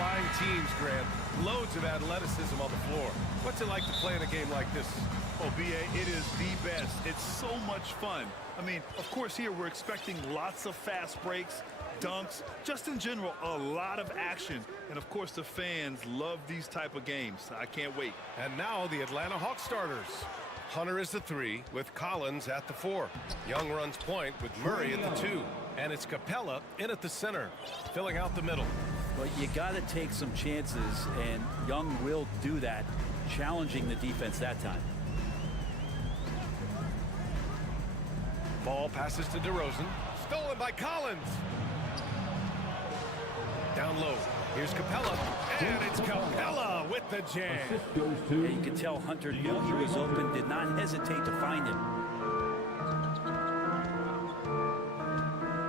high-flying teams, Grant. Loads of athleticism on the floor. What's it like to play in a game like this? Oh, B.A., it is the best. It's so much fun. I mean, of course, here we're expecting lots of fast breaks, dunks, just in general, a lot of action. And, of course, the fans love these type of games. I can't wait. And now the Atlanta Hawks starters. Hunter is the 3 with Collins at the 4. Young runs point with Murray at the 2. And it's Capella in at the center, filling out the middle. But you got to take some chances, and Young will do that, challenging the defense that time. Ball passes to DeRozan. Stolen by Collins. Down low. Here's Capella. And it's Capella with the jam. And you can tell Hunter knew he was open, did not hesitate to find him.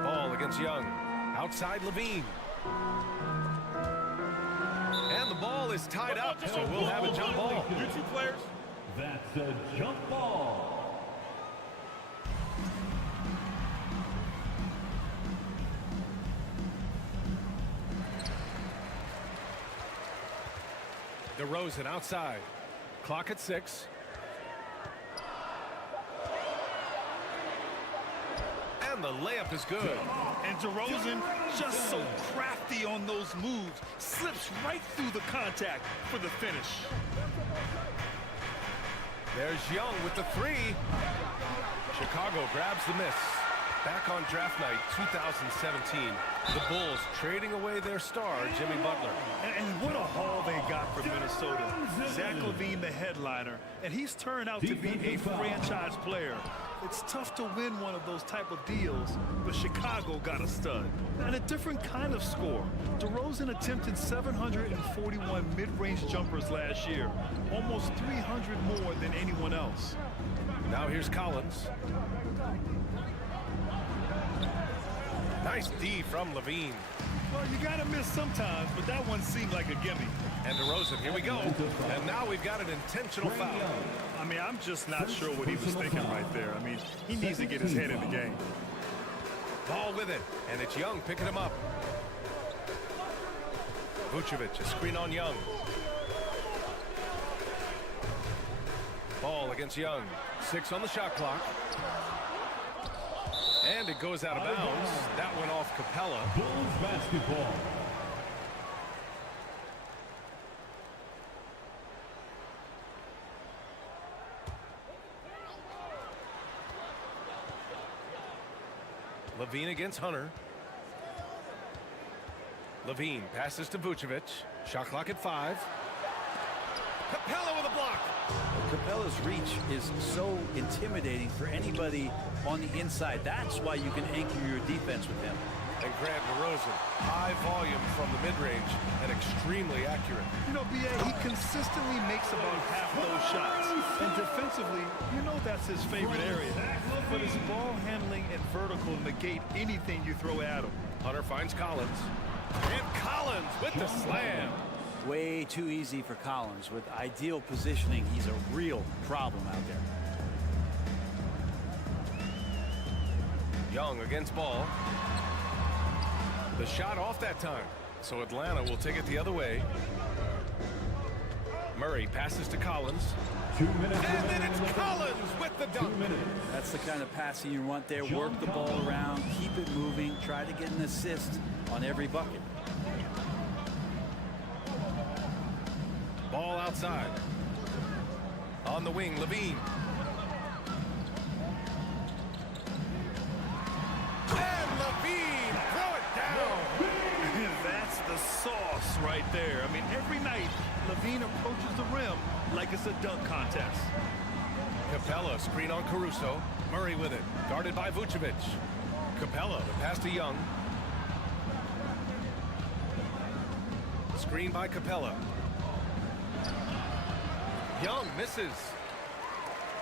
Ball against Young. Outside Levine. And the ball is tied up, so we'll have a jump ball. You two players. That's a jump ball. DeRozan outside. Clock at 6. And the layup is good. And DeRozan, just so crafty on those moves, slips right through the contact for the finish. There's Young with the 3. Chicago grabs the miss. Back on draft night 2017, the Bulls trading away their star, Jimmy Butler. And what a haul they got from Minnesota. Zach LaVine, the headliner, and he's turned out to be a franchise player. It's tough to win one of those type of deals, but Chicago got a stud. And a different kind of score. DeRozan attempted 741 mid-range jumpers last year, almost 300 more than anyone else. Now here's Collins. Nice D from Levine. Well, you gotta miss sometimes, but that one seemed like a gimme. And DeRozan, here we go. And now we've got an intentional foul. I mean, I'm just not sure what he was thinking right there. I mean, he needs to get his head in the game. Ball with it, and it's Young picking him up. Vucevic, a screen on Young. Ball against Young. 6 on the shot clock. And it goes out of bounds. That went off Capella. Bulls basketball. Levine against Hunter. Levine passes to Vucevic. Shot clock at 5. Capella with a block. Capella's reach is so intimidating for anybody on the inside. That's why you can anchor your defense with him. And Grant DeRozan, high volume from the mid-range and extremely accurate. You know, B.A., he consistently makes about half those shots. And defensively, you know that's his favorite area. But his ball handling and vertical negate anything you throw at him. Hunter finds Collins. And Collins with the slam. Way too easy for Collins. With ideal positioning, he's a real problem out there. Young against Ball. The shot off that time. So Atlanta will take it the other way. Murray passes to Collins. 2 minutes. And then it's Collins with the dunk. That's the kind of passing you want there. Work the ball around, keep it moving, try to get an assist on every bucket. Ball outside. On the wing, Levine. And Levine, throw it down. That's the sauce right there. I mean, every night, Levine approaches the rim like it's a dunk contest. Capella, screen on Caruso. Murray with it, guarded by Vucevic. Capella, the pass to Young. Screen by Capella. Young misses.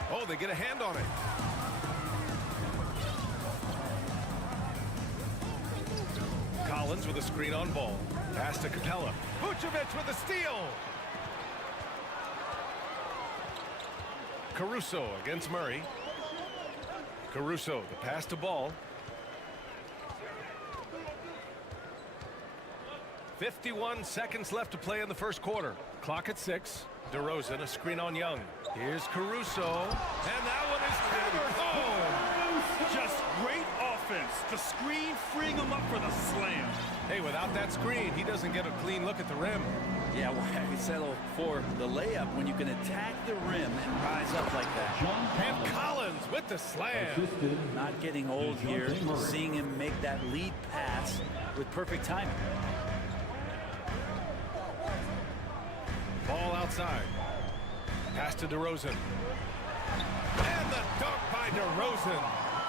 Oh, they get a hand on it. Collins with a screen on Ball. Pass to Capella. Vucevic with a steal. Caruso against Murray. Caruso, the pass to Ball. 51 seconds left to play in the first quarter. Clock at 6. DeRozan, a screen on Young. Here's Caruso. And that one is hammered home. Just great offense. The screen freeing him up for the slam. Hey, without that screen, he doesn't get a clean look at the rim. Yeah, why settle for the layup when you can attack the rim and rise up like that? And Collins with the slam. Not getting old here, seeing him make that lead pass with perfect timing. Ball outside. Pass to DeRozan. And the dunk by DeRozan.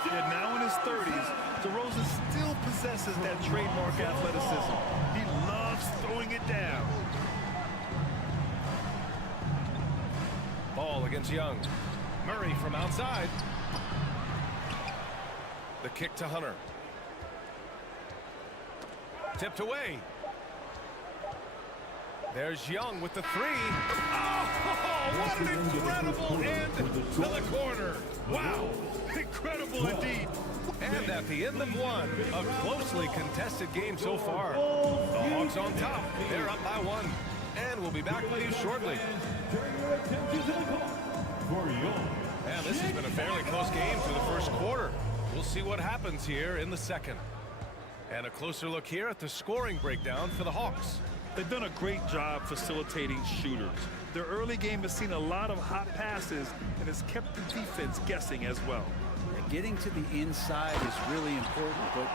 Yeah, now in his 30s, DeRozan still possesses that trademark athleticism. He loves throwing it down. Ball against Young. Murray from outside. The kick to Hunter. Tipped away. There's Young with the three. Oh, what an incredible end to the corner. Wow. Incredible indeed. And at the end of one, a closely contested game so far. The Hawks on top. They're up by 1. And we'll be back with you shortly. And this has been a fairly close game through the first quarter. We'll see what happens here in the second. And a closer look here at the scoring breakdown for the Hawks. They've done a great job facilitating shooters. Their early game has seen a lot of hot passes and has kept the defense guessing as well. Getting to the inside is really important, but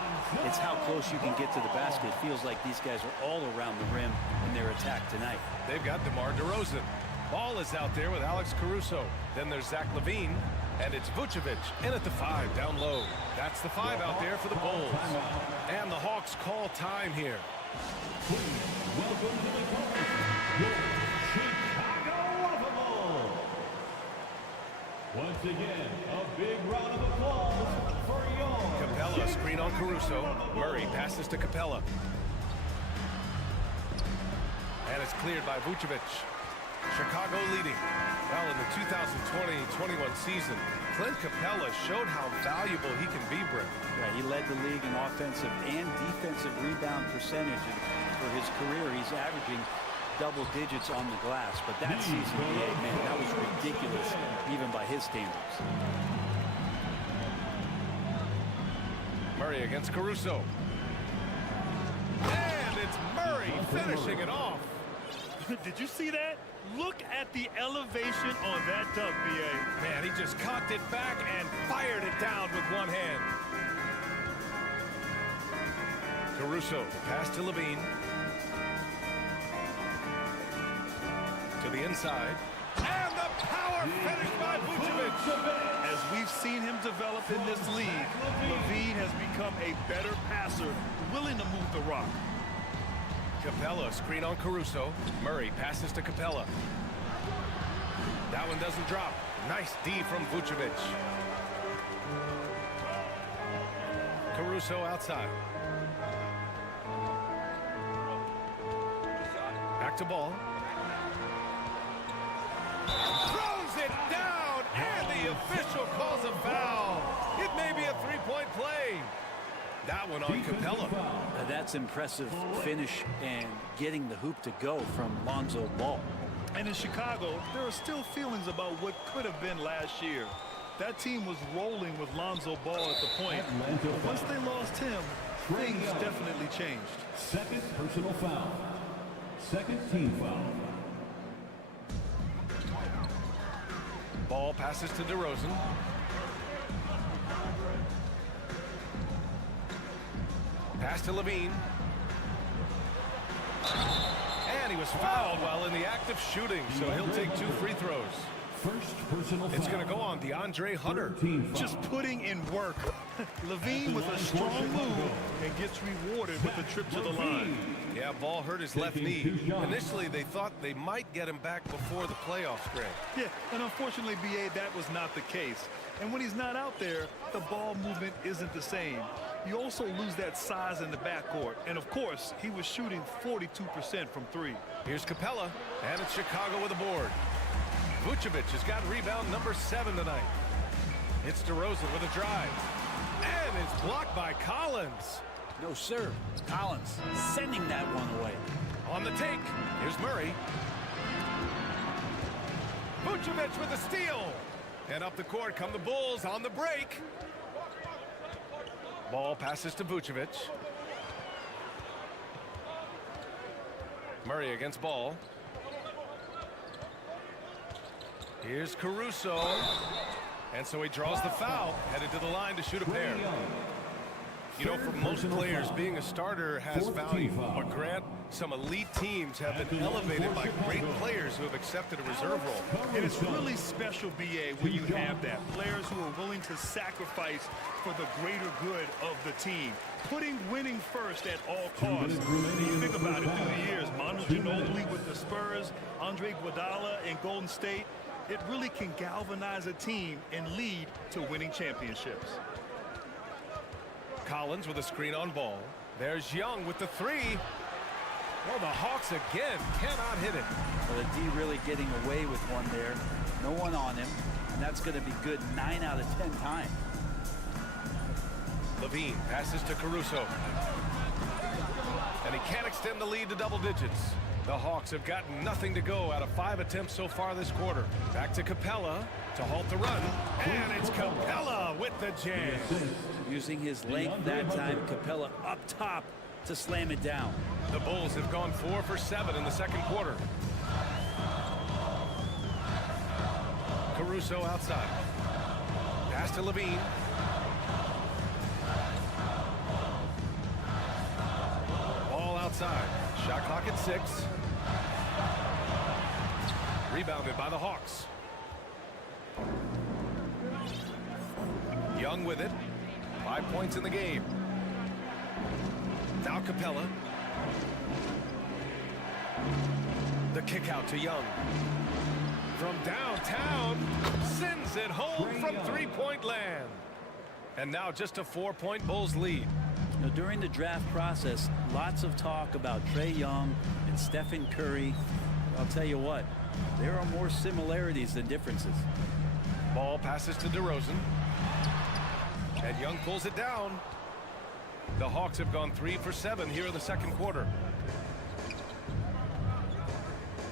it's how close you can get to the basket. It feels like these guys are all around the rim in their attack tonight. They've got DeMar DeRozan. Ball is out there with Alex Caruso. Then there's Zach LaVine, and it's Vucevic in at the 5 down low. That's the 5 out there for the Bulls. And the Hawks call time here. Welcome to the court, your Chicago Bulls. Once again, a big round of applause for your Capella, screen on Caruso. Murray passes to Capella. And it's cleared by Vucevic. Chicago leading. Well, in the 2020-21 season, Clint Capella showed how valuable he can be, Brent. Yeah, he led the league in offensive and defensive rebound percentage. For his career, he's averaging double digits on the glass. But that season, man, that was ridiculous, even by his standards. Murray against Caruso. And it's Murray finishing it off. Did you see that? Look at the elevation on that dunk, B.A. Man, he just cocked it back and fired it down with one hand. Caruso, pass to LaVine. To the inside. And the power finish by Vucevic. As we've seen him develop in this league, LaVine has become a better passer, willing to move the rock. Capella, screen on Caruso. Murray passes to Capella. That one doesn't drop. Nice D from Vucevic. Caruso outside. Back to ball. Throws it down, and the official calls a foul. It may be a three-point play. That one on Capella. That's impressive finish and getting the hoop to go from Lonzo Ball. And in Chicago, there are still feelings about what could have been last year. That team was rolling with Lonzo Ball at the point. But once they lost him, things definitely changed. second personal foul. Second team foul. Ball passes to DeRozan. Pass to LaVine. And he was fouled while in the act of shooting, so he'll take 2 free throws. First personal foul. It's going to go on DeAndre Hunter. Just putting in work. LaVine with a strong move and gets rewarded with a trip to the line. Yeah, ball hurt his left knee. Initially, they thought they might get him back before the playoffs, Greg. Yeah, and unfortunately, B.A., that was not the case. And when he's not out there, the ball movement isn't the same. You also lose that size in the backcourt. And, of course, he was shooting 42% from 3. Here's Capella, and it's Chicago with a board. Vucevic has got rebound number 7 tonight. It's DeRozan with a drive. And it's blocked by Collins. No, sir. Collins sending that one away. On the take. Here's Murray. Vucevic with a steal. And up the court come the Bulls on the break. Ball passes to Vucevic. Murray against Ball. Here's Caruso. And so he draws the foul, headed to the line to shoot a pair. You know, for most players, being a starter has value. But Grant, some elite teams have been elevated by great players who have accepted a reserve role. And it's really special, BA, when you have that. Players who are willing to sacrifice for the greater good of the team. Putting winning first at all costs. When you think about it through the years, Manu Ginobili with the Spurs, Andre Iguodala in Golden State, it really can galvanize a team and lead to winning championships. Collins with a screen on Ball. There's Young with the three. Well, the Hawks again cannot hit it. Well, the D really getting away with one there. No one on him, and that's going to be good 9 out of 10 times. Levine passes to Caruso. And he can't extend the lead to double digits. The Hawks have gotten nothing to go out of 5 attempts so far this quarter. Back to Capella to halt the run. And it's Capella with the jam. Using his length that time, Capella up top to slam it down. The Bulls have gone 4 for 7 in the second quarter. Caruso outside. Pass to Levine. Ball outside. Shot clock at 6. Rebounded by the Hawks. Young with it. 5 points in the game. Now Capella. The kick out to Young. From downtown, sends it home from three-point land. And now just a 4-point Bulls lead. Now, during the draft process, lots of talk about Trae Young and Stephen Curry. I'll tell you what, there are more similarities than differences. Ball passes to DeRozan. And Young pulls it down. The Hawks have gone 3 for 7 here in the second quarter.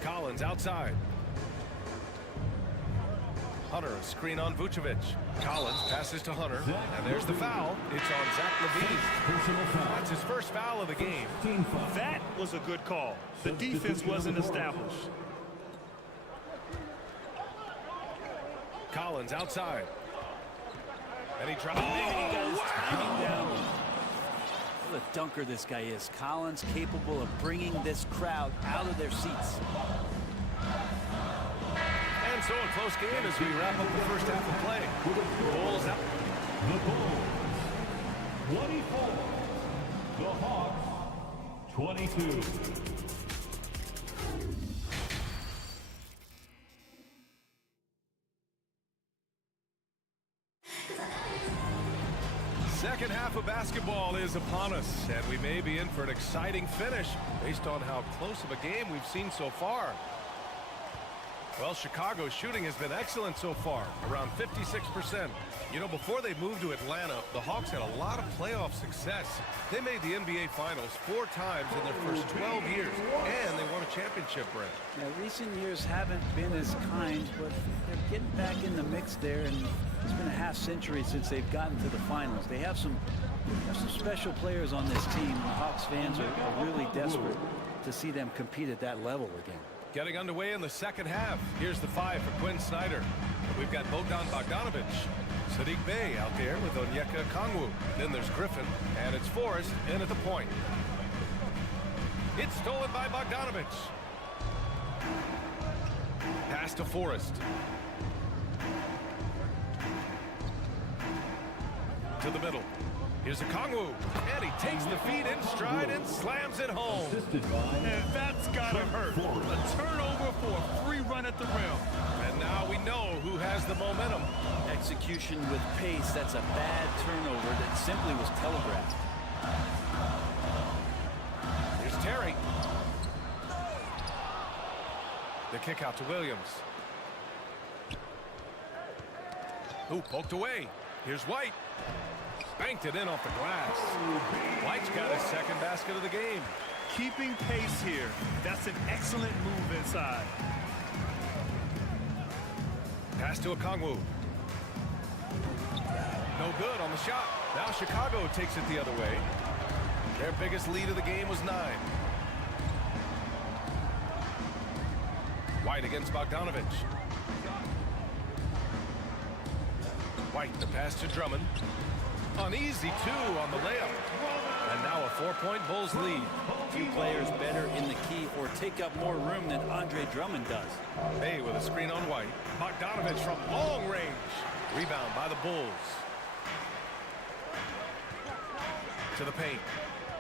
Collins outside. Hunter, a screen on Vucevic. Collins passes to Hunter, and there's the foul. It's on Zach LaVine. That's his first foul of the game. That was a good call. The defense wasn't established. Collins outside. And he drops. Down. What a dunker this guy is. Collins capable of bringing this crowd out of their seats. And so a close game as we wrap up the first half of play. Bulls out. The Bulls 24. The Hawks 22. Second half of basketball is upon us, and we may be in for an exciting finish based on how close of a game we've seen so far. Well, Chicago's shooting has been excellent so far, around 56%. You know, before they moved to Atlanta, the Hawks had a lot of playoff success. They made the NBA Finals 4 times in their first 12 years, and they won a championship ring. Now, recent years haven't been as kind, but they're getting back in the mix there, and it's been a half century since they've gotten to the finals. They have some special players on this team. The Hawks fans are really desperate to see them compete at that level again. Getting underway in the second half. Here's the 5 for Quinn Snyder. We've got Bogdan Bogdanovic. Sadiq Bey out there with Onyeka Okongwu. Then there's Griffin, and it's Forrest in at the point. It's stolen by Bogdanovic. Pass to Forrest. To the middle. Here's Okongwu, and he takes the feed in stride and slams it home. And that's gotta hurt. A turnover for a free run at the rim. And now we know who has the momentum. Execution with pace, that's a bad turnover that simply was telegraphed. Here's Terry. The kick out to Williams. Ooh, poked away. Here's White. Banked it in off the glass. White's got his second basket of the game. Keeping pace here. That's an excellent move inside. Pass to Okongwu. No good on the shot. Now Chicago takes it the other way. Their biggest lead of the game was 9. White against Bogdanovich. White, the pass to Drummond. Uneasy, too, on the layup. And now a 4-point Bulls lead. Few players better in the key or take up more room than Andre Drummond does. Bay with a screen on White. Bogdanovich from long range. Rebound by the Bulls. To the paint.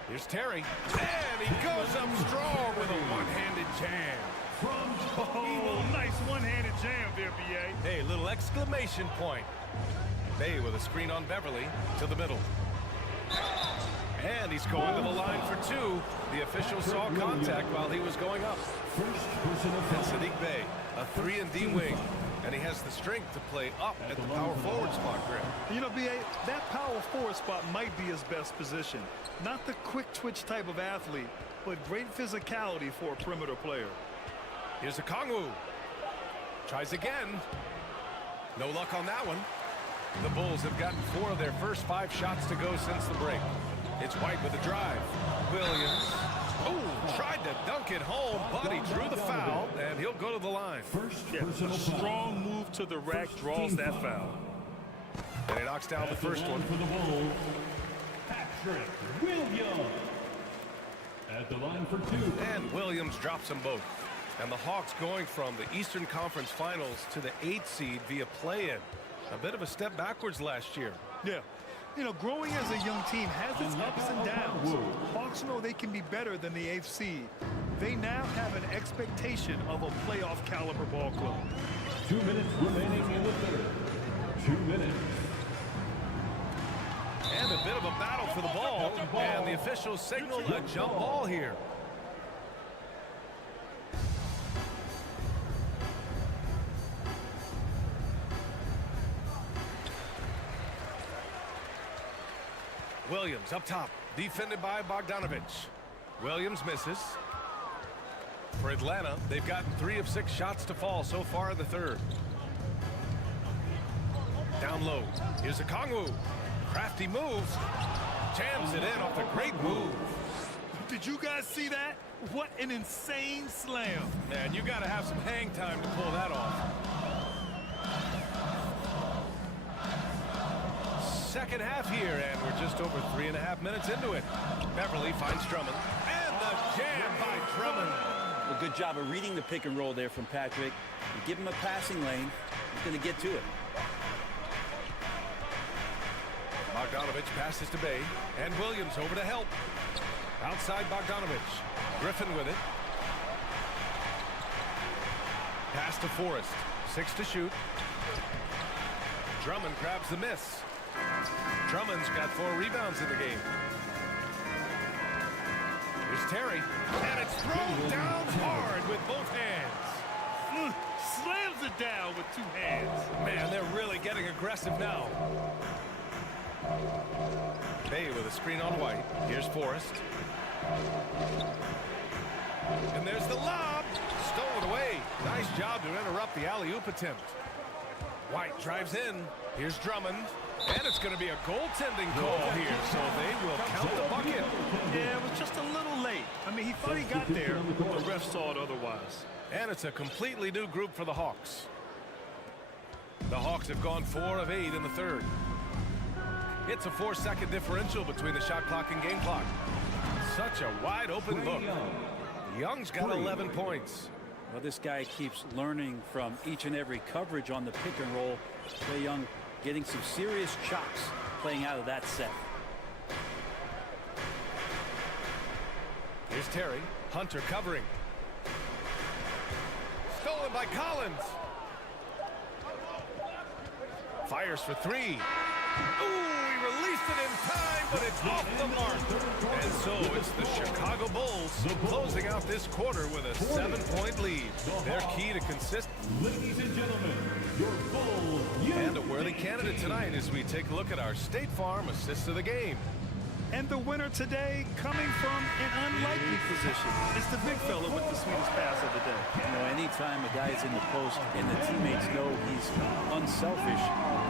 Here's Terry. And he goes up strong with a one-handed jam. Oh, nice one-handed jam there, B.A. Hey, little exclamation point. Bay with a screen on Beverly to the middle. And he's going to the line for 2. The official saw contact while he was going up. And Sadiq Bey, a 3-and-D wing. And he has the strength to play up at the power forward spot, Greg. You know, B.A., that power forward spot might be his best position. Not the quick twitch type of athlete, but great physicality for a perimeter player. Here's Okongwu. Tries again. No luck on that one. The Bulls have gotten 4 of their first 5 shots to go since the break. It's White with the drive. Williams. Oh, tried to dunk it home, but he drew the foul, and he'll go to the line. A strong move to the rack draws that foul. And he knocks down the first one. For the Bulls, Patrick Williams. At the line for 2. And Williams drops them both. And the Hawks going from the Eastern Conference Finals to the 8th seed via play-in. A bit of a step backwards last year. Yeah. You know, growing as a young team has its ups and downs. Hawks know they can be better than the 8th seed. They now have an expectation of a playoff caliber ball club. 2 minutes remaining in the third. 2 minutes. And a bit of a battle for the ball. And the officials signal a jump ball here. Williams up top, defended by Bogdanovich. Williams misses. For Atlanta, they've gotten 3 of 6 shots to fall so far in the third. Down low, here's Okongwu. Crafty move. Jams it in off the great move. Did you guys see that? What an insane slam. Man, you got to have some hang time to pull that off. Second half here, and we're just over 3.5 minutes into it. Beverly finds Drummond, and the jam by Drummond. A good job of reading the pick and roll there from Patrick. You give him a passing lane, he's going to get to it. Bogdanovich passes to Bay, and Williams over to help. Outside Bogdanovich. Griffin with it. Pass to Forrest. 6 to shoot. Drummond grabs the miss. Drummond's got 4 rebounds in the game. Here's Terry. And it's thrown down hard with both hands. Slams it down with 2 hands. Man, they're really getting aggressive now. Bay with a screen on White. Here's Forrest. And there's the lob. Stolen away. Nice job to interrupt the alley-oop attempt. White drives in. Here's Drummond. And it's going to be a goaltending call here, so they will count the bucket. Yeah, it was just a little late. I mean, he thought he got there, but the ref saw it otherwise. And it's a completely new group for the Hawks. The Hawks have gone 4 of 8 in the third. It's a 4-second differential between the shot clock and game clock. Such a wide open look. Young's got 11 points. Well, this guy keeps learning from each and every coverage on the pick and roll. Trae Young getting some serious chops playing out of that set. Here's Terry. Hunter covering. Stolen by Collins. Fires for 3. Ooh, he released it in time, but it's off the mark. And so it's the Chicago Bulls closing out this quarter with a 7-point lead. They're key to consistent. Ladies and gentlemen, your Bulls. And a worthy candidate tonight as we take a look at our State Farm assist of the game. And the winner today coming from an unlikely position. It's the big fella with the sweetest pass of the day. You know, anytime a guy is in the post and the teammates know he's unselfish,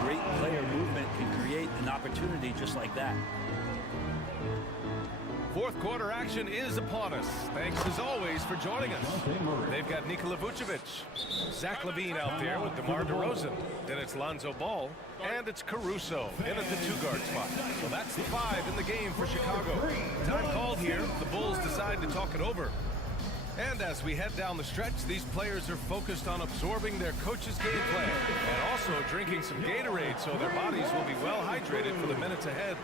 great player movement can create an opportunity just like that. Fourth quarter action is upon us. Thanks as always for joining us. They've got Nikola Vucevic, Zach LaVine out there with DeMar DeRozan. Then it's Lonzo Ball, and it's Caruso in at the two-guard spot. So that's the 5 in the game for Chicago. Time called here. The Bulls decide to talk it over. And as we head down the stretch, these players are focused on absorbing their coach's game plan and also drinking some Gatorade so their bodies will be well hydrated for the minutes ahead.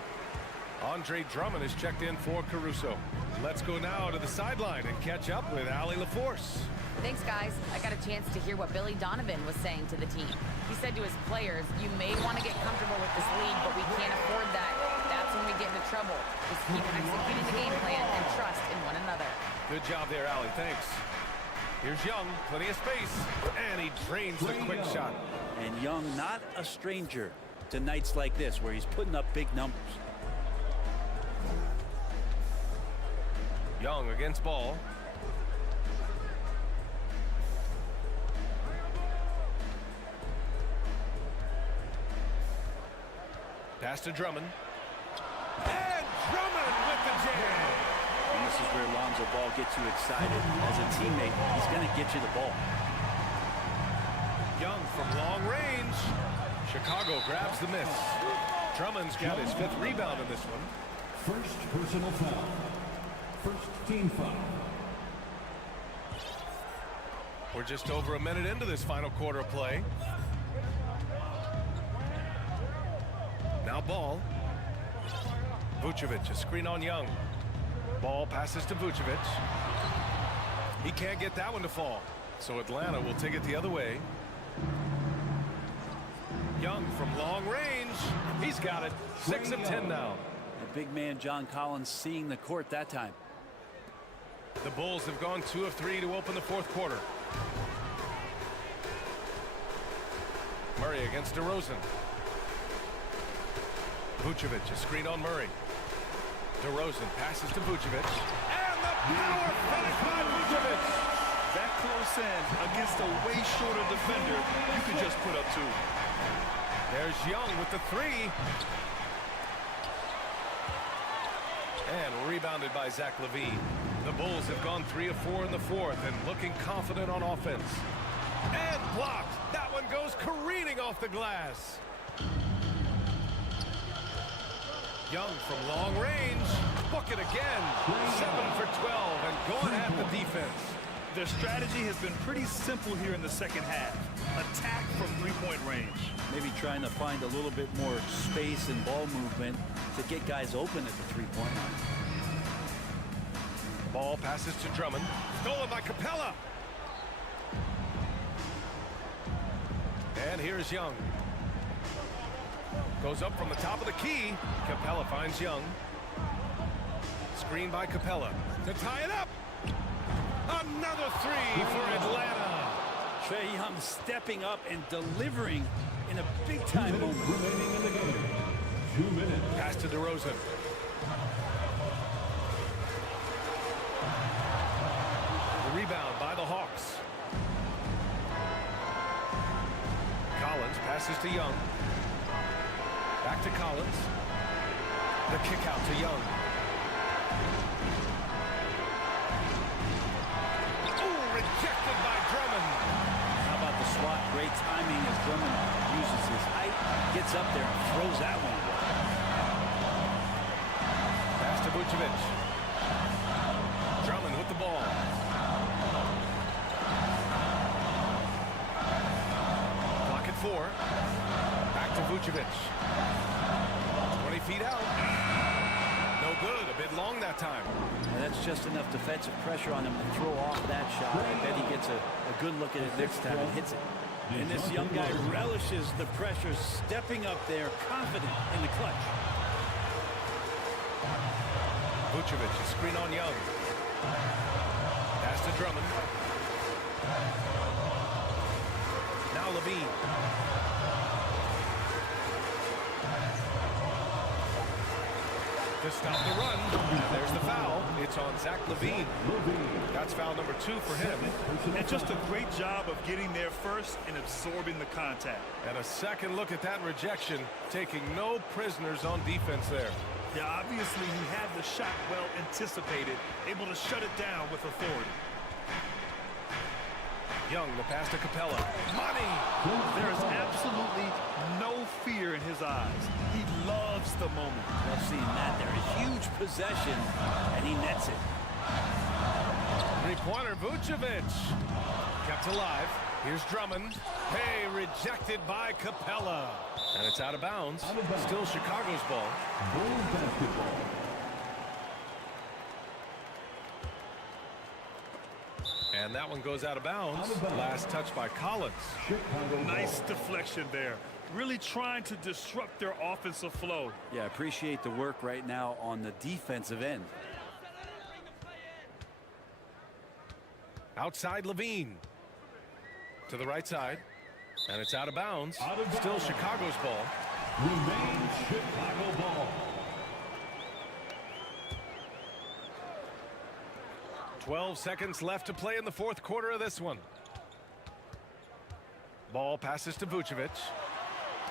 Andre Drummond is checked in for Caruso. Let's go now to the sideline and catch up with Allie LaForce. Thanks, guys. I got a chance to hear what Billy Donovan was saying to the team. He said to his players, you may want to get comfortable with this league, but we can't afford that. That's when we get into trouble. Just keep executing the game plan and trust in one another. Good job there, Allie. Thanks. Here's Young. Plenty of space. And he drains the quick shot. And Young, not a stranger to nights like this where he's putting up big numbers. Young against Ball. Pass to Drummond. And Drummond with the jam. And this is where Lonzo Ball gets you excited. As a teammate, he's going to get you the ball. Young from long range. Chicago grabs the miss. Drummond's got his 5th rebound in this one. First personal foul. First team foul. We're just over a minute into this final quarter of play. Now Ball. Vucevic, a screen on Young. Ball passes to Vucevic. He can't get that one to fall. So Atlanta will take it the other way. Young from long range. He's got it. 6 of 10 now. The big man John Collins seeing the court that time. The Bulls have gone 2 of 3 to open the fourth quarter. Murray against DeRozan. Vucevic, a screen on Murray. DeRozan passes to Vucevic. And the power finish by Vucevic. That close in against a way shorter defender, you can just put up 2. There's Young with the 3. And rebounded by Zach LaVine. The Bulls have gone 3 of 4 in the fourth and looking confident on offense. And blocked. That one goes careening off the glass. Young from long range. Book it again. 7 for 12 and going at the defense. Their strategy has been pretty simple here in the second half. Attack from 3-point range. Maybe trying to find a little bit more space and ball movement to get guys open at the 3-point line. Ball passes to Drummond. Stolen by Capella. And here's Young. Goes up from the top of the key. Capella finds Young. Screen by Capella to tie it up. Another 3 for Atlanta. Trae Young stepping up and delivering in a big-time moment. Remaining in the game. 2 minutes. Pass to DeRozan. The rebound by the Hawks. Collins passes to Young. Back to Collins. The kick out to Young. Ooh, rejected by Drummond. How about the swat? Great timing as Drummond uses his height, gets up there and throws that one away. Pass to Vucevic. Drummond with the ball. Clock at 4. Back to Vucevic. 20 feet out. No good. A bit long that time. And that's just enough defensive pressure on him to throw off that shot. I bet he gets a good look at it next time and hits it. And this young guy relishes the pressure, stepping up there, confident in the clutch. Vucevic, a screen on Young. Pass to Drummond. Now Levine. To stop the run. And there's the foul. It's on Zach Levine. That's foul number 2 for him. And just a great job of getting there first and absorbing the contact. And a second look at that rejection, taking no prisoners on defense there. Yeah, obviously he had the shot well anticipated, able to shut it down with authority. Young, the pass to Capella. Money! There is absolutely no fear in his eyes. He loves the moment. Love seeing that there. A huge possession, and he nets it. Three-pointer, Vucevic. Kept alive. Here's Drummond. Hey, rejected by Capella. And it's out of bounds. Still Chicago's ball. Bulls basketball. And that one goes out of bounds. Last touch by Collins. Nice deflection there. Really trying to disrupt their offensive flow. Yeah, appreciate the work right now on the defensive end. Outside Levine. To the right side. And it's out of bounds. Still Chicago's ball. Remains Chicago ball. 12 seconds left to play in the fourth quarter of this one. Ball passes to Vucevic.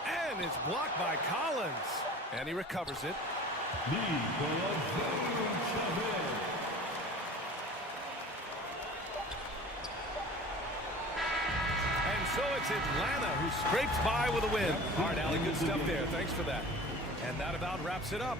And it's blocked by Collins. And he recovers it. And so it's Atlanta who scrapes by with a win. All right, Allie, good stuff there. Thanks for that. And that about wraps it up.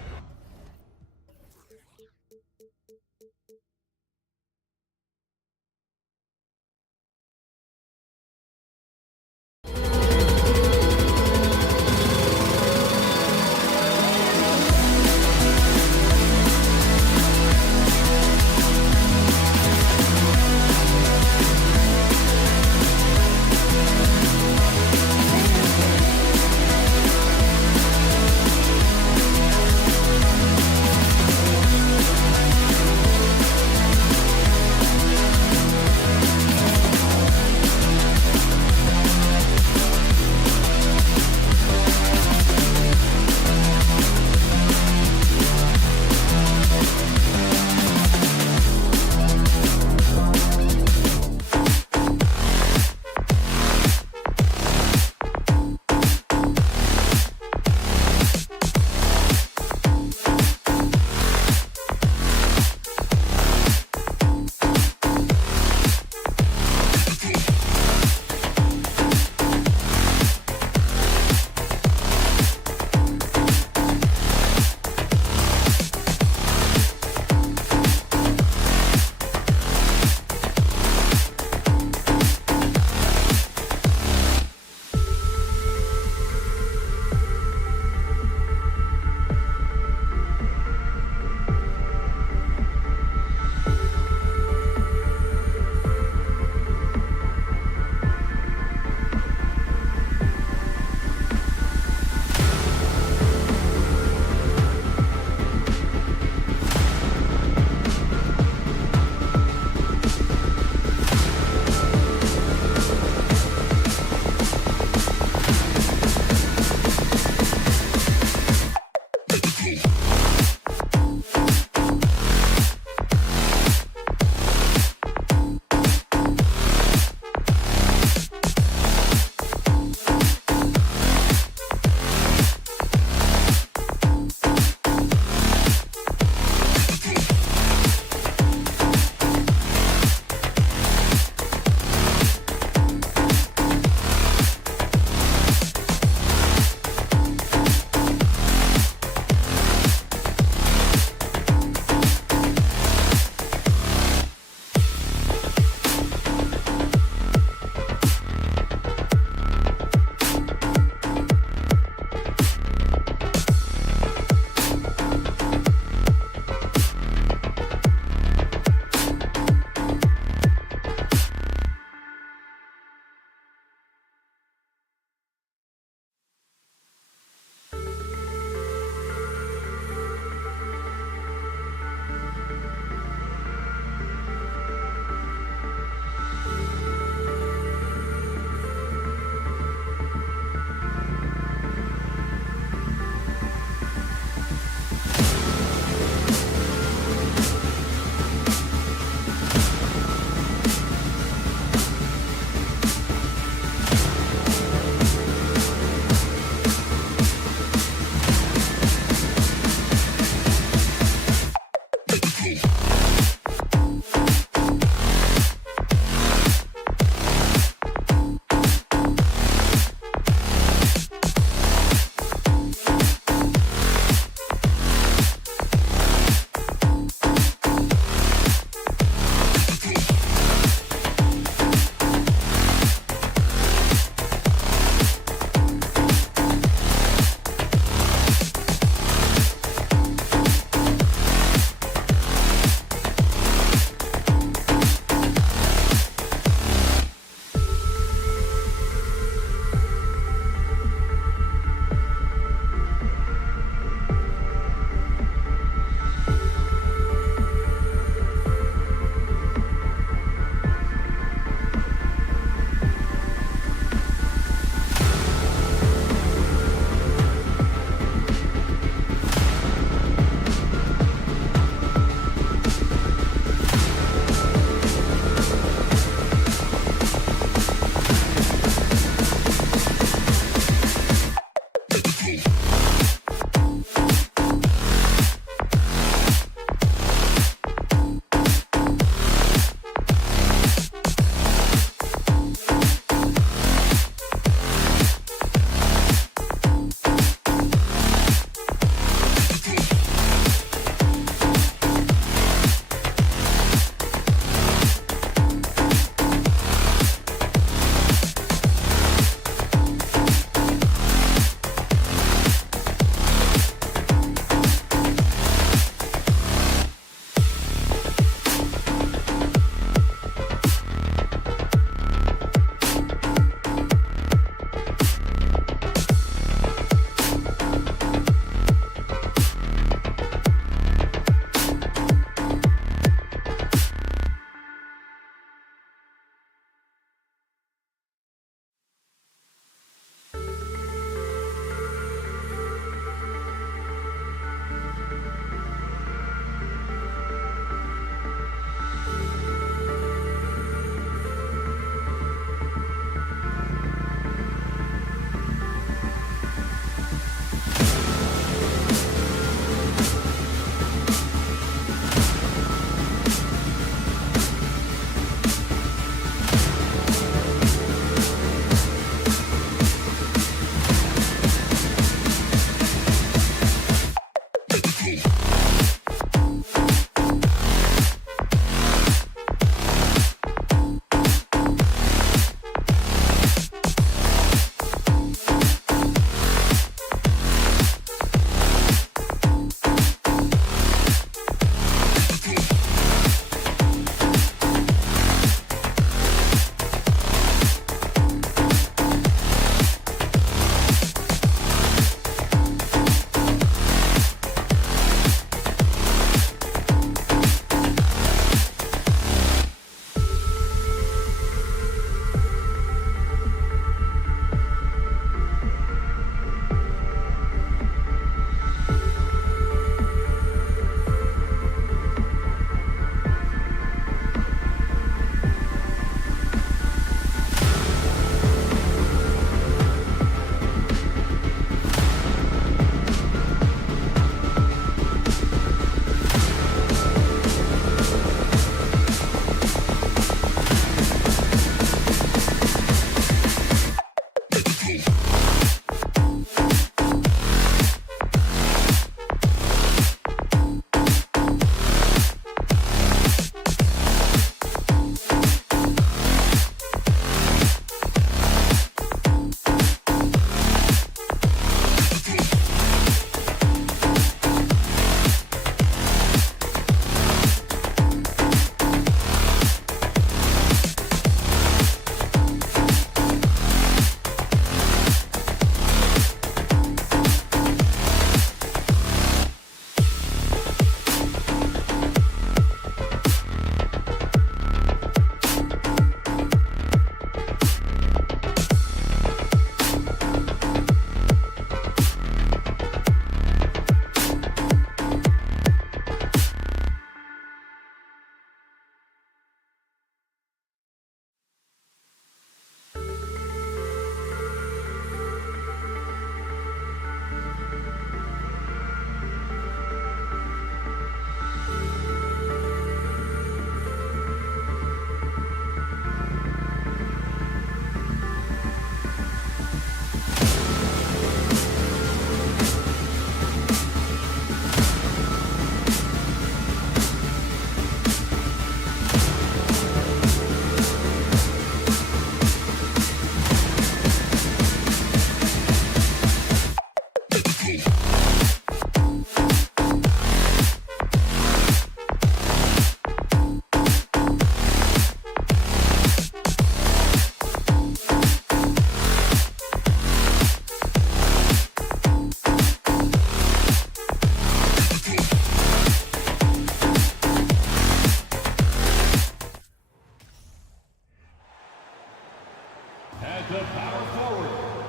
the power forward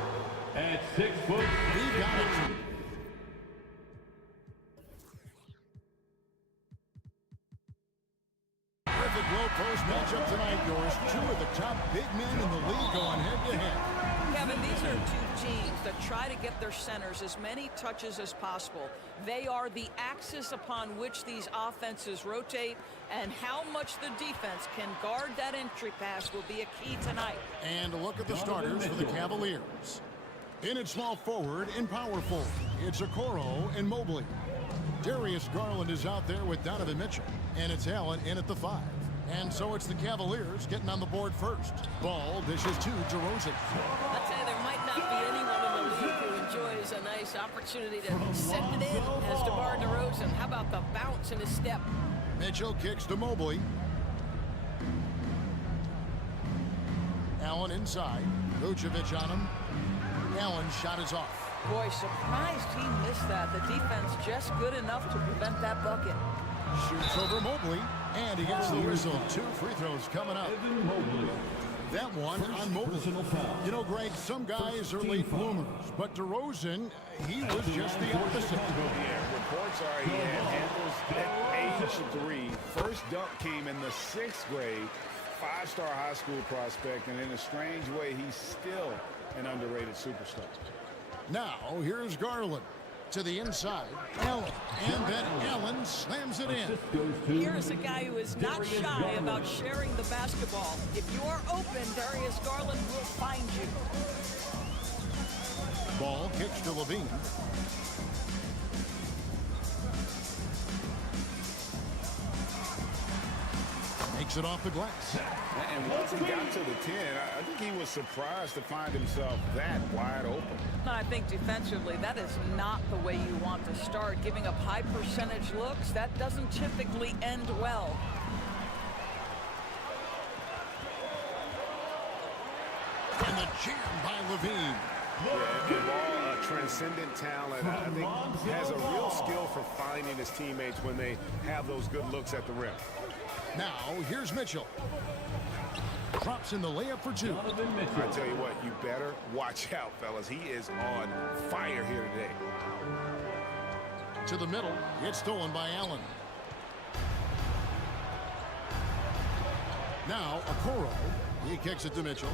at 6 foot. He got it. Terrific low post matchup tonight, yours. Two of the top big men in the league going head-to-head. Kevin, these are two teams that try to get their centers as many touches as possible. They are the axis upon which these offenses rotate, and how much the defense can guard that entry pass will be a key tonight. And a look at the starters for the Cavaliers. In at small forward and power forward, it's Okoro and Mobley. Darius Garland is out there with Donovan Mitchell, and it's Allen in at the 5. And so it's the Cavaliers getting on the board first. Ball dishes to DeRozan. I'll tell you, there might not be anyone in the league who enjoys a nice opportunity to send it in as DeMar DeRozan. How about the bounce in his step? Mitchell kicks to Mobley. Allen inside. Vucevic on him. Allen's shot is off. Boy, surprised he missed that. The defense just good enough to prevent that bucket. Shoots over Mobley, and he gets the whistle. 2 free throws coming up. That one on Mobley. You know, Greg, some guys are late bloomers, but DeRozan, he was just the opposite. Yeah, reports are he had handles at age 3. First dunk came in the 6th grade. 5-star high school prospect, and in a strange way, he's still an underrated superstar. Now, here's Garland to the inside. Allen, and then Allen slams it in. Here is a guy who is not shy about sharing the basketball. If you are open, Darius Garland will find you. Ball kicks to Levine. Makes it off the glass. And once he got to the 10, I think he was surprised to find himself that wide open. I think defensively, that is not the way you want to start. Giving up high percentage looks, that doesn't typically end well. And the jam by Levine. Yeah, and Ball, a transcendent talent, I think has a real skill for finding his teammates when they have those good looks at the rim. Now, here's Mitchell. Drops in the layup for 2. I tell you what, you better watch out, fellas. He is on fire here today. To the middle, it's stolen by Allen. Now, Okoro. He kicks it to Mitchell.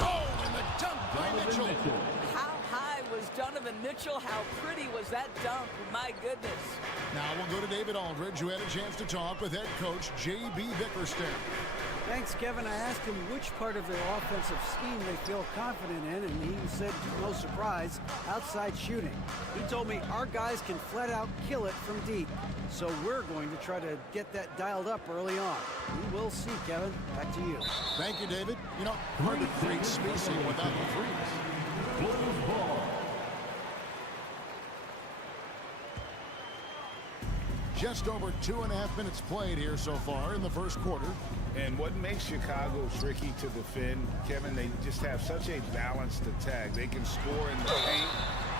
Oh, and the dunk by Mitchell. How high was Donovan Mitchell? How pretty was that dunk? My goodness. Now we'll go to David Aldridge, who had a chance to talk with head coach J.B. Bickerstaff. Thanks, Kevin. I asked him which part of their offensive scheme they feel confident in, and he said, no surprise, outside shooting. He told me our guys can flat out kill it from deep. So we're going to try to get that dialed up early on. We will see, Kevin. Back to you. Thank you, David. You know, hard to create spacing without the threes. Just over 2.5 minutes played here so far in the first quarter. And what makes Chicago tricky to defend, Kevin, they just have such a balanced attack. They can score in the paint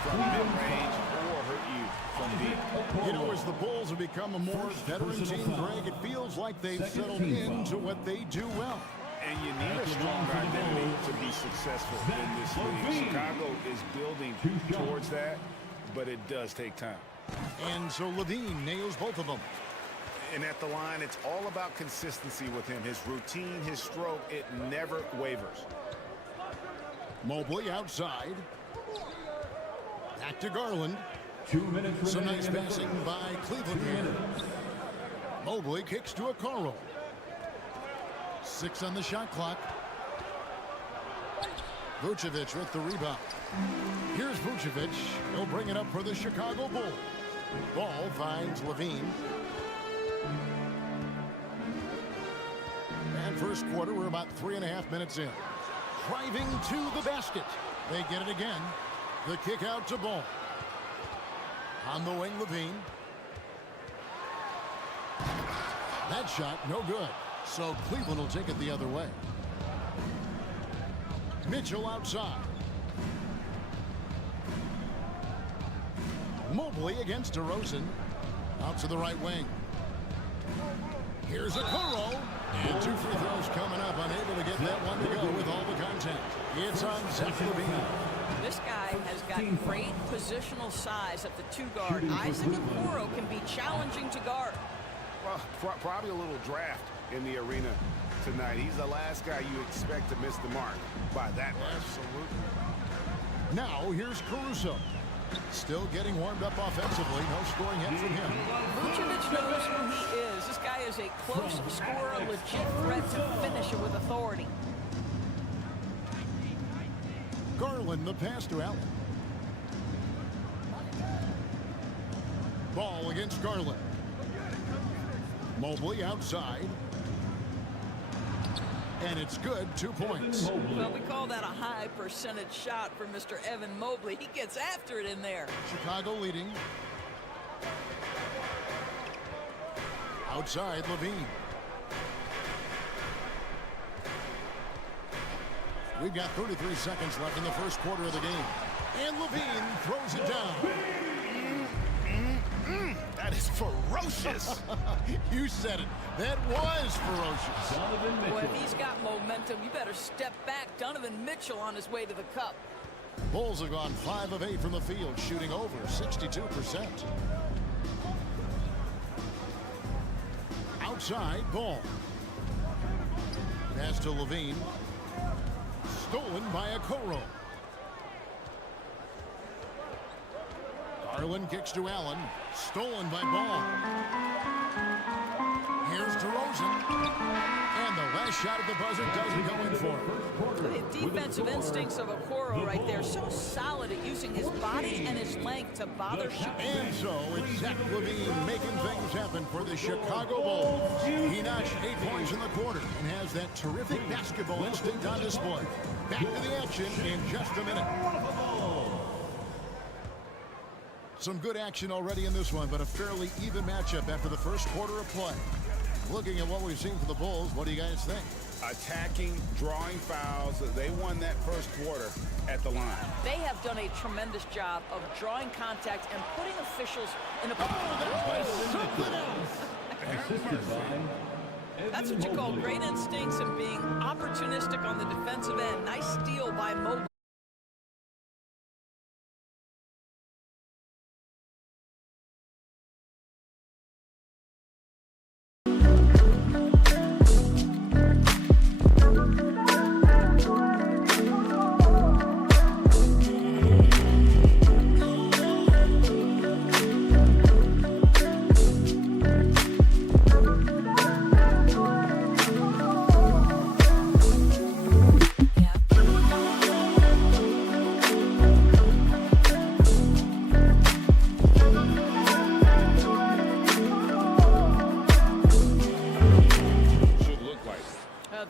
from mid-range or hurt you from deep. You know, as the Bulls have become a more veteran team, Greg, it feels like they've settled into what they do well. And you need a strong identity to be successful in this league. Chicago is building towards that, but it does take time. And so Levine nails both of them. And at the line, it's all about consistency with him. His routine, his stroke, it never wavers. Mobley outside. Back to Garland. 2 minutes Some remaining. nice passing by Cleveland here. Mobley kicks to Okoro. 6 on the shot clock. Vucevic with the rebound. Here's Vucevic. He'll bring it up for the Chicago Bulls. Ball finds Levine. And first quarter, we're about 3.5 minutes in. Driving to the basket. They get it again. The kick out to Ball. On the wing, Levine. That shot, no good. So Cleveland will take it the other way. Mitchell outside. Mobley against DeRozan. Out to the right wing. Here's Okoro. And 2 free throws coming up, unable to get that one to go with all the contact. It's on Zach LaVine. This guy has got great positional size at the 2 guard. Isaac Okoro can be challenging to guard. Well, probably a little draft in the arena tonight. He's the last guy you expect to miss the mark by that much. Absolutely. Now here's Caruso. Still getting warmed up offensively. No scoring hit from him. Vucevic knows who he is. This guy is a close scorer, a legit threat to finish it with authority. Garland, the pass to Allen. Ball against Garland. Mobley outside. And it's good, 2 points. Well, we call that a high percentage shot for Mr. Evan Mobley. He gets after it in there. Chicago leading. Outside, LaVine. We've got 33 seconds left in the first quarter of the game. And LaVine throws it down. That is ferocious. You said it. That was ferocious. Well, if he's got momentum, you better step back. Donovan Mitchell on his way to the cup. Bulls have gone 5 of 8 from the field, shooting over 62%. Outside, Ball. Pass to LaVine. Stolen by Okoro. Garland kicks to Allen. Stolen by Ball. Here's DeRozan. And the last shot at the buzzer doesn't go in for him. The defensive instincts of Okoro right there. So solid at using his body and his length to bother shooting. And so it's Zach LaVine making things happen for the Chicago Bulls. He notched 8 points in the quarter and has that terrific basketball instinct on display. Back to the action in just a minute. Some good action already in this one, but a fairly even matchup after the first quarter of play. Looking at what we've seen for the Bulls, what do you guys think? Attacking, drawing fouls. They won that first quarter at the line. They have done a tremendous job of drawing contact and putting officials in a... That's what you call great instincts and being opportunistic on the defensive end. Nice steal by Mobley.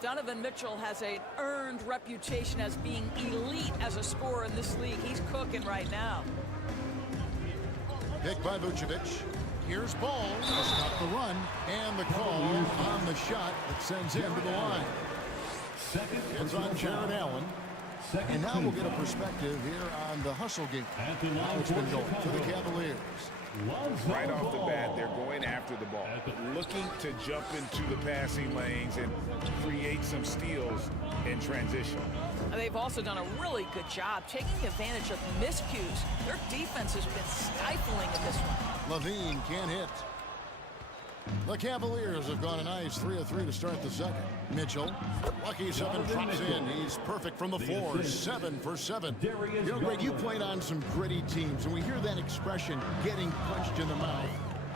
Donovan Mitchell has an earned reputation as being elite as a scorer in this league. He's cooking right now. Picked by Vucevic. Here's Ball to stop the run. And the call on the shot that sends him to the line. It's on Jared Allen. And now we'll get a perspective here on the hustle game. How it's been going for the Cavaliers. Right off the bat, they're going after the ball, looking to jump into the passing lanes and create some steals in transition. They've also done a really good job taking advantage of miscues. Their defense has been stifling in this one. LaVine can't hit. The Cavaliers have gone a nice 3 of 3 to start the second. Mitchell, lucky 7 drops in. He's perfect from the floor. 7 for 7. You know, Greg, you played on some gritty teams, and we hear that expression, getting punched in the mouth.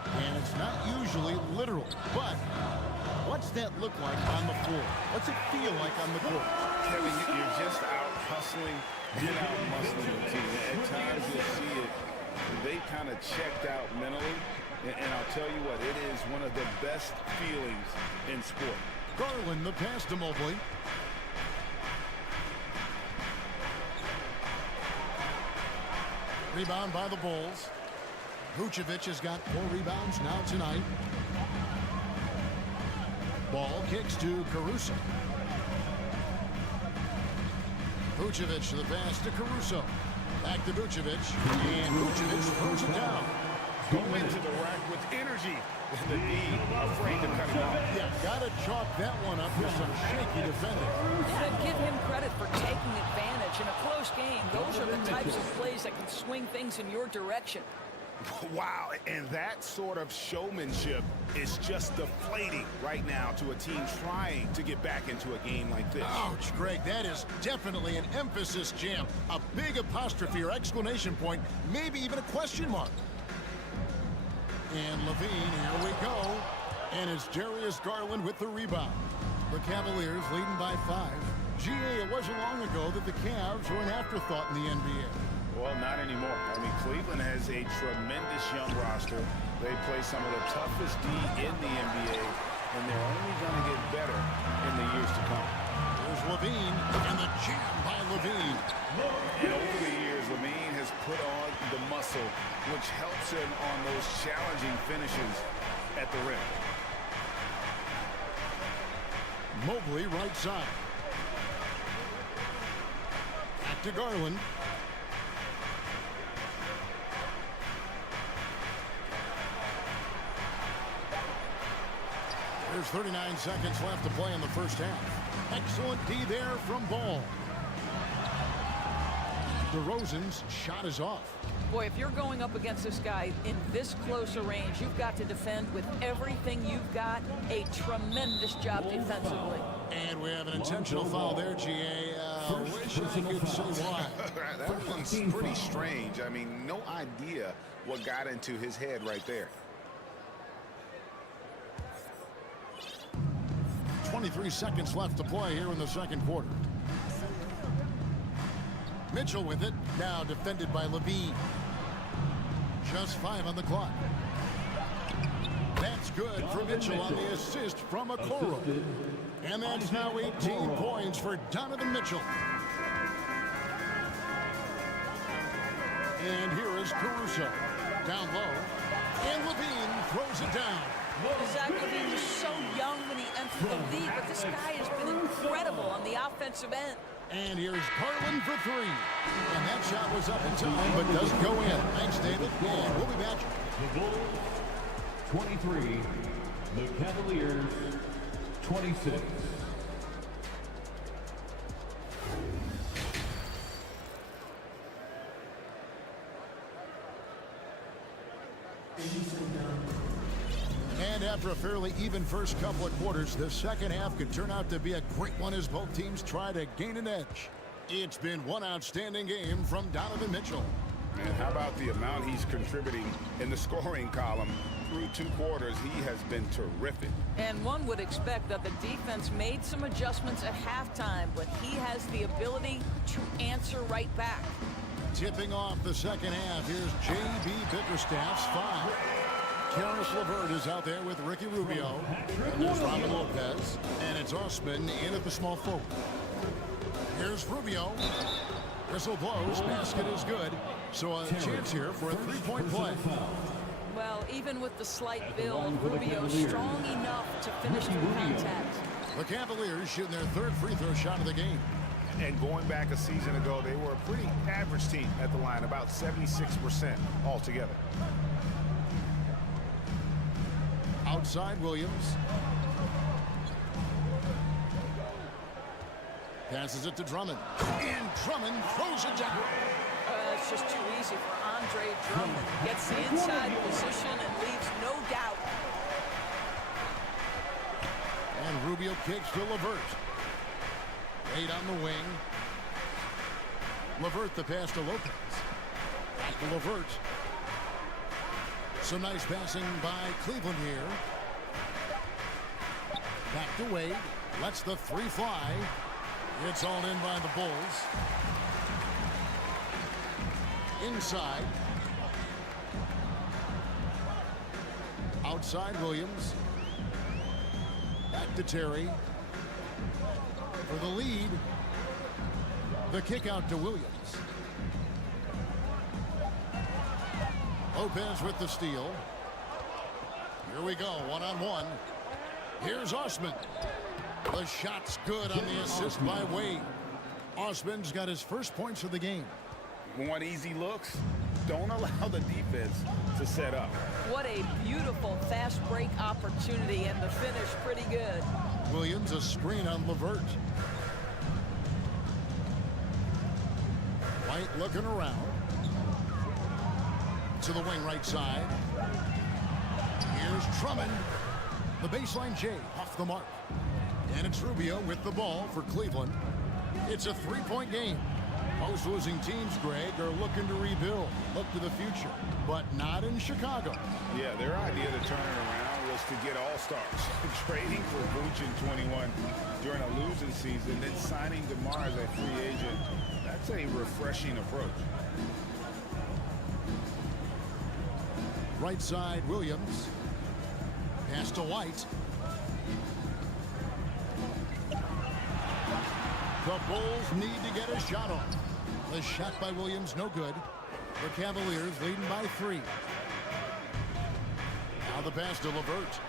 And it's not usually literal. But what's that look like on the floor? What's it feel like on the court? Kevin, you're just out hustling and out muscling the team. At times you'll see it. They kind of checked out mentally. And I'll tell you what, it is one of the best feelings in sport. Garland, the pass to Mobley. Rebound by the Bulls. Vucevic has got 4 rebounds now tonight. Ball kicks to Caruso. Vucevic to the pass to Caruso. Back to Vucevic. And Vucevic throws it down. go into the rack with energy. The D afraid to cut him off. Yeah, gotta chalk that one up for some shaky defending. And give him credit for taking advantage. In a close game, those are the types of plays that can swing things in your direction. Wow, and that sort of showmanship is just deflating right now to a team trying to get back into a game like this. Ouch, Greg, that is definitely an emphasis jam. A big apostrophe or exclamation point, maybe even a question mark. And Levine, here we go. And it's Darius Garland with the rebound. The Cavaliers leading by 5. GA, it wasn't long ago that the Cavs were an afterthought in the NBA. Well, not anymore. I mean, Cleveland has a tremendous young roster. They play some of the toughest D in the NBA, and they're only going to get better in the years to come. There's Levine, and the jam by Levine. And over the years, Levine has put on the muscle, which helps him on those challenging finishes at the rim. Mobley right side. Back to Garland. There's 39 seconds left to play in the first half. Excellent D there from Ball. DeRozan's shot is off. Boy, if you're going up against this guy in this close a range, you've got to defend with everything you've got. A tremendous job defensively. And we have an intentional foul there, GA. Wish I could say why. That one's pretty strange. I mean, no idea what got into his head right there. 23 seconds left to play here in the second quarter. Mitchell with it, now defended by Levine. Just 5 on the clock. That's good for Mitchell on the assist from Okoro. And that's now 18 points for Donovan Mitchell. And here is Caruso. Down low. And Levine throws it down. Zach Levine was so young when he entered the league, but this guy has been incredible on the offensive end. And here's Garland for 3. And that shot was up in time, but doesn't go in. Thanks, David. And we'll be back. The Bulls, 23. The Cavaliers, 26. And after a fairly even first couple of quarters, the second half could turn out to be a great one as both teams try to gain an edge. It's been one outstanding game from Donovan Mitchell. And how about the amount he's contributing in the scoring column? Through 2 quarters, he has been terrific. And one would expect that the defense made some adjustments at halftime, but he has the ability to answer right back. Tipping off the second half, here's J.B. Bickerstaff's 5. Karis LeVert is out there with Ricky Rubio. And there's Robin Lopez. And it's Osman in at the small forward. Here's Rubio. Whistle blows. Basket is good. So a chance here for a 3-point play. Well, even with the slight build, Rubio's strong enough to finish through contact. The Cavaliers shooting their 3rd free throw shot of the game. And going back a season ago, they were a pretty average team at the line, about 76% altogether. Outside Williams. Passes it to Drummond. And Drummond throws it down. It's just too easy for Andre Drummond. Gets the inside position and leaves no doubt. And Rubio kicks to LeVert. Wade on the wing. LeVert the pass to Lopez. Back to LeVert. Some nice passing by Cleveland here. Back to Wade. Lets the 3 fly. It's all in by the Bulls. Inside. Outside Williams. Back to Terry. For the lead. The kick out to Williams. Lopez with the steal. Here we go, one-on-one. Here's Osman. The shot's good on the assist by Wade. Osman's got his first points of the game. Want easy looks? Don't allow the defense to set up. What a beautiful fast break opportunity, and the finish pretty good. Williams, a screen on LeVert. White looking around. To the wing right side. Here's Drummond. The baseline J off the mark. And it's Rubio with the ball for Cleveland. It's a three-point game. Most losing teams, Greg, are looking to rebuild, look to the future, but not in Chicago. Yeah, their idea to turn it around was to get all-stars. Trading for Vooch in 21 during a losing season, then signing DeMar as a free agent. That's a refreshing approach. Right side, Williams. Pass to White. The Bulls need to get a shot off. The shot by Williams, no good. The Cavaliers leading by 3. Now the pass to LeVert.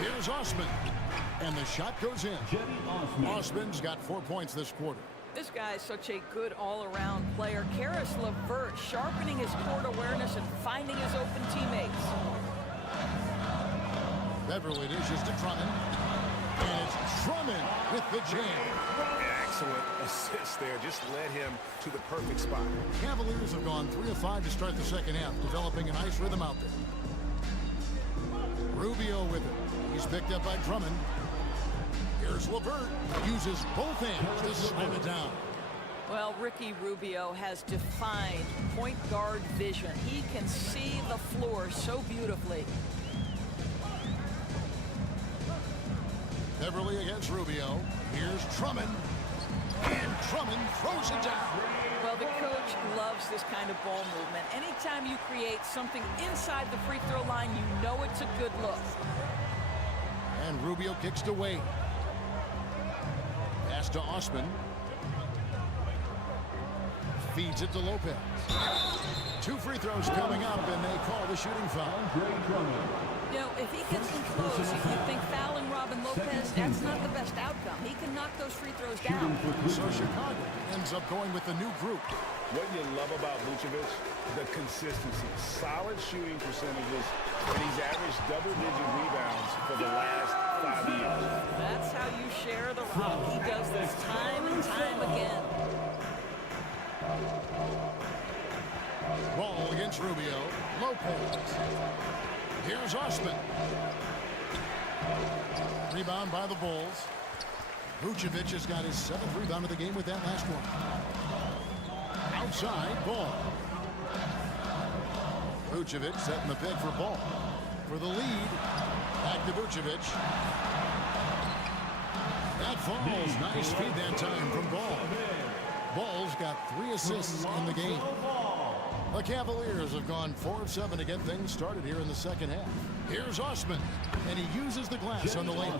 Here's Osman. And the shot goes in. Osman's got 4 points this quarter. This guy is such a good all-around player. Caris LeVert sharpening his court awareness and finding his open teammates. Beverly dishes to Drummond. And it's Drummond with the jam. Excellent assist there. Just led him to the perfect spot. Cavaliers have gone 3 of 5 to start the second half, developing a nice rhythm out there. Rubio with it. He's picked up by Drummond. Here's LeVert. Uses both hands to slam it down. Well, Ricky Rubio has defined point guard vision. He can see the floor so beautifully. Beverly against Rubio. Here's Drummond. And Drummond throws it down. Well, the coach loves this kind of ball movement. Anytime you create something inside the free throw line, you know it's a good look. And Rubio kicks away. Pass to Osman. Feeds it to Lopez. 2 free throws coming up, and they call the shooting foul. You know, if he gets in close, if you think fouling Robin Lopez, that's not the best outcome. He can knock those free throws down. So Chicago ends up going with the new group. What you love about Vucevic, the consistency. Solid shooting percentages, and he's averaged double-digit rebounds for the last 5 years. That's how you share the rock. He does this time and time again. Ball against Rubio. Lopez. Here's Osman. Rebound by the Bulls. Vucevic has got his 7th rebound of the game with that last one. Outside, Ball. Vucevic setting the pick for Ball. For the lead, back to Vucevic. That falls. Nice feed that time from Ball. Ball's got 3 assists in the game. The Cavaliers have gone 4 of 7 to get things started here in the second half. Here's Osman, and he uses the glass on the lane.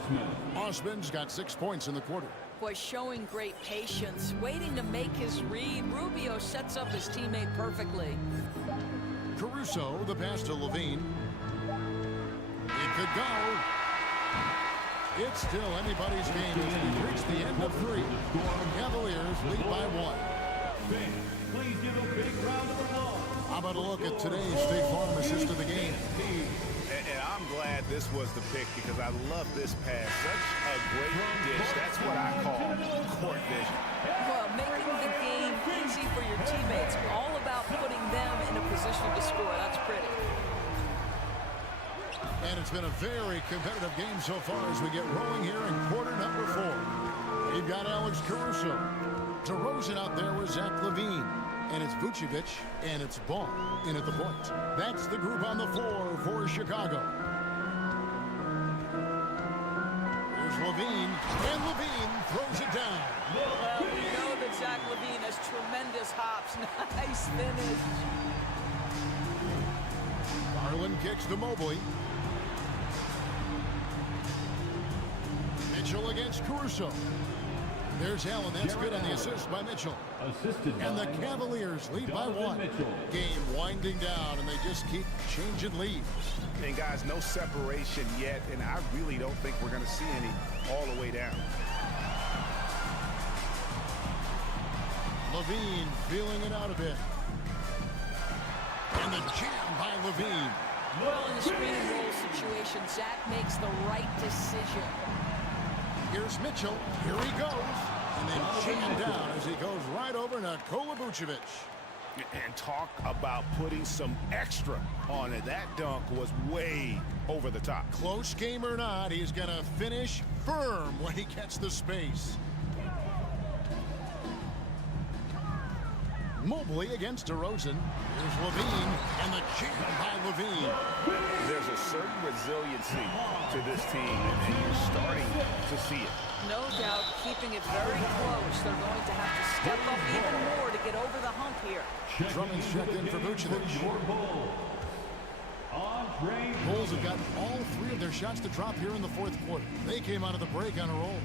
Osman's got 6 points in the quarter. Boy, showing great patience, waiting to make his read. Rubio sets up his teammate perfectly. Caruso, the pass to Levine. It could go. It's still anybody's game as we reach the end of 3. Cavaliers lead by 1. Please give a big round of applause. How about a look at today's State Farm assist of the game? And I'm glad this was the pick because I love this pass. Such a great dish. That's what I call court vision. Well, making the game easy for your teammates. All about putting them in a position to score. That's pretty. And it's been a very competitive game so far as we get rolling here in quarter number 4. We've got Alex Caruso. DeRozan out there with Zach LaVine. And it's Vucevic, and it's Ball in at the point. That's the group on the floor for Chicago. Here's LaVine, and LaVine throws it down. Well, we know that Zach LaVine has tremendous hops. Nice finish. Garland kicks to Mobley. Mitchell against Caruso. There's Allen. That's good on the assist by Mitchell. And the Cavaliers lead by 1. Game winding down, and they just keep changing leads. And guys, no separation yet, and I really don't think we're going to see any all the way down. LaVine feeling it out a bit. And the jam by Levine. Well, in the screen and roll situation, Zach makes the right decision. Here's Mitchell. Here he goes. And then jammed down as he goes right over Nikola Vucevic. And talk about putting some extra on it. That dunk was way over the top. Close game or not, he's going to finish firm when he gets the space. Mobley against DeRozan. Here's Levine, and the jam by Levine. There's a certain resiliency to this team, and you're starting to see it. No doubt, keeping it very close. They're going to have to step up even more to get over the hump here. Drummond's checked in for Vucevic. Bulls have got all three of their shots to drop here in the fourth quarter. They came out of the break on a roll.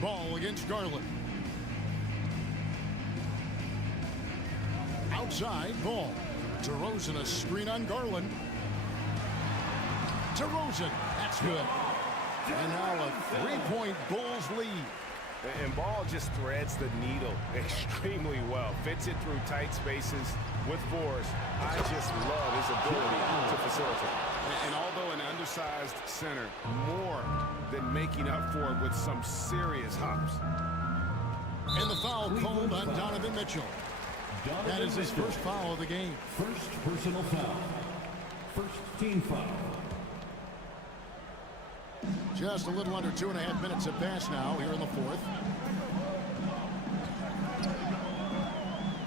Ball against Garland. Outside, ball. DeRozan, a screen on Garland. DeRozan, that's good. And now a three-point Bulls lead. And Ball just threads the needle extremely well. Fits it through tight spaces with force. I just love his ability to facilitate. And although an undersized center, more than making up for it with some serious hops. And the foul called on Donovan Mitchell. That is his first foul of the game. First personal foul. First team foul. Just a little under 2.5 minutes have passed now here in the fourth.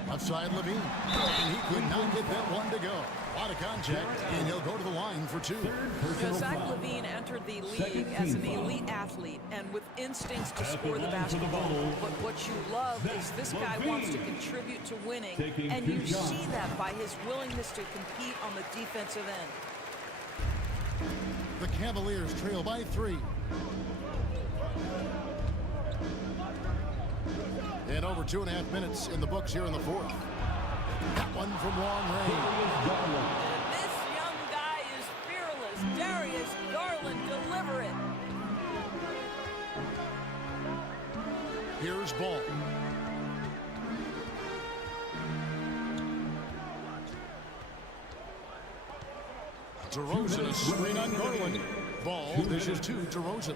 Outside Levine. And he could not get that one to go. A lot of contact, and he'll go to the line for two. Zach LaVine entered the league as an elite athlete and with instincts to score the basketball. But what you love is this guy wants to contribute to winning, and you see that by his willingness to compete on the defensive end. The Cavaliers trail by 3. And over 2.5 minutes in the books here in the fourth. That one from long range. And this young guy is fearless. Darius Garland, deliver it. Here's Ball. DeRozan, a screen on Garland. Ball dishes to DeRozan.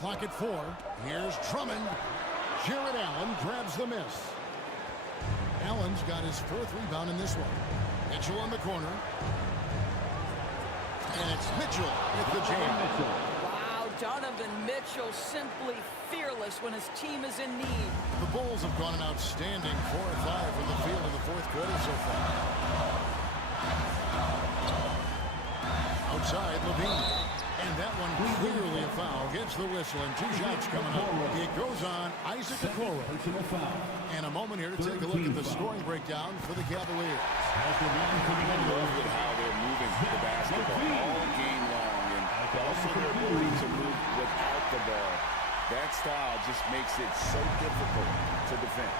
Clock at 4. Here's Drummond. Jared Allen grabs the miss. Allen's got his 4th rebound in this one. Mitchell on the corner. And it's Mitchell with the jam. Wow, Donovan Mitchell simply fearless when his team is in need. The Bulls have gone an outstanding 4 of 5 from the field in the fourth quarter so far. Outside, Levine. And that one clearly a foul. Gets the whistle and 2 shots coming up. It goes on Isaac Okoro. And a moment here to take a look at the scoring breakdown for the Cavaliers. I love with how they're moving the basketball all game long, and also their ability to move without the ball. That style just makes it so difficult to defend.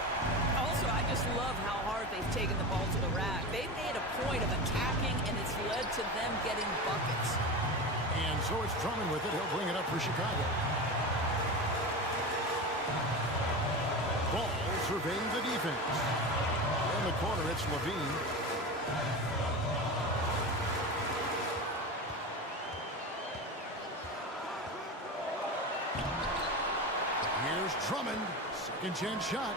Also, I just love how hard they've taken the ball to the rack. They've made a point of attacking, and it's led to them getting buckets. And so it's Drummond with it. He'll bring it up for Chicago. Ball surveying the defense. In the corner, it's Levine. Here's Drummond. Second chance shot.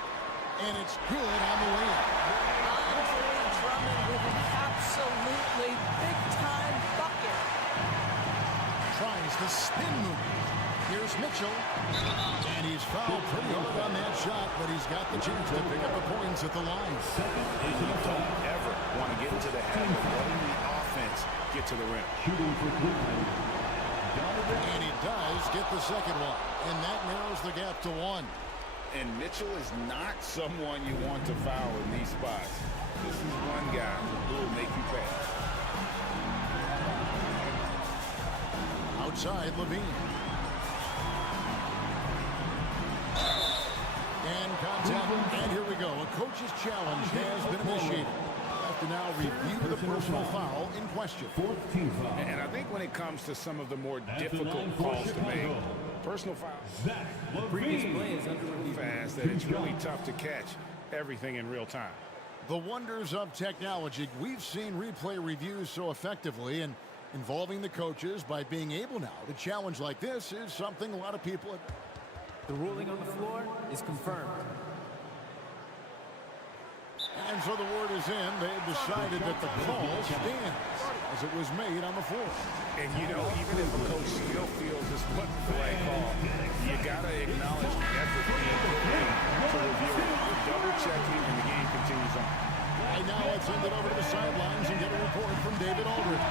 And it's good on the way up. Andre Drummond with an absolutely big-time bucket. Tries the spin move. Here's Mitchell. And he's fouled pretty hard on that shot, but he's got the chance to pick up the points at the line. And you don't ever want to get into the habit of letting the offense get to the rim. And he does get the second one. And that narrows the gap to 1. And Mitchell is not someone you want to foul in these spots. This is one guy who will make you pay. Outside, Levine. And contact. And here we go. A coach's challenge has been initiated. We'll have to now review the personal foul in question. And I think when it comes to some of the more difficult calls to make, personal foul. Previous play is under review fast that it's really tough to catch. everything in real time. The wonders of technology. We've seen replay reviews so effectively, and involving the coaches by being able now to challenge like this is something a lot of people... The ruling on the floor is confirmed. And so the word is in. They have decided that the call stands as it was made on the floor. And, you know, even if a coach still feels this wasn't the right call, you got to acknowledge the effort being put in to review it. You're double-checking, and the game continues on. Right now, let's send it over to the sidelines and get a report from David Aldridge.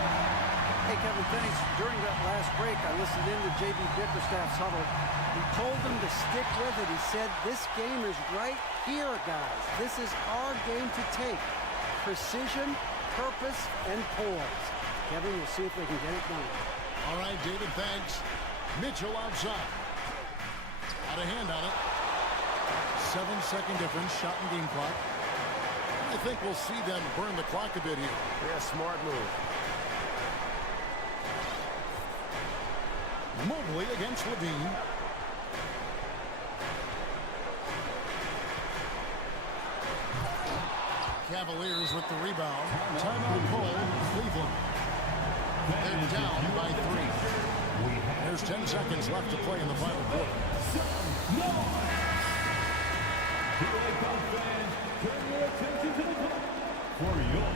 Hey, Kevin, thanks. During that last break, I listened in to J.B. Bickerstaff's huddle. He told them to stick with it. He said, this game is right here, guys. This is our game to take. Precision, purpose, and poise. Kevin, we'll see if they can get it done. All right, David, thanks. Mitchell outside. Out of hand on it. 7-second difference, shot and game clock. I think we'll see them burn the clock a bit here. Yeah, smart move. Mobley against Levine. Cavaliers with the rebound. Timeout call, Cleveland. They're down by 3. There's 10 seconds left to play in the final quarter. fans, turn your attention to the clock for your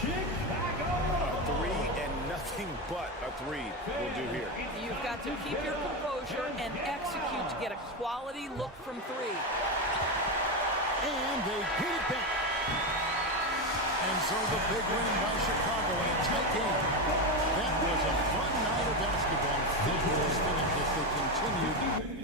Chicago. A 3 and nothing but a 3 will do here. You've got to keep your composure and execute to get a quality look from 3. And they hit it back. And so the big win by Chicago in a tight game. That was a fun night of basketball. Fabulous finish as they continued.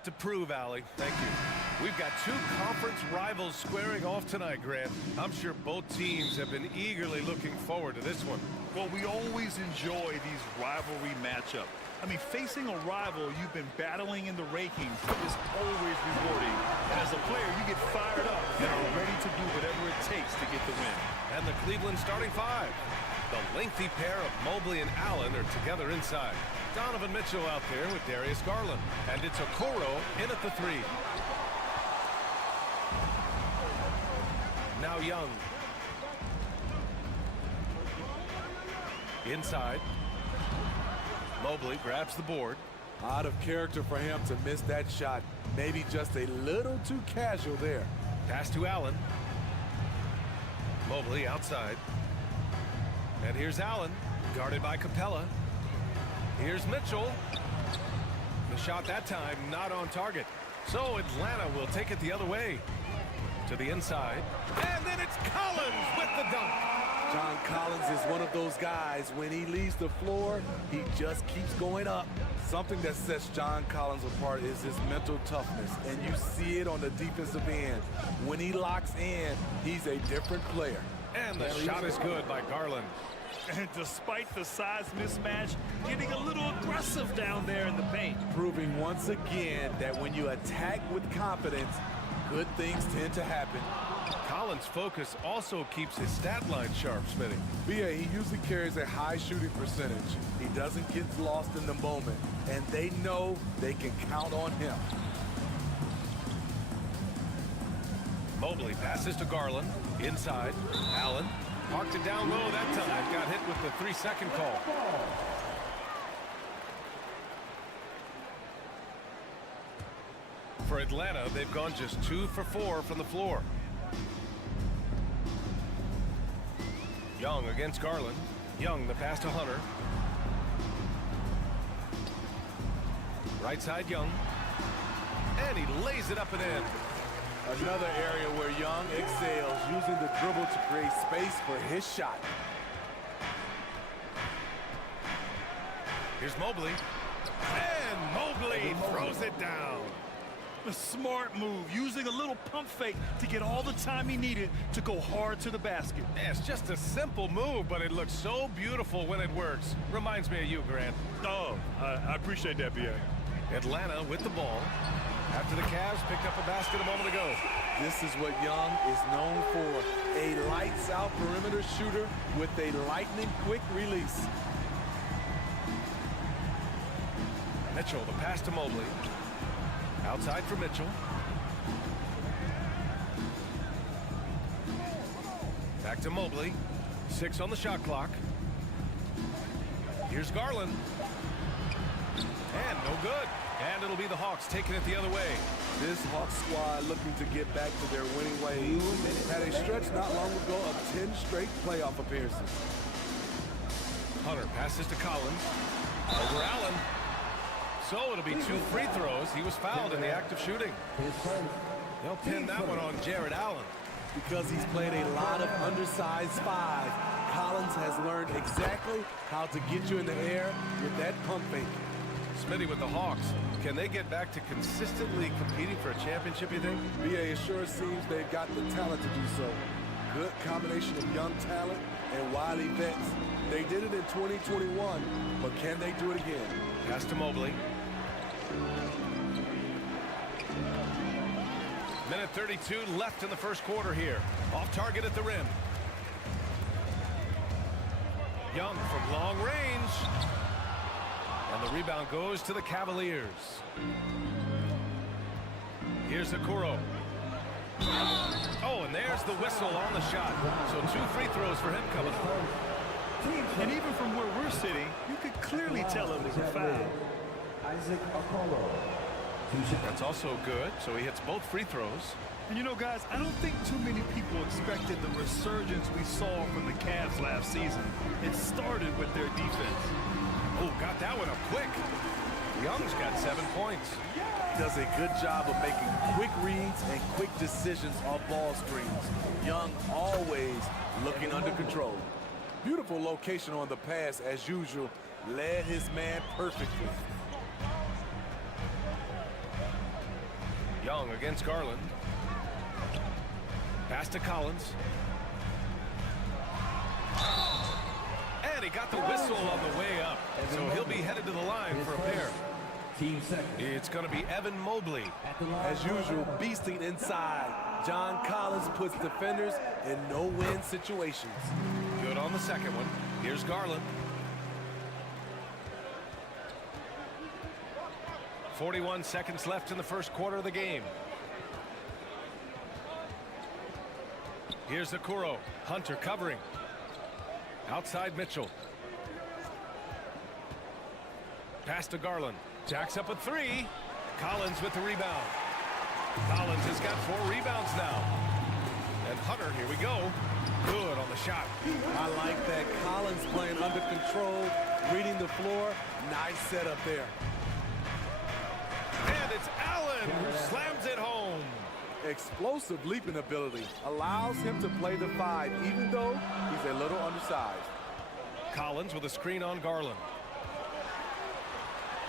lot to prove, Allie. Thank you. We've got two conference rivals squaring off tonight, Grant. I'm sure both teams have been eagerly looking forward to this one. Well, we always enjoy these rivalry matchups. I mean, facing a rival you've been battling in the rankings is always rewarding. And as a player, you get fired up and are ready to do whatever it takes to get the win. And the Cleveland starting five. The lengthy pair of Mobley and Allen are together inside. Donovan Mitchell out there with Darius Garland. And it's Okoro in at the three. Now Young. Inside. Mobley grabs the board. Out of character for him to miss that shot. Maybe just a little too casual there. Pass to Allen. Mobley outside. And here's Allen, guarded by Capella. Here's Mitchell. The shot that time not on target. So Atlanta will take it the other way. To the inside. And then it's Collins with the dunk. John Collins is one of those guys, when he leaves the floor, he just keeps going up. Something that sets John Collins apart is his mental toughness, and you see it on the defensive end. When he locks in, he's a different player. And the shot is good by Garland. And despite the size mismatch, getting a little aggressive down there in the paint. Proving once again that when you attack with confidence, good things tend to happen. Collins' focus also keeps his stat line sharp, Smitty. BA, he usually carries a high shooting percentage. He doesn't get lost in the moment, and they know they can count on him. Mobley passes to Garland. Inside. Allen parked it down low that time. Got hit with the 3-second call. For Atlanta, they've gone just 2 for 4 from the floor. Young against Garland. Young, the pass to Hunter. Right side, Young. And he lays it up and in. Another area where Young excels, using the dribble to create space for his shot. Here's Mobley. And Mobley throws it down. A smart move, using a little pump fake to get all the time he needed to go hard to the basket. Yeah, it's just a simple move, but it looks so beautiful when it works. Reminds me of you, Grant. Oh, I appreciate that, B.A. Atlanta with the ball. After the Cavs picked up a basket a moment ago. This is what Young is known for. A lights-out perimeter shooter with a lightning-quick release. Mitchell, the pass to Mobley. Outside for Mitchell. Back to Mobley. 6 on the shot clock. Here's Garland. And no good. And it'll be the Hawks taking it the other way. This Hawks squad looking to get back to their winning ways. Had a stretch not long ago of 10 straight playoff appearances. Hunter passes to Collins. Over Allen. So it'll be 2 free throws. He was fouled in the act of shooting. They'll pin that one on Jared Allen. Because he's played a lot of undersized 5, Collins has learned exactly how to get you in the air with that pump fake. Smitty with the Hawks. Can they get back to consistently competing for a championship, you think? BA, it sure seems they've got the talent to do so. Good combination of young talent and wily vets. They did it in 2021, but can they do it again? Pass to Mobley. Minute 32 left in the first quarter here. Off target at the rim. Young from long range. And the rebound goes to the Cavaliers. Here's Okoro. Oh, and there's the whistle on the shot. So 2 free throws for him coming up. And even from where we're sitting, you could clearly tell it was a foul. That's also good, so he hits both free throws. And you know, guys, I don't think too many people expected the resurgence we saw from the Cavs last season. It started with their defense. Oh, got that one up quick. Young's got 7 points. Does a good job of making quick reads and quick decisions off ball screens. Young always looking under control. Beautiful location on the pass as usual. Led his man perfectly. Young against Garland. Pass to Collins. And he got the whistle on the way up. So he'll be headed to the line for a pair. It's going to be Evan Mobley. As usual, beasting inside. John Collins puts defenders in no-win situations. Good on the second one. Here's Garland. 41 seconds left in the first quarter of the game. Here's Okoro. Hunter covering. Outside Mitchell. Pass to Garland. Jacks up a three. Collins with the rebound. Collins has got 4 rebounds now. And Hunter, here we go. Good on the shot. I like that. Collins playing under control, reading the floor. Nice setup there. And it's Allen who slams it home. Explosive leaping ability allows him to play the 5, even though he's a little undersized. Collins with a screen on Garland.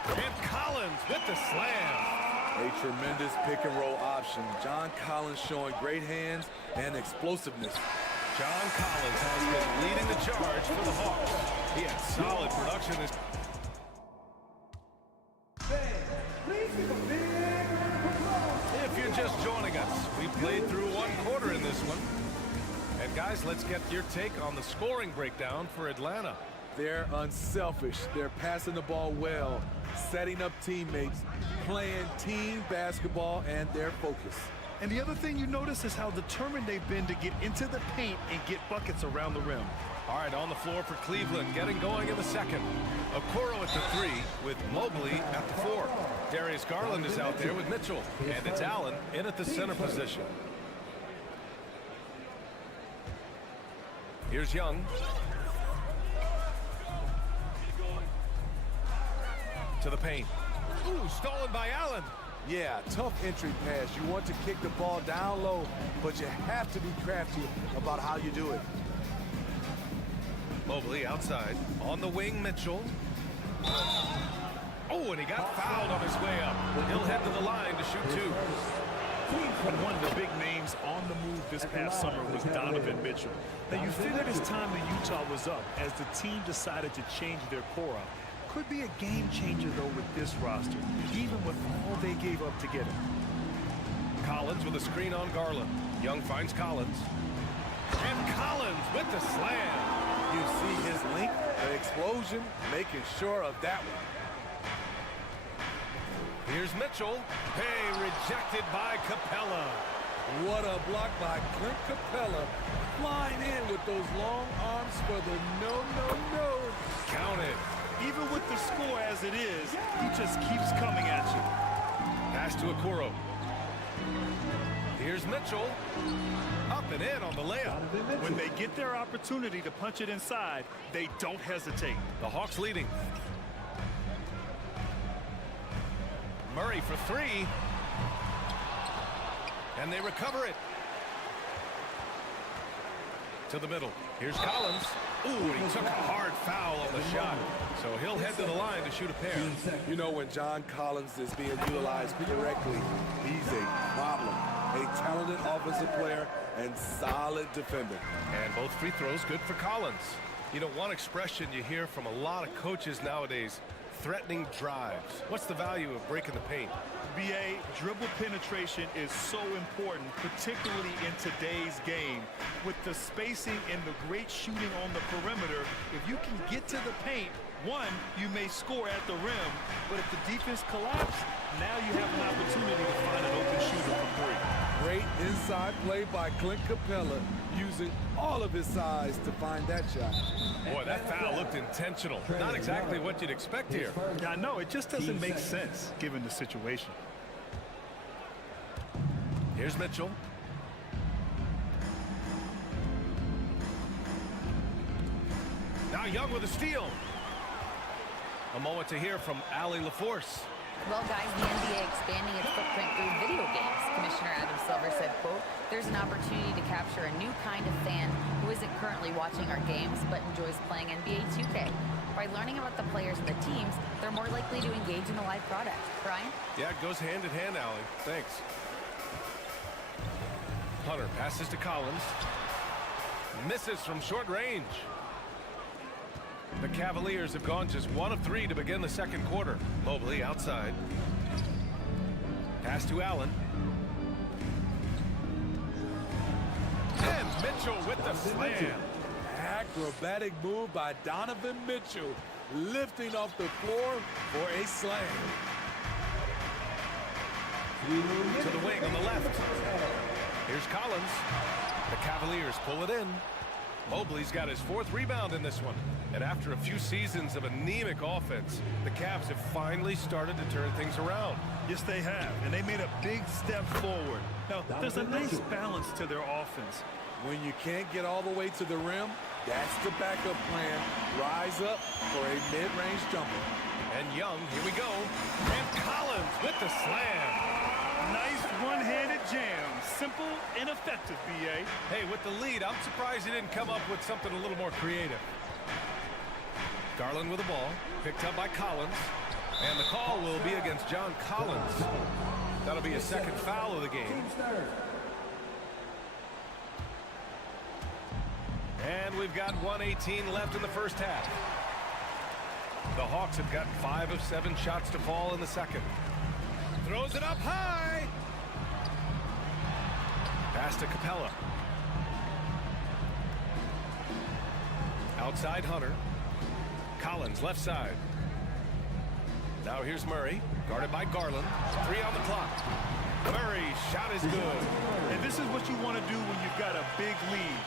And Collins with the slam. A tremendous pick-and-roll option. John Collins showing great hands and explosiveness. John Collins has been leading the charge for the Hawks. He had solid production this. If you're just joining us, we played through 1 quarter in this one. And guys, let's get your take on the scoring breakdown for Atlanta. They're unselfish. They're passing the ball well, setting up teammates, playing team basketball, and their focus. And the other thing you notice is how determined they've been to get into the paint and get buckets around the rim. All right, on the floor for Cleveland, getting going in the second. Okoro at the 3 with Mobley at the 4. Darius Garland is out there with Mitchell, and it's Allen in at the center position. Here's Young. To the paint. Ooh, stolen by Allen. Yeah, tough entry pass. You want to kick the ball down low, but you have to be crafty about how you do it. Mobley outside. On the wing, Mitchell. Oh, and he got fouled on his way up. He'll head to the line to shoot 2. And one of the big names on the move this past summer was Donovan Mitchell. Now, you figured his time in Utah was up as the team decided to change their core up. Could be a game changer, though, with this roster, even with all they gave up to get him. Collins with a screen on Garland. Young finds Collins. And Collins with the slam. You see his length, an explosion, making sure of that one. Here's Mitchell. Hey, rejected by Capella. What a block by Clint Capella. Flying in with those long arms for the no. Count it. Even with the score as it is, he just keeps coming at you. Pass to Okoro. Here's Mitchell. Up and in on the layup. When they get their opportunity to punch it inside, they don't hesitate. The Hawks leading. Murray for 3. And they recover it. To the middle. Here's Collins. Ooh, he took a hard foul on the shot. So he'll head to the line to shoot a pair. You know, when John Collins is being utilized correctly, he's a problem. A talented offensive player and solid defender. And both free throws good for Collins. You know, one expression you hear from a lot of coaches nowadays, threatening drives. What's the value of breaking the paint? BA, dribble penetration is so important, particularly in today's game. With the spacing and the great shooting on the perimeter, if you can get to the paint, one, you may score at the rim, but if the defense collapses, now you have an opportunity to find an open shooter for 3. Great inside play by Clint Capella, using all of his size to find that shot. Boy, that foul looked intentional. Not exactly what you'd expect here. Yeah, I know. It just doesn't make sense given the situation. Here's Mitchell. Now Young with a steal. A moment to hear from Allie LaForce. Well, guys, the NBA expanding its footprint through video games. Commissioner Adam Silver said, quote, "There's an opportunity to capture a new kind of fan who isn't currently watching our games but enjoys playing NBA 2K. By learning about the players and the teams, they're more likely to engage in the live product." Brian? Yeah, it goes hand in hand, Allie. Thanks. Hunter passes to Collins. Misses from short range. The Cavaliers have gone just 1 of 3 to begin the second quarter. Mobley outside. Pass to Allen. And Mitchell with the slam. Acrobatic move by Donovan Mitchell, lifting off the floor for a slam. To the wing on the left. Here's Collins. The Cavaliers pull it in. Mobley's got his 4th rebound in this one. And after a few seasons of anemic offense, the Cavs have finally started to turn things around. Yes, they have, and they made a big step forward. Now, there's a nice balance to their offense. When you can't get all the way to the rim, that's the backup plan. Rise up for a mid-range jumper. And Young, here we go. And Collins with the slam. Nice one-handed jam. Simple and effective, B.A. Hey, with the lead, I'm surprised he didn't come up with something a little more creative. Garland with the ball, picked up by Collins. And the call will be against John Collins. That'll be a second foul of the game. And we've got 1:18 left in the first half. The Hawks have gotten 5 of 7 shots to fall in the second. Throws it up high. Pass to Capella. Outside Hunter. Collins left side. Now here's Murray, guarded by Garland. 3 on the clock. Murray's shot is good. And this is what you want to do when you've got a big lead.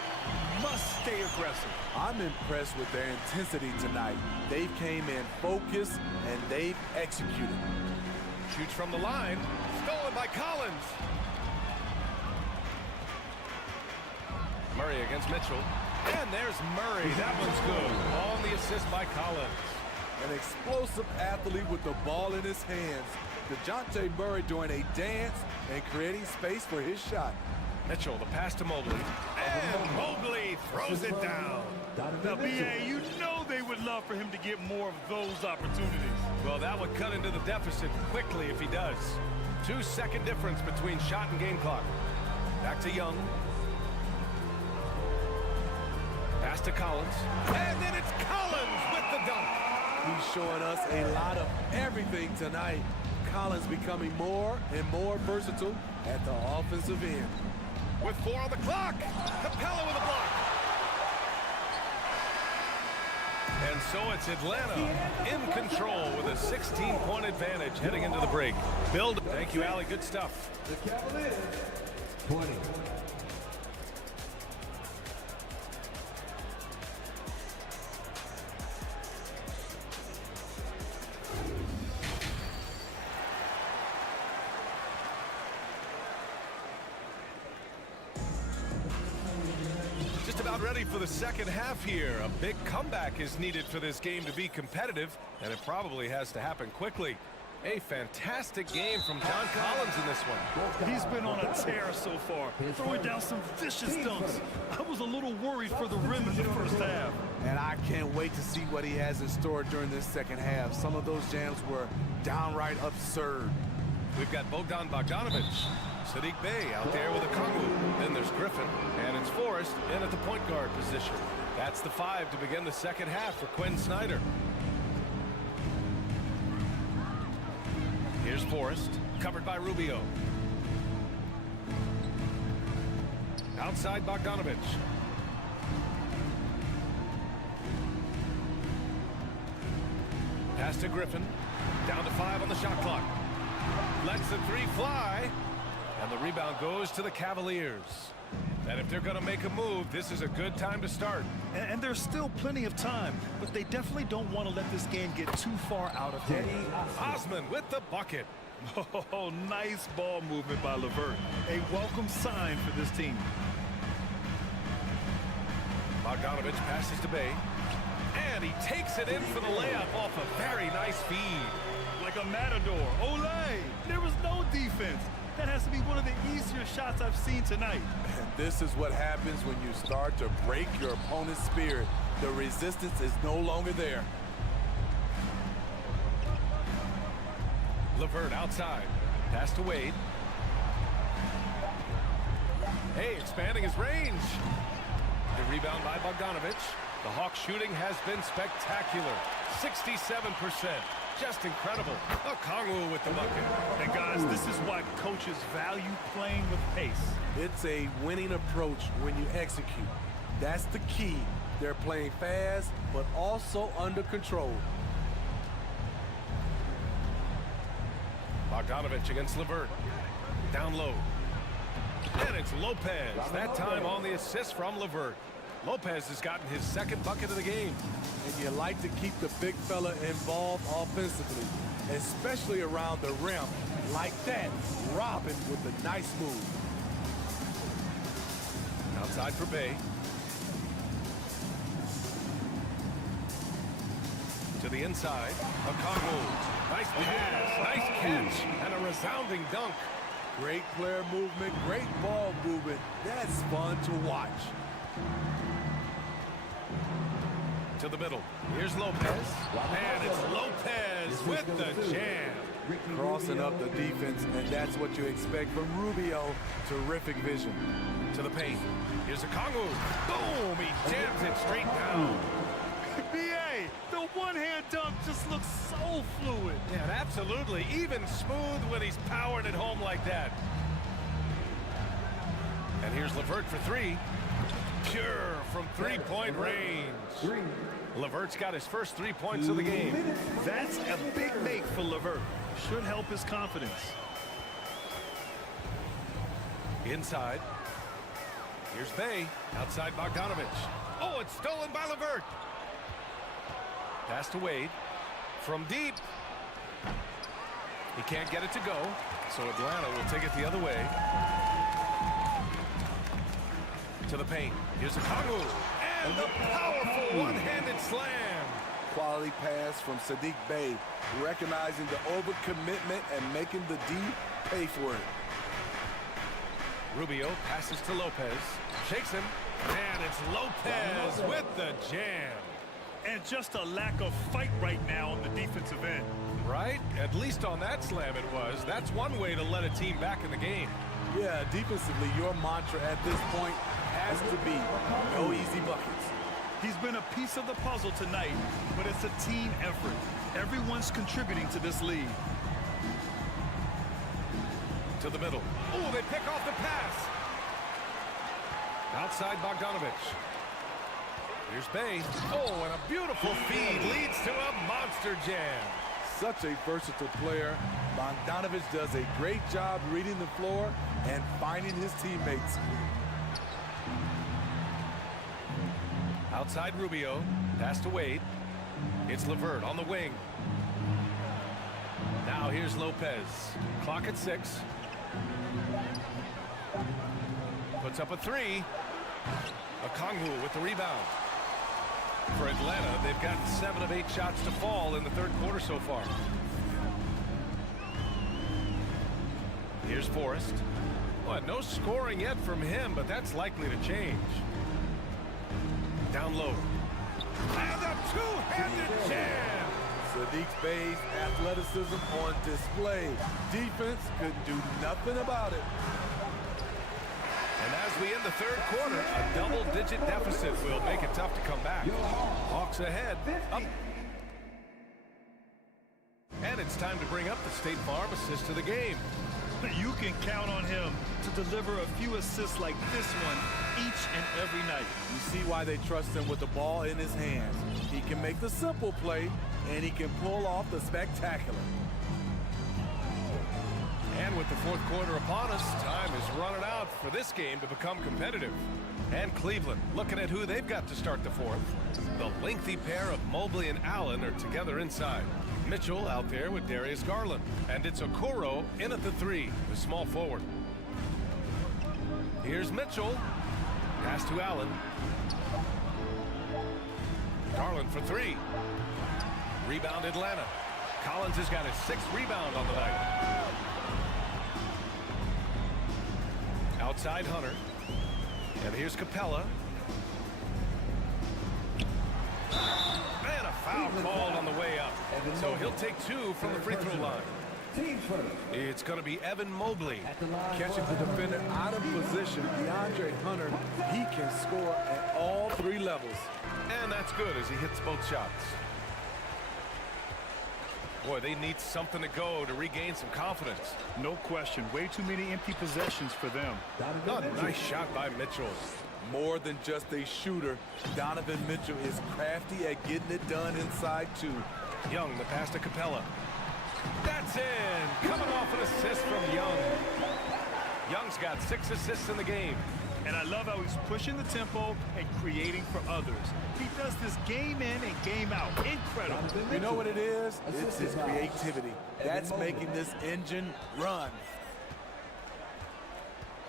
You must stay aggressive. I'm impressed with their intensity tonight. They came in focused and they've executed. Shoots from the line. Stolen by Collins. Murray against Mitchell. And there's Murray. That one's good. On the assist by Collins. An explosive athlete with the ball in his hands. DeJounte Murray doing a dance and creating space for his shot. Mitchell, the pass to Mobley. And Mobley throws it down. Now, B.A., you know they would love for him to get more of those opportunities. Well, that would cut into the deficit quickly if he does. 2-second difference between shot and game clock. Back to Young. Pass to Collins. And then it's Collins with the dunk. He's showing us a lot of everything tonight. Collins becoming more and more versatile at the offensive end. With 4 on the clock. Capella with a block. And so it's Atlanta in control with a 16-point advantage heading into the break. Bill, thank you, Allie. Good stuff. The Cavaliers, 20. Ready for the second half here. A big comeback is needed for this game to be competitive, and it probably has to happen quickly. A fantastic game from John Collins in this one. He's been on a tear so far, throwing down some vicious dunks. I was a little worried for the rim in the first half. And I can't wait to see what he has in store during this second half. Some of those jams were downright absurd. We've got Bogdan Bogdanovic. Sadiq Bey out there with a Kongu. Then there's Griffin, and it's Forrest in at the point guard position. That's the 5 to begin the second half for Quinn Snyder. Here's Forrest, covered by Rubio. Outside Bogdanovic. Pass to Griffin. Down to 5 on the shot clock. Lets the 3 fly. And the rebound goes to the Cavaliers. And if they're going to make a move, this is a good time to start. And there's still plenty of time, but they definitely don't want to let this game get too far out of hand. Osman with the bucket. Oh, nice ball movement by LeVert. A welcome sign for this team. Bogdanovic passes to Bey. And he takes it in for the layup off a very nice feed. Like a matador. Olay! There was no defense. That has to be one of the easier shots I've seen tonight. And this is what happens when you start to break your opponent's spirit. The resistance is no longer there. LeVert outside. Pass to Wade. Hey, expanding his range. The rebound by Bogdanovic. The Hawks shooting has been spectacular. 67%. Just incredible. Okongwu with the bucket. And guys, this is why coaches value playing with pace. It's a winning approach when you execute. That's the key. They're playing fast, but also under control. Bogdanovic against LeVert. Down low. And it's Lopez. That time on the assist from LeVert. Lopez has gotten his second bucket of the game. And you like to keep the big fella involved offensively, especially around the rim. Like that, Robin with a nice move. Outside for Bay. To the inside. Okongwu. Nice pass, nice catch, and a resounding dunk. Great player movement, great ball movement. That's fun to watch. To the middle. Here's Lopez. And it's Lopez with the jam. Crossing up the defense, and that's what you expect from Rubio. Terrific vision. To the paint. Here's Okongwu. Boom! He jams it straight down. B.A., the one-hand dunk just looks so fluid. Yeah, absolutely. Even smooth when he's powering it home like that. And here's LeVert for three. Pure from three-point range. LeVert's got his first 3 points of the game. That's a big make for LeVert. Should help his confidence. Inside. Here's Bay. Outside Bogdanovic. Oh, it's stolen by LeVert. Pass to Wade. From deep. He can't get it to go, so Atlanta will take it the other way. To the paint. Here's Okongwu. And the powerful one-handed slam. Quality pass from Saddiq Bey, recognizing the overcommitment and making the D pay for it. Rubio passes to Lopez. Shakes him. And it's Lopez with the jam. And just a lack of fight right now on the defensive end. Right? At least on that slam it was. That's one way to let a team back in the game. Yeah, defensively, your mantra at this point has to be no easy buckets. He's been a piece of the puzzle tonight, but it's a team effort. Everyone's contributing to this lead. To the middle. Oh, they pick off the pass. Outside Bogdanovic. Here's Bay. Oh, and a beautiful feed leads to a monster jam. Such a versatile player. Bogdanovic does a great job reading the floor and finding his teammates. Outside Rubio. Pass to Wade. It's LeVert on the wing. Now here's Lopez. Clock at 6. Puts up a three. Okongwu with the rebound. For Atlanta, they've gotten 7 of 8 shots to fall in the third quarter so far. Here's Forrest. Well, no scoring yet from him, but that's likely to change. Down low. And a two-handed jam! Saddiq Bey's athleticism on display. Defense couldn't do nothing about it. And as we end the third quarter, a double-digit deficit will make it tough to come back. Hawks ahead. Up. And it's time to bring up the State Farm assist of the game. You can count on him to deliver a few assists like this one each and every night. You see why they trust him with the ball in his hands. He can make the simple play, and he can pull off the spectacular. And with the fourth quarter upon us, time is running out for this game to become competitive. And Cleveland, looking at who they've got to start the fourth. The lengthy pair of Mobley and Allen are together inside. Mitchell out there with Darius Garland. And it's Okoro in at the 3, the small forward. Here's Mitchell. Pass to Allen. Garland for 3. Rebound Atlanta. Collins has got his 6th rebound on the night. Outside Hunter. And here's Capella. And a foul called on the way up. So he'll take 2 from the free throw line. It's going to be Evan Mobley. Catching the defender out of position, DeAndre Hunter, he can score at all 3 levels. And that's good as he hits both shots. Boy, they need something to go to regain some confidence. No question. Way too many empty possessions for them. Oh, nice shot by Mitchell. More than just a shooter, Donovan Mitchell is crafty at getting it done inside too. Young, the pass to Capella. That's in. Coming off an assist from Young. Young's got 6 assists in the game. And I love how he's pushing the tempo and creating for others. He does this game in and game out. Incredible. You know what it is? It's his creativity. That's making this engine run.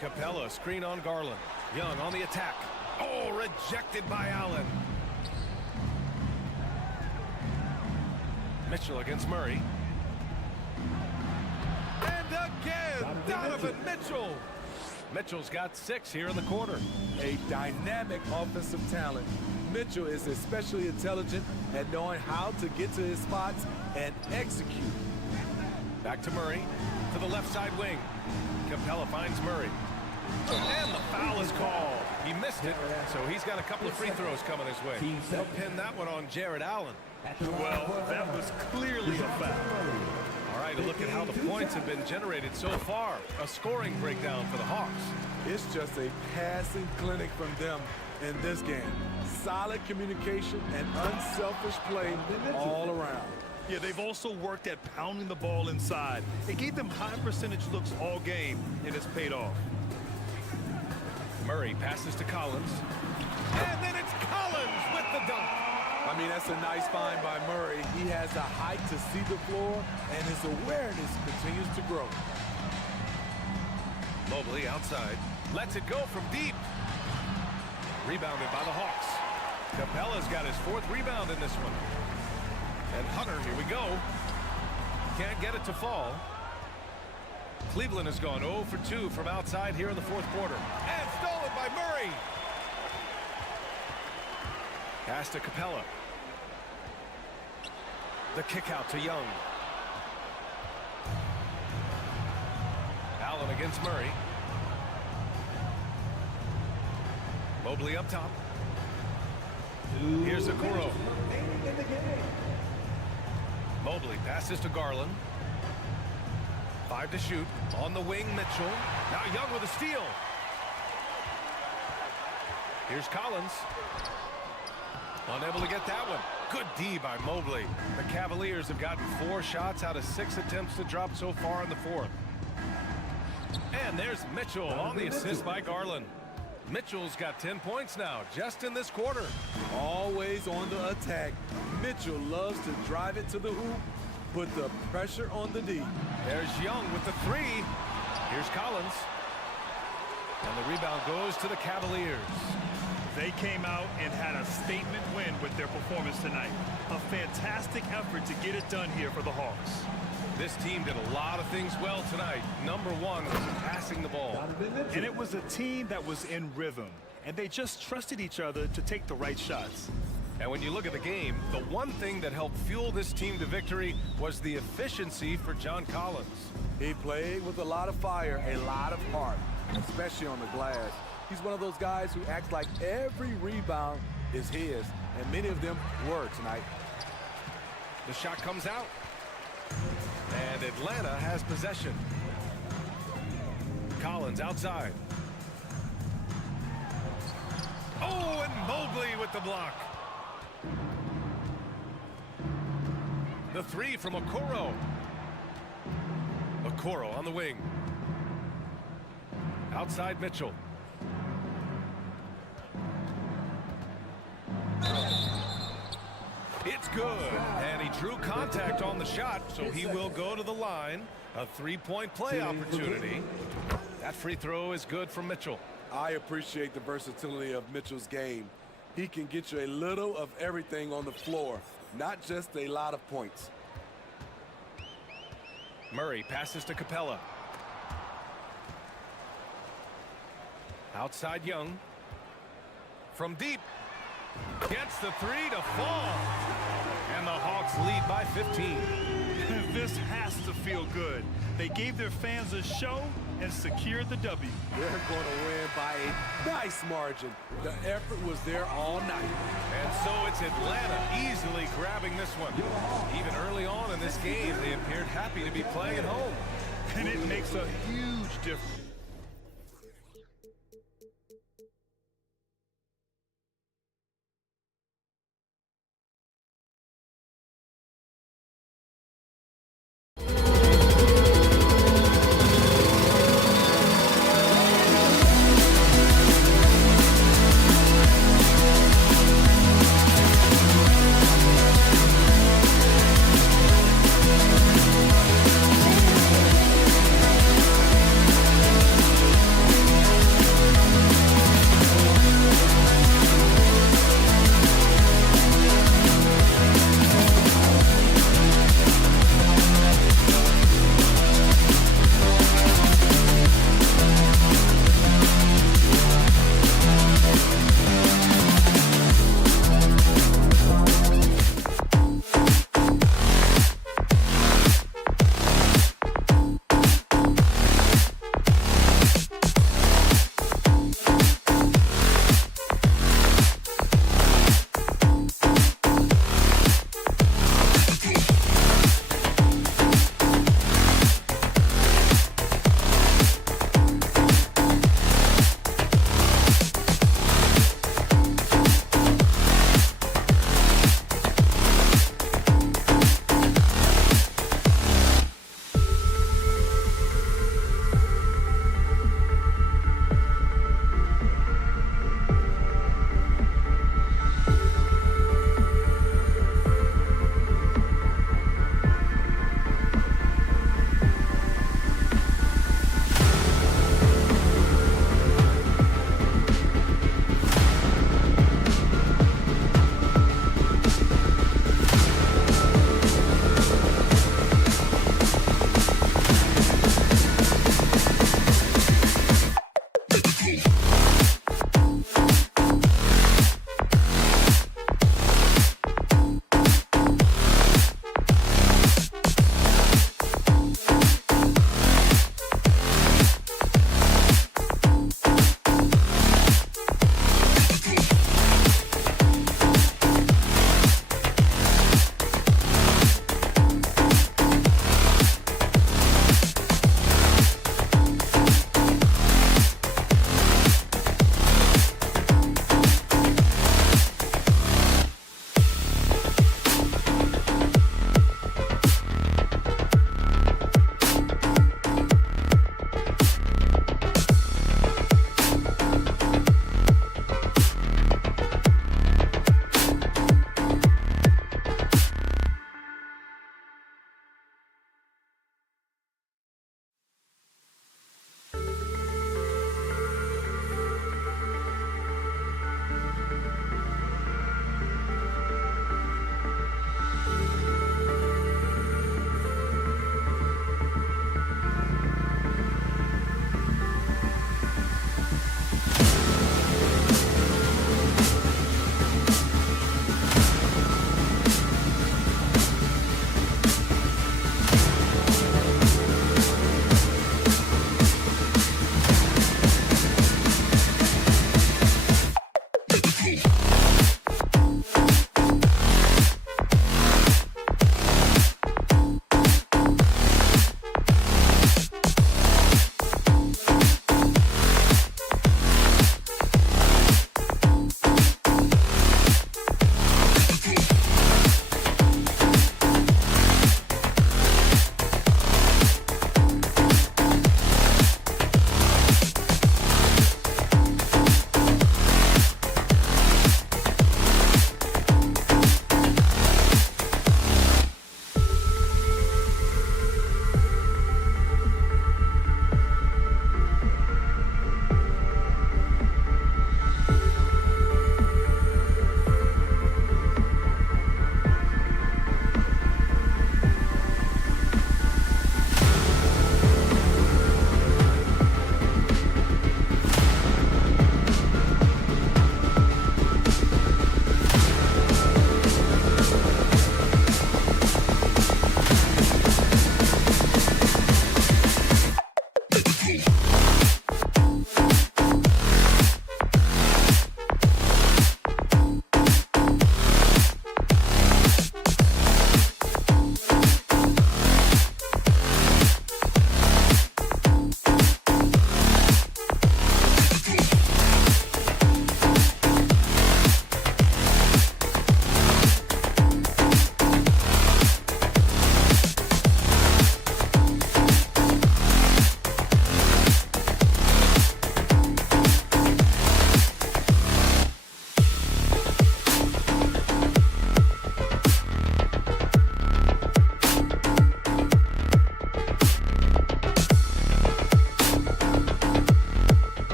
Capella, screen on Garland. Young on the attack. Oh, rejected by Allen. Mitchell against Murray. And again, Donovan Mitchell. Mitchell's got 6 here in the quarter. A dynamic offensive talent. Mitchell is especially intelligent at knowing how to get to his spots and execute. Back to Murray, to the left side wing. Capella finds Murray. And the foul is called. He missed it, so he's got a couple of free throws coming his way. They'll pin that one on Jared Allen. Well, that was clearly a foul. All right, a look at how the points have been generated so far. A scoring breakdown for the Hawks. It's just a passing clinic from them in this game. Solid communication and unselfish play all around. Yeah, they've also worked at pounding the ball inside. It gave them high percentage looks all game, and it's paid off. Murray passes to Collins. And then it's Collins with the dunk. I mean, that's a nice find by Murray. He has the height to see the floor, and his awareness continues to grow. Mobley outside. Lets it go from deep. Rebounded by the Hawks. Capella's got his 4th rebound in this one. And Hunter, here we go. Can't get it to fall. Cleveland has gone 0 for 2 from outside here in the 4th quarter. And stolen by Murray. Pass to Capella. The kick out to Young. Allen against Murray. Mobley up top. Here's Okoro. Mobley passes to Garland. 5 to shoot. On the wing, Mitchell. Now Young with a steal. Here's Collins. Unable to get that one. Good D by Mobley. The Cavaliers have gotten 4 shots out of 6 attempts to drop so far in the 4th. And there's Mitchell on the assist by Garland. Mitchell's got 10 points now, just in this quarter. Always on the attack. Mitchell loves to drive it to the hoop, put the pressure on the D. There's Young with the 3. Here's Collins. And the rebound goes to the Cavaliers. They came out and had a statement win with their performance tonight. A fantastic effort to get it done here for the Hawks. This team did a lot of things well tonight. Number 1 was passing the ball. And it was a team that was in rhythm. And they just trusted each other to take the right shots. And when you look at the game, the one thing that helped fuel this team to victory was the efficiency for John Collins. He played with a lot of fire, a lot of heart, especially on the glass. He's one of those guys who acts like every rebound is his, and many of them were tonight. The shot comes out. And Atlanta has possession. Collins outside. Oh, and Mobley with the block. The 3 from Okoro. Okoro on the wing. Outside Mitchell. It's good, and he drew contact on the shot, so he will go to the line. A 3-point play opportunity. That free throw is good from Mitchell. I appreciate the versatility of Mitchell's game. He can get you a little of everything on the floor, not just a lot of points. Murray passes to Capella. Outside Young. From deep. Gets the 3 to fall. And the Hawks lead by 15. This has to feel good. They gave their fans a show and secured the W. They're going to win by a nice margin. The effort was there all night. And so it's Atlanta easily grabbing this one. Even early on in this game, they appeared happy to be playing at home. And it makes a huge difference.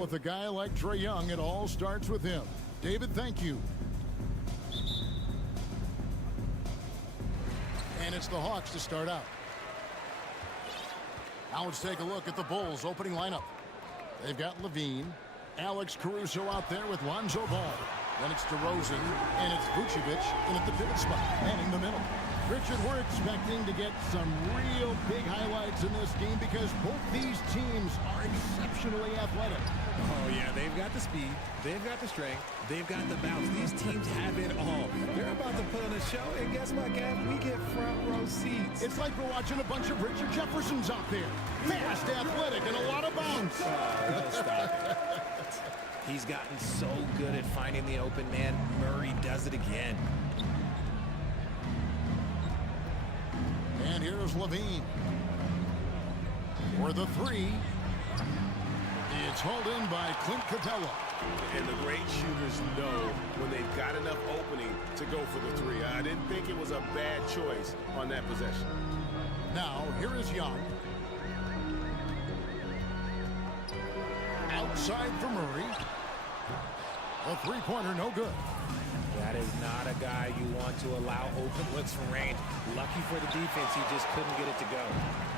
Well, with a guy like Trae Young, it all starts with him. David, thank you. And it's the Hawks to start out. Now let's take a look at the Bulls' opening lineup. They've got Levine, Alex Caruso out there with Lonzo Ball. Then it's DeRozan, and it's Vucevic in at the pivot spot, manning the middle. Richard, we're expecting to get some real big highlights in this game because both these teams are exceptionally athletic. Oh, yeah, they've got the speed, they've got the strength, they've got the bounce. These teams have it all. They're about to put on a show, and guess what, Gav? We get front row seats. It's like we're watching a bunch of Richard Jeffersons out there. Fast, athletic, and a lot of bounce. Stop it. He's gotten so good at finding the open man. Murray does it again. And here's Levine. For the three. It's hauled in by Clint Capella. And the great shooters know when they've got enough opening to go for the three. I didn't think it was a bad choice on that possession. Now, here is Young. Outside for Murray. A three-pointer, no good. That is not a guy you want to allow open looks from range. Lucky for the defense, he just couldn't get it to go.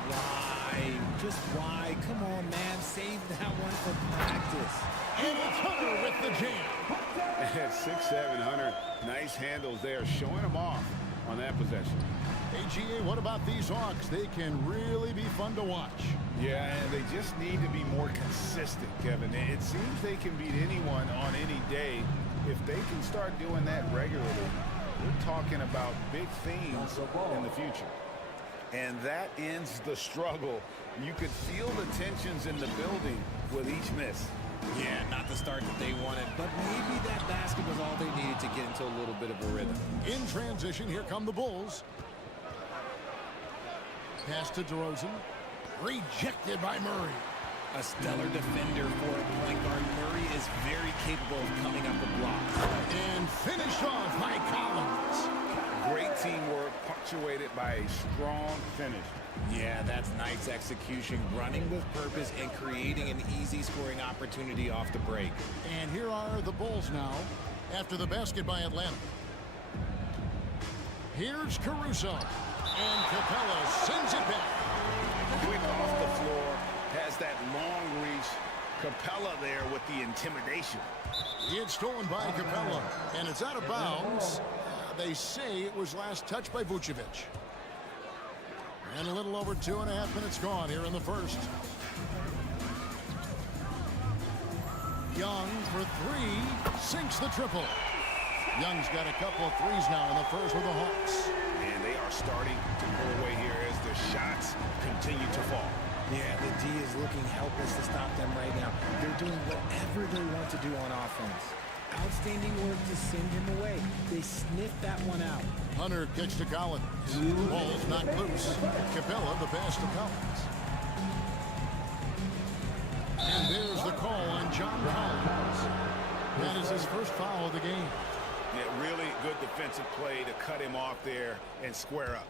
Why? Just why? Come on, man. Save that one for practice. And it's Hunter with the jam. At 6'7", Hunter, nice handles there, showing him off on that possession. AGA, what about these Hawks? They can really be fun to watch. Yeah, and they just need to be more consistent, Kevin. It seems they can beat anyone on any day. If they can start doing that regularly, we're talking about big things in the future. And that ends the struggle. You could feel the tensions in the building with each miss. Yeah, not the start that they wanted, but maybe that basket was all they needed to get into a little bit of a rhythm. In transition, here come the Bulls. Pass to DeRozan. Rejected by Murray. A stellar defender for a point guard. Murray is very capable of coming up with blocks. And finished off by Collins. Great teamwork, punctuated by a strong finish. Yeah, that's nice execution, running with purpose and creating an easy scoring opportunity off the break. And here are the Bulls now after the basket by Atlanta. Here's Caruso. And Capella sends it back. Quick off the floor, has that long reach. Capella there with the intimidation. It's stolen by Capella, and it's out of bounds. They say it was last touched by Vucevic. And a little over 2.5 minutes gone here in the first. Young for three, sinks the triple. Young's got a couple of threes now in the first with the Hawks. And they are starting to pull away here as the shots continue to fall. Yeah, the D is looking helpless to stop them right now. They're doing whatever they want to do on offense. Outstanding work to send him away. They sniffed that one out. Hunter kicks to Collins. Ball's not loose. Capella the pass to Collins. And there's the call on John Collins. That is his first foul of the game. Yeah, really good defensive play to cut him off there and square up.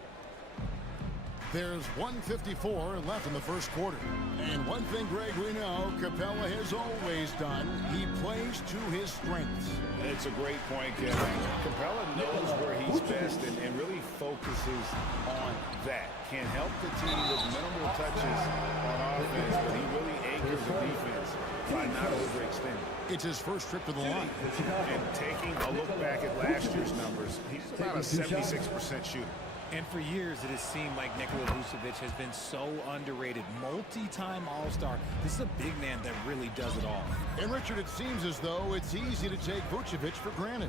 There's 1:54 left in the first quarter. And one thing, Greg, we know Capella has always done, he plays to his strengths. It's a great point, Kevin. Capella knows where he's best and really focuses on that. Can help the team with minimal touches on offense, but he really anchors the defense by not overextending. It's his first trip to the line. And taking a look back at last year's numbers, he's about a 76% shooter. And for years, it has seemed like Nikola Vucevic has been so underrated. Multi-time All-Star. This is a big man that really does it all. And, Richard, it seems as though it's easy to take Vucevic for granted.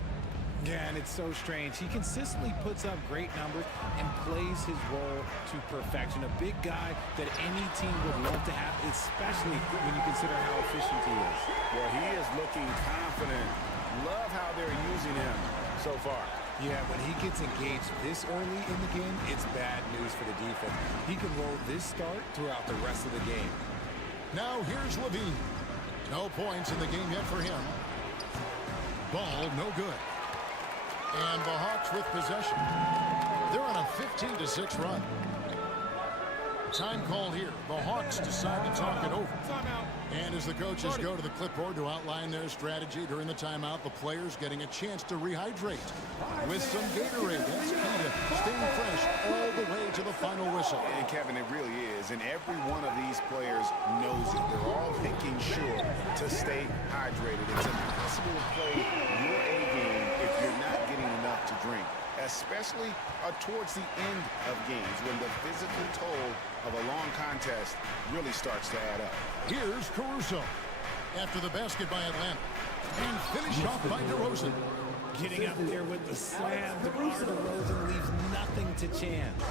Yeah, and it's so strange. He consistently puts up great numbers and plays his role to perfection. A big guy that any team would love to have, especially when you consider how efficient he is. Well, he is looking confident. Love how they're using him so far. Yeah, when he gets engaged this early in the game, it's bad news for the defense. He can roll this start throughout the rest of the game. Now here's Levine. No points in the game yet for him. Ball no good. And the Hawks with possession. They're on a 15-6 run. Time call here. The Hawks decide to talk it over. And as the coaches go to the clipboard to outline their strategy during the timeout, the players getting a chance to rehydrate with some Gatorade. That's key to staying fresh all the way to the final whistle. And Kevin, it really is. And every one of these players knows it. They're all making sure to stay hydrated. It's impossible to play your A game if you're not getting enough to drink, especially towards the end of games when the physical toll of a long contest really starts to add up. Here's Caruso after the basket by Atlanta. And finished off by DeRozan. Getting up there with the slam, DeMar DeRozan leaves nothing to chance.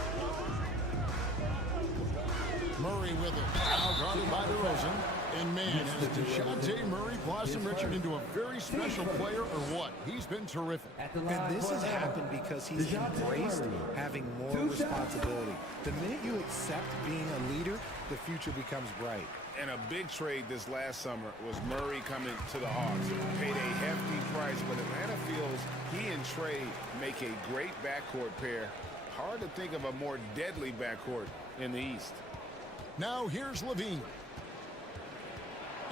Murray with it. Now guarded by DeRozan. And man, has DeJounte Murray blossomed Richard into a very special player or what? He's been terrific. And this has happened because he's embraced having more responsibility. The minute you accept being a leader, the future becomes bright. And a big trade this last summer was Murray coming to the Hawks. Paid a hefty price, but Atlanta feels he and Trey make a great backcourt pair. Hard to think of a more deadly backcourt in the East. Now here's Levine.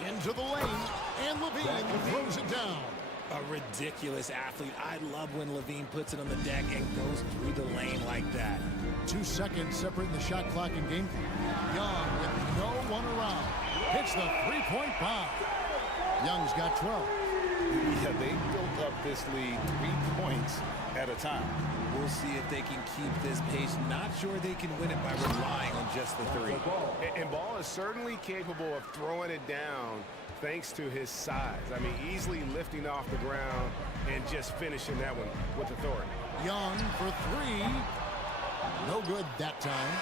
Into the lane, and Levine throws it down. A ridiculous athlete. I love when Levine puts it on the deck and goes through the lane like that. 2 seconds separating the shot clock and game clock. Young with no one around. Hits the three-point bomb. Young's got 12. Yeah, they built up this lead 3 points at a time. We'll see if they can keep this pace. Not sure they can win it by relying on just the three. And Ball is certainly capable of throwing it down thanks to his size. I mean, easily lifting off the ground and just finishing that one with authority. Young for three. No good that time.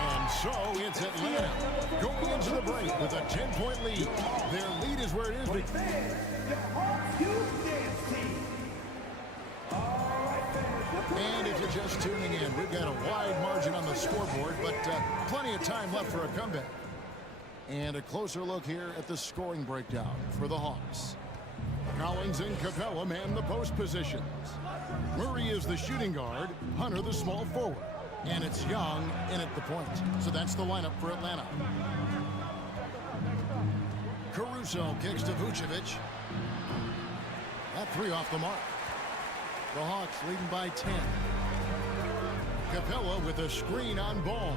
And so it's Atlanta going into the break with a 10-point lead. Their lead is where it is. And if you're just tuning in, we've got a wide margin on the scoreboard, but plenty of time left for a comeback. And a closer look here at the scoring breakdown for the Hawks. Collins and Capella man the post positions. Murray is the shooting guard, Hunter the small forward. And it's Young in at the point. So that's the lineup for Atlanta. Caruso kicks to Vucevic. That three off the mark. The Hawks leading by 10. Capella with a screen on Ball.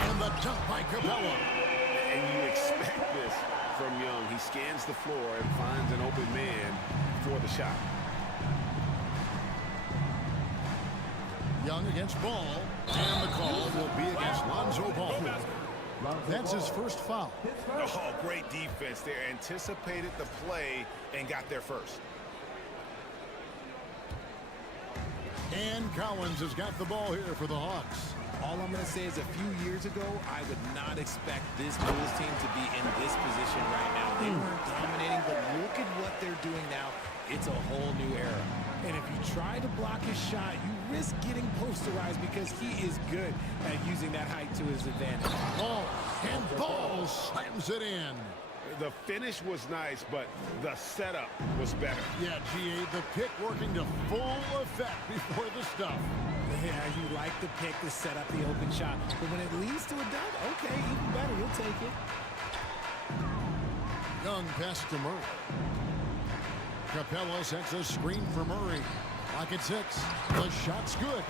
And the dunk by Capella. And you expect this from Young. He scans the floor and finds an open man for the shot. Young against Ball. And the call will be against Lonzo Ball. That's his first foul. Oh, great defense there. Anticipated the play and got there first. And Collins has got the ball here for the Hawks. All I'm going to say is a few years ago, I would not expect this Bulls team to be in this position right now. They weren't dominating, but look at what they're doing now. It's a whole new era. And if you try to block his shot, you risk getting posterized because he is good at using that height to his advantage. Oh, and Ball slams it in. The finish was nice, but the setup was better. Yeah, GA, the pick working to full effect before the stuff. Yeah, you like the pick to set up the open shot, but when it leads to a dunk, okay, even better, you'll take it. Young pass to Murray. Capella sets a screen for Murray. Clock at 6. The shot's good.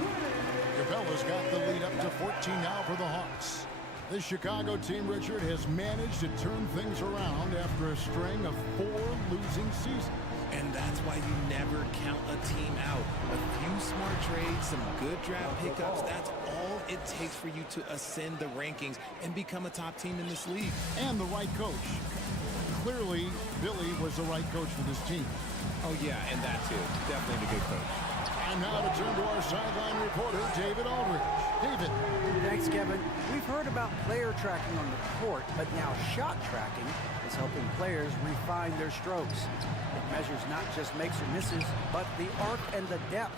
Capella's got the lead up to 14 now for the Hawks. The Chicago team, Richard, has managed to turn things around after a string of 4 losing seasons. And that's why you never count a team out. A few smart trades, some good draft pickups, that's all it takes for you to ascend the rankings and become a top team in this league. And the right coach. Clearly, Billy was the right coach for this team. Oh, yeah, and that too. Definitely the good coach. And now to turn to our sideline reporter, David Aldridge. David. Thanks, Kevin. We've heard about player tracking on the court, but now shot tracking is helping players refine their strokes. It measures not just makes or misses, but the arc and the depth,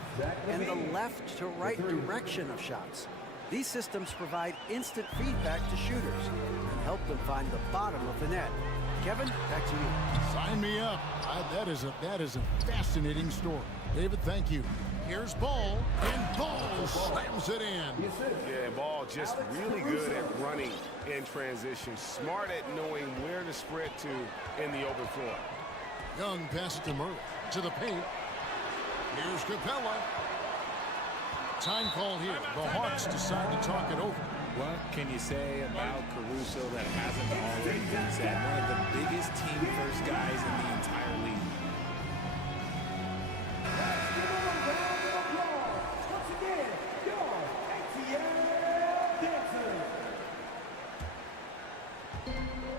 and the left to right direction of shots. These systems provide instant feedback to shooters and help them find the bottom of the net. Kevin, back to you. Sign me up. That is a fascinating story. David, thank you. Here's Ball, and Ball slams it in. Yeah, Ball just really good at running in transition. Smart at knowing where to spread to in the open floor. Young passes to Murray. To the paint. Here's Capella. Time call here. The Hawks decide to talk it over. What can you say about Caruso that hasn't already been said? One of the biggest team-first guys in the entire league.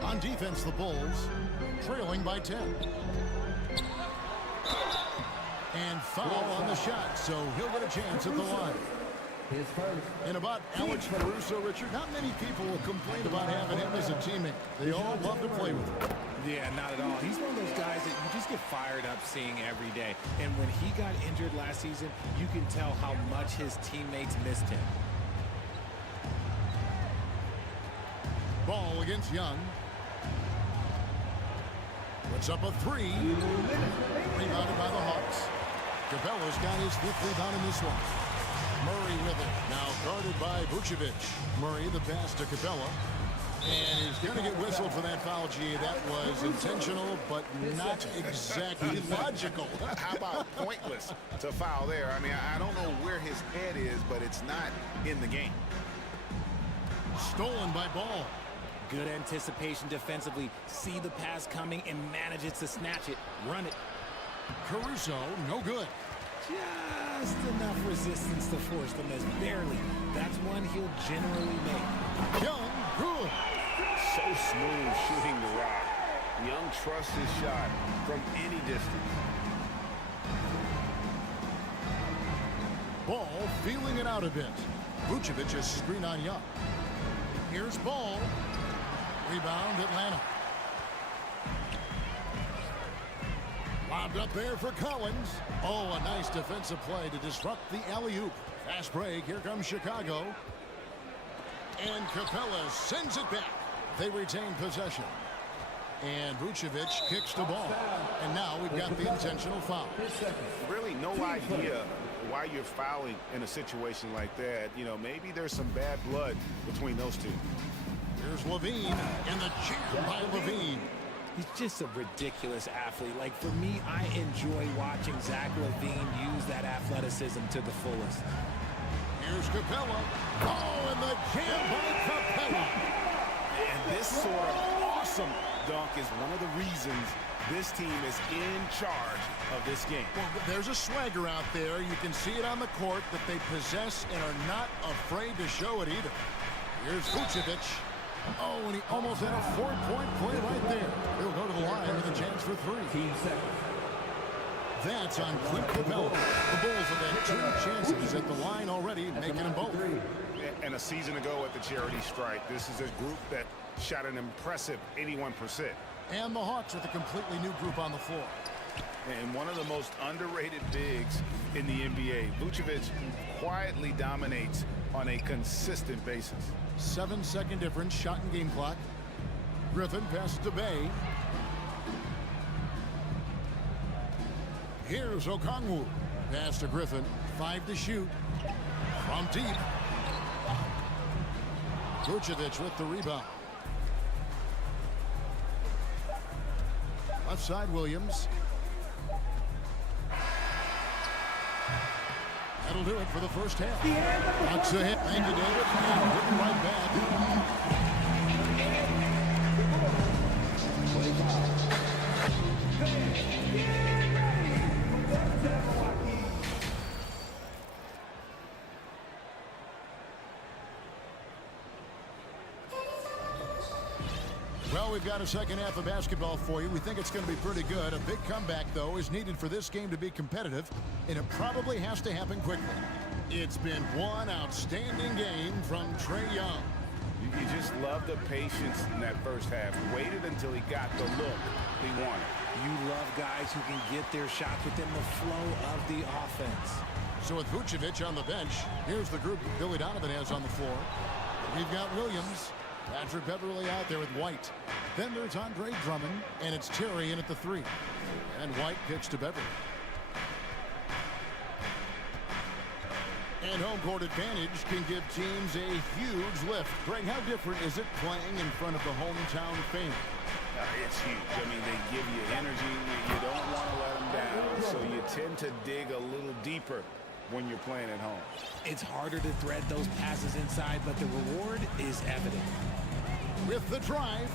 On defense, the Bulls trailing by 10. And foul on the shot, so he'll get a chance at the line. And about Alex Caruso, Richard, not many people will complain about having him as a teammate. They all love to play with him. Yeah, not at all. He's one of those guys that you just get fired up seeing every day. And when he got injured last season, you can tell how much his teammates missed him. Ball against Young. Puts up a three. Rebounded by the Hawks. Capella's got his 5th rebound in this one. Murray with it. Now guarded by Vucevic. Murray the pass to Capella. And he's going to get whistled for that foul. Gee, that was intentional, but not exactly logical. How about pointless to foul there? I mean, I don't know where his head is, but it's not in the game. Stolen by Ball. Good anticipation defensively. See the pass coming and manages to snatch it. Run it. Caruso, no good. Just enough resistance to force the miss. Barely. That's one he'll generally make. Young, good. So smooth shooting the rock. Young trusts his shot from any distance. Ball feeling it out a bit. Vucevic is screen on Young. Here's Ball. Rebound, Atlanta. Lobbed up there for Collins. Oh, a nice defensive play to disrupt the alley-oop. Fast break. Here comes Chicago. And Capella sends it back. They retain possession. And Vucevic kicks the ball. And now we've got the intentional foul. Really no idea why you're fouling in a situation like that. You know, maybe there's some bad blood between those two. Here's Levine, and the jam by Levine. He's just a ridiculous athlete. Like, for me, I enjoy watching Zach LaVine use that athleticism to the fullest. Here's Capella. Oh, and the jam by Capella. And this sort of awesome dunk is one of the reasons this team is in charge of this game. Well, there's a swagger out there. You can see it on the court that they possess and are not afraid to show it either. Here's Vucevic. Oh, and he almost had a 4-point play right there. He'll go to the line with a chance for 3. That's on Clint Capella. The Bulls have had 2 chances at the line already, making them both. And a season ago at the charity strike, this is a group that shot an impressive 81%. And the Hawks with a completely new group on the floor. And one of the most underrated bigs in the NBA. Vucevic quietly dominates on a consistent basis. 7-second difference, shot and game clock. Griffin passes to Bay. Here's Okongwu. Pass to Griffin. 5 to shoot. From deep. Vucevic with the rebound. Left side, Williams. That'll do it for the first half. Knocks ahead. Thank you, David. And we'll be right back. Well, we've got a second half of basketball for you. We think it's going to be pretty good. A big comeback, though, is needed for this game to be competitive, and it probably has to happen quickly. It's been one outstanding game from Trae Young. You just love the patience in that first half. Waited until he got the look he wanted. You love guys who can get their shots within the flow of the offense. So with Vucevic on the bench, here's the group Billy Donovan has on the floor. We've got Williams. Patrick Beverly out there with White. Then there's Andre Drummond, and it's Terry in at the 3. And White kicks to Beverly. And home court advantage can give teams a huge lift. Greg, how different is it playing in front of the hometown fans? It's huge. I mean, they give you energy. You don't want to let them down, so you tend to dig a little deeper when you're playing at home. It's harder to thread those passes inside, but the reward is evident. With the drive,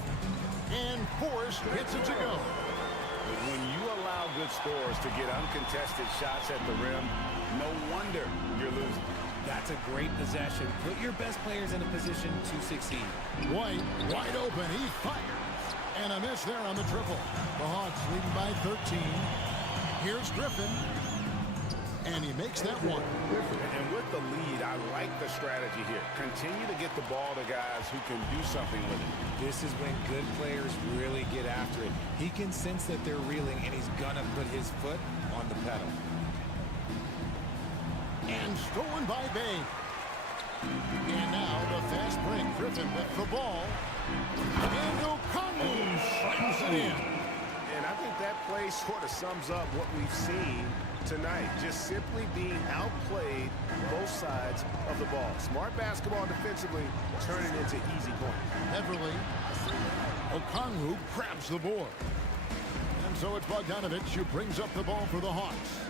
and Forrest gets it to go. When you allow good scores to get uncontested shots at the rim, no wonder you're losing. That's a great possession. Put your best players in a position to succeed. White, wide open, he fires. And a miss there on the triple. The Hawks leading by 13. Here's Griffin. And he makes that one. And with the lead, I like the strategy here. Continue to get the ball to guys who can do something with it. This is when good players really get after it. He can sense that they're reeling, and he's gonna put his foot on the pedal. And stolen by Bay. And now the fast break. Griffin with the ball. And O'Connell slams it in. And I think that play sort of sums up what we've seen tonight. Just simply being outplayed both sides of the ball. Smart basketball defensively, turning into easy points. Beverly. O'Connell grabs the board. And so it's Bogdanovich who brings up the ball for the Hawks.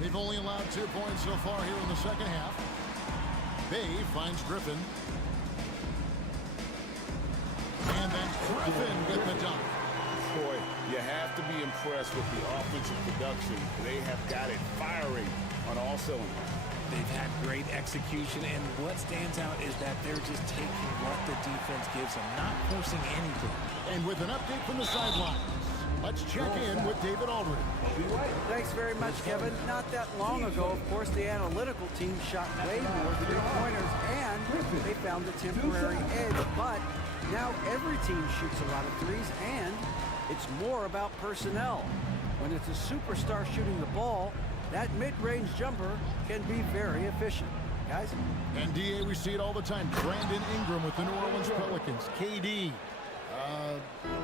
They've only allowed 2 points so far here in the second half. Bay finds Griffin. And then Griffin with the dunk. Boy, you have to be impressed with the offensive production. They have got it firing on all cylinders. They've had great execution, and what stands out is that they're just taking what the defense gives them, not forcing anything. And with an update from the sidelines, let's check in with David Aldridge. Thanks very much, Kevin. Not that long ago, of course, the analytical team shot way more three-pointers, and they found a temporary edge. But now every team shoots a lot of threes, and it's more about personnel. When it's a superstar shooting the ball, that mid-range jumper can be very efficient. Guys? And DA, we see it all the time. Brandon Ingram with the New Orleans Pelicans. KD.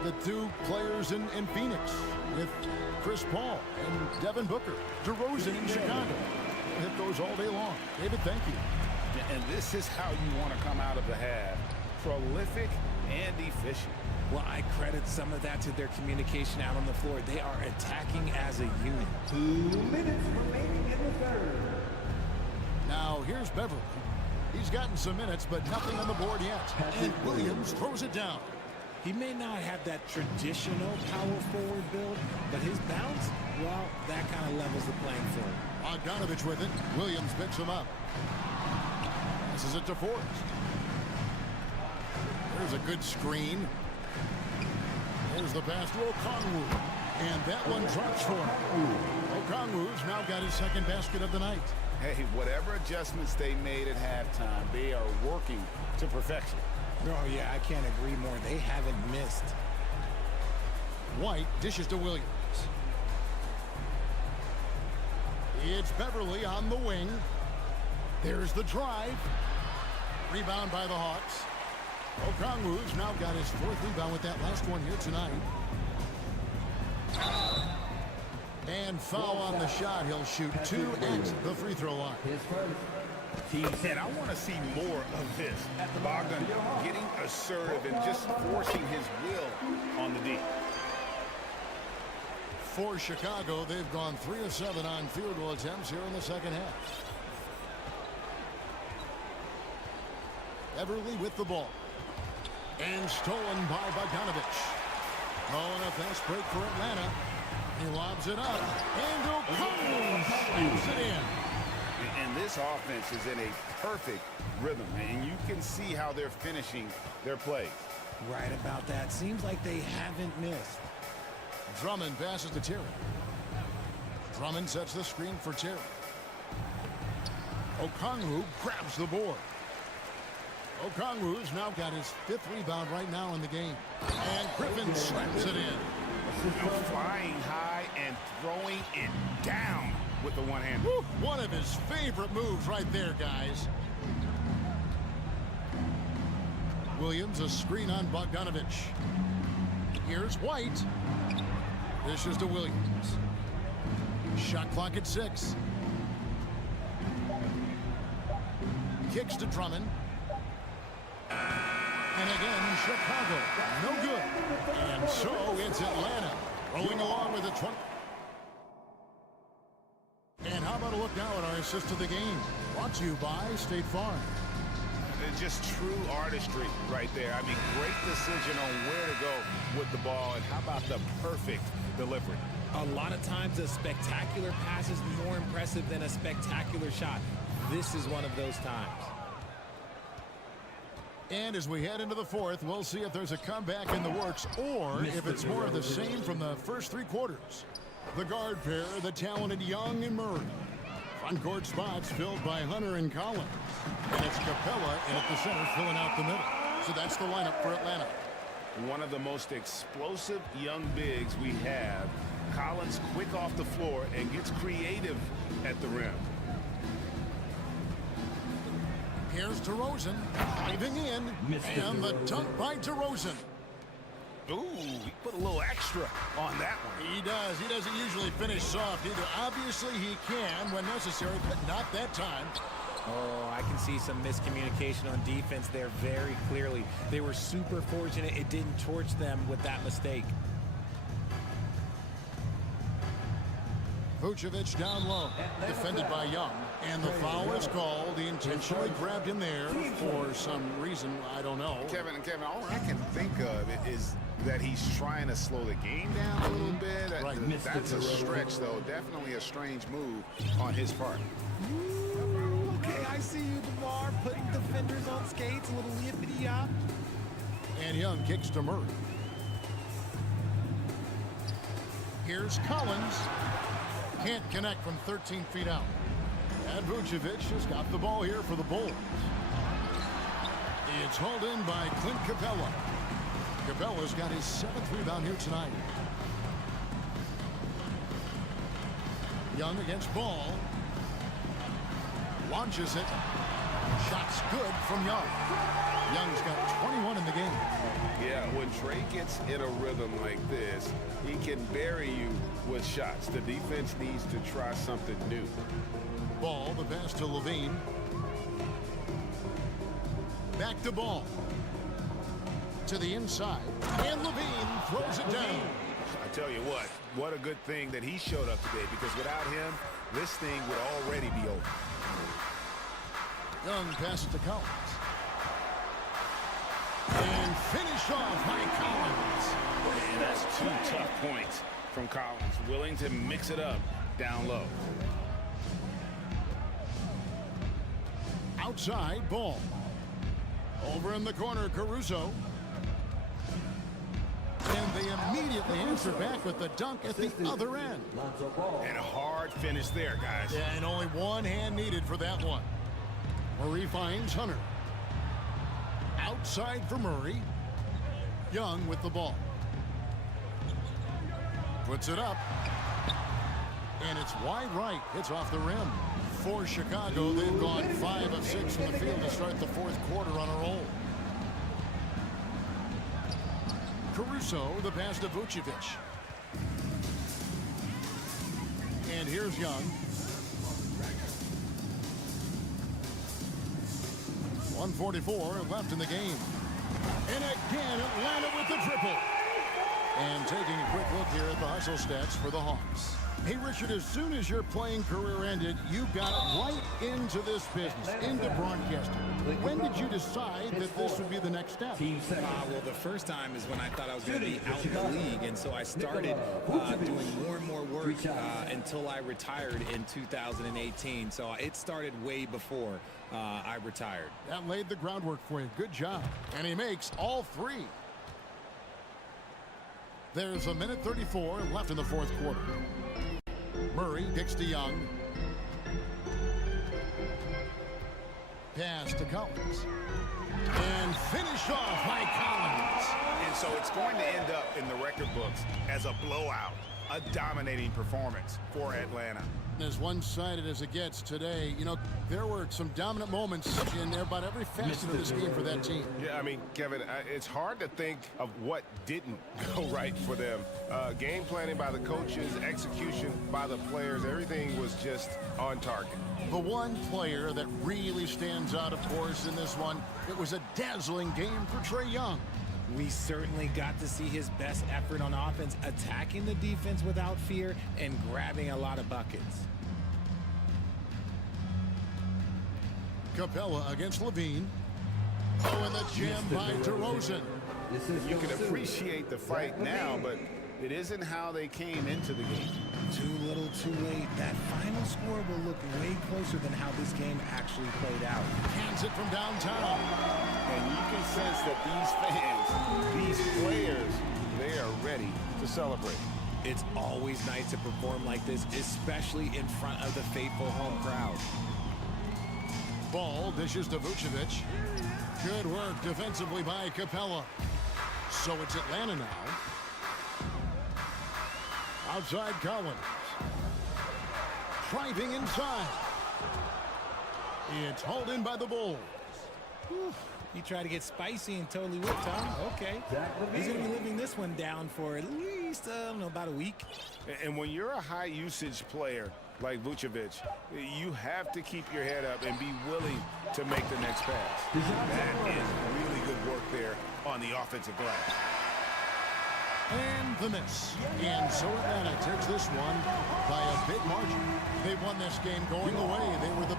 The 2 players in Phoenix with Chris Paul and Devin Booker. DeRozan in Chicago. We'll hit those all day long. David, thank you. And this is how you want to come out of the half. Prolific and efficient. Well, I credit some of that to their communication out on the floor. They are attacking as a unit. 2 minutes remaining in the third. Now, here's Beverly. He's gotten some minutes, but nothing on the board yet. And Williams throws it down. He may not have that traditional power forward build, but his bounce, well, that kind of levels the playing field. Bogdanovich with it. Williams picks him up. This is it to Forrest. There's a good screen. There's the pass to Okongwu. And that one drops for him. Okongwu's now got his second basket of the night. Hey, whatever adjustments they made at halftime, they are working to perfection. Oh, yeah, I can't agree more. They haven't missed. White dishes to Williams. It's Beverly on the wing. There's the drive. Rebound by the Hawks. Okongwu's now got his 4th rebound with that last one here tonight. And foul on the shot. He'll shoot 2 at the free throw line. And I want to see more of this. Bogdan getting assertive and just forcing his will on the D. For Chicago, they've gone 3 of 7 on field goal attempts here in the second half. Beverly with the ball. And stolen by Bogdanovich. Oh, and a fast break for Atlanta. He lobs it up. And O'Connell slams it in. And this offense is in a perfect rhythm, and you can see how they're finishing their plays. Right about that. Seems like they haven't missed. Drummond passes to Terry. Drummond sets the screen for Terry. Okongwu grabs the board. Okongwu's now got his 5th rebound right now in the game. And Griffin slams it in. Flying high and throwing it down with the one-hand. One of his favorite moves right there, guys. Williams, a screen on Bogdanovich. Here's White. This is to Williams. Shot clock at 6. Kicks to Drummond. And again, Chicago. No good. And so it's Atlanta rolling along with a 20. And how about a look now at our assist of the game? Brought to you by State Farm. It's just true artistry right there. I mean, great decision on where to go with the ball. And how about the perfect delivery? A lot of times a spectacular pass is more impressive than a spectacular shot. This is one of those times. And as we head into the fourth, we'll see if there's a comeback in the works or if it's more of the same from the first 3 quarters. The guard pair, the talented Young and Murray. Front court spots filled by Hunter and Collins. And it's Capella in at the center filling out the middle. So that's the lineup for Atlanta. One of the most explosive young bigs we have. Collins quick off the floor and gets creative at the rim. Here's DeRozan diving in, and the dunk by DeRozan. Ooh, he put a little extra on that one. He does. He doesn't usually finish soft either. Obviously, he can when necessary, but not that time. Oh, I can see some miscommunication on defense there very clearly. They were super fortunate it didn't torch them with that mistake. Vucevic down low, defended by Young, and the foul is called. He intentionally grabbed him there for some reason, I don't know. Kevin, all I can think of is that he's trying to slow the game down a little bit. Right. That's a stretch, though. Definitely a strange move on his part. Okay, I see you, DeMar, putting defenders on skates, a little yippity-yop. And Young kicks to Murray. Here's Collins. Can't connect from 13 feet out. And Vucevic has got the ball here for the Bulls. It's hauled in by Clint Capella. Capella's got his 7th rebound here tonight. Young against Ball. Launches it. Shot's good from Young. Young's got 21 in the game. Yeah, when Trey gets in a rhythm like this, he can bury you with shots. The defense needs to try something new. Ball, the pass to Levine. Back to Ball. To the inside. And Levine throws it down. I tell you what a good thing that he showed up today, because without him, this thing would already be over. Young passes to Collins. And finish off by Collins. And that's 2 tough points from Collins. Willing to mix it up down low. Outside, Ball. Over in the corner, Caruso. And they immediately answer back with the dunk at the other end. And a hard finish there, guys. Yeah, and only one hand needed for that one. Murray finds Hunter. Outside for Murray. Young with the ball. Puts it up. And it's wide right. It's off the rim. For Chicago, they've gone 5 of 6 from the field to start the 4th quarter on a roll. Caruso, the pass to Vucevic. And here's Young. 1:44 left in the game. And again, Atlanta with the triple. And taking a quick look here at the hustle stats for the Hawks. Hey, Richard, as soon as your playing career ended, you got right into this business, into broadcasting. When did you decide that this would be the next step? Well, the first time is when I thought I was going to be out of the league, and so I started doing more and more work until I retired in 2018. So it started way before I retired. That laid the groundwork for you. Good job. And he makes all 3. There's 1:34 left in the 4th quarter. Murray kicks to Young. Pass to Collins. And finish off by Collins. And so it's going to end up in the record books as a blowout. a dominating performance for Atlanta. As one-sided as it gets today, you know, there were some dominant moments in about every facet of this game for that team. Yeah, I mean, Kevin, it's hard to think of what didn't go right for them. Game planning by the coaches, execution by the players, everything was just on target. The one player that really stands out, of course, in this one, it was a dazzling game for Trae Young. We certainly got to see his best effort on offense, attacking the defense without fear and grabbing a lot of buckets. Capella against Levine. Oh, and the jam by DeRozan. You can appreciate the fight now, but it isn't how they came into the game. Too little, too late. That final score will look way closer than how this game actually played out. Hands it from downtown. And you can sense that these fans, these players, they are ready to celebrate. It's always nice to perform like this, especially in front of the faithful home crowd. Ball dishes to Vucevic. Good work defensively by Capella. So it's Atlanta now. Outside Collins. Driving inside. It's hauled in by the Bulls. Whew. He tried to get spicy and totally whipped, huh? Okay. He's going to be living this one down for at least, I don't know, about a week. And when you're a high-usage player like Vucevic, you have to keep your head up and be willing to make the next pass. That is really good work there on the offensive glass. And the miss. And so Atlanta takes this one by a big margin. They won this game going away. They were the...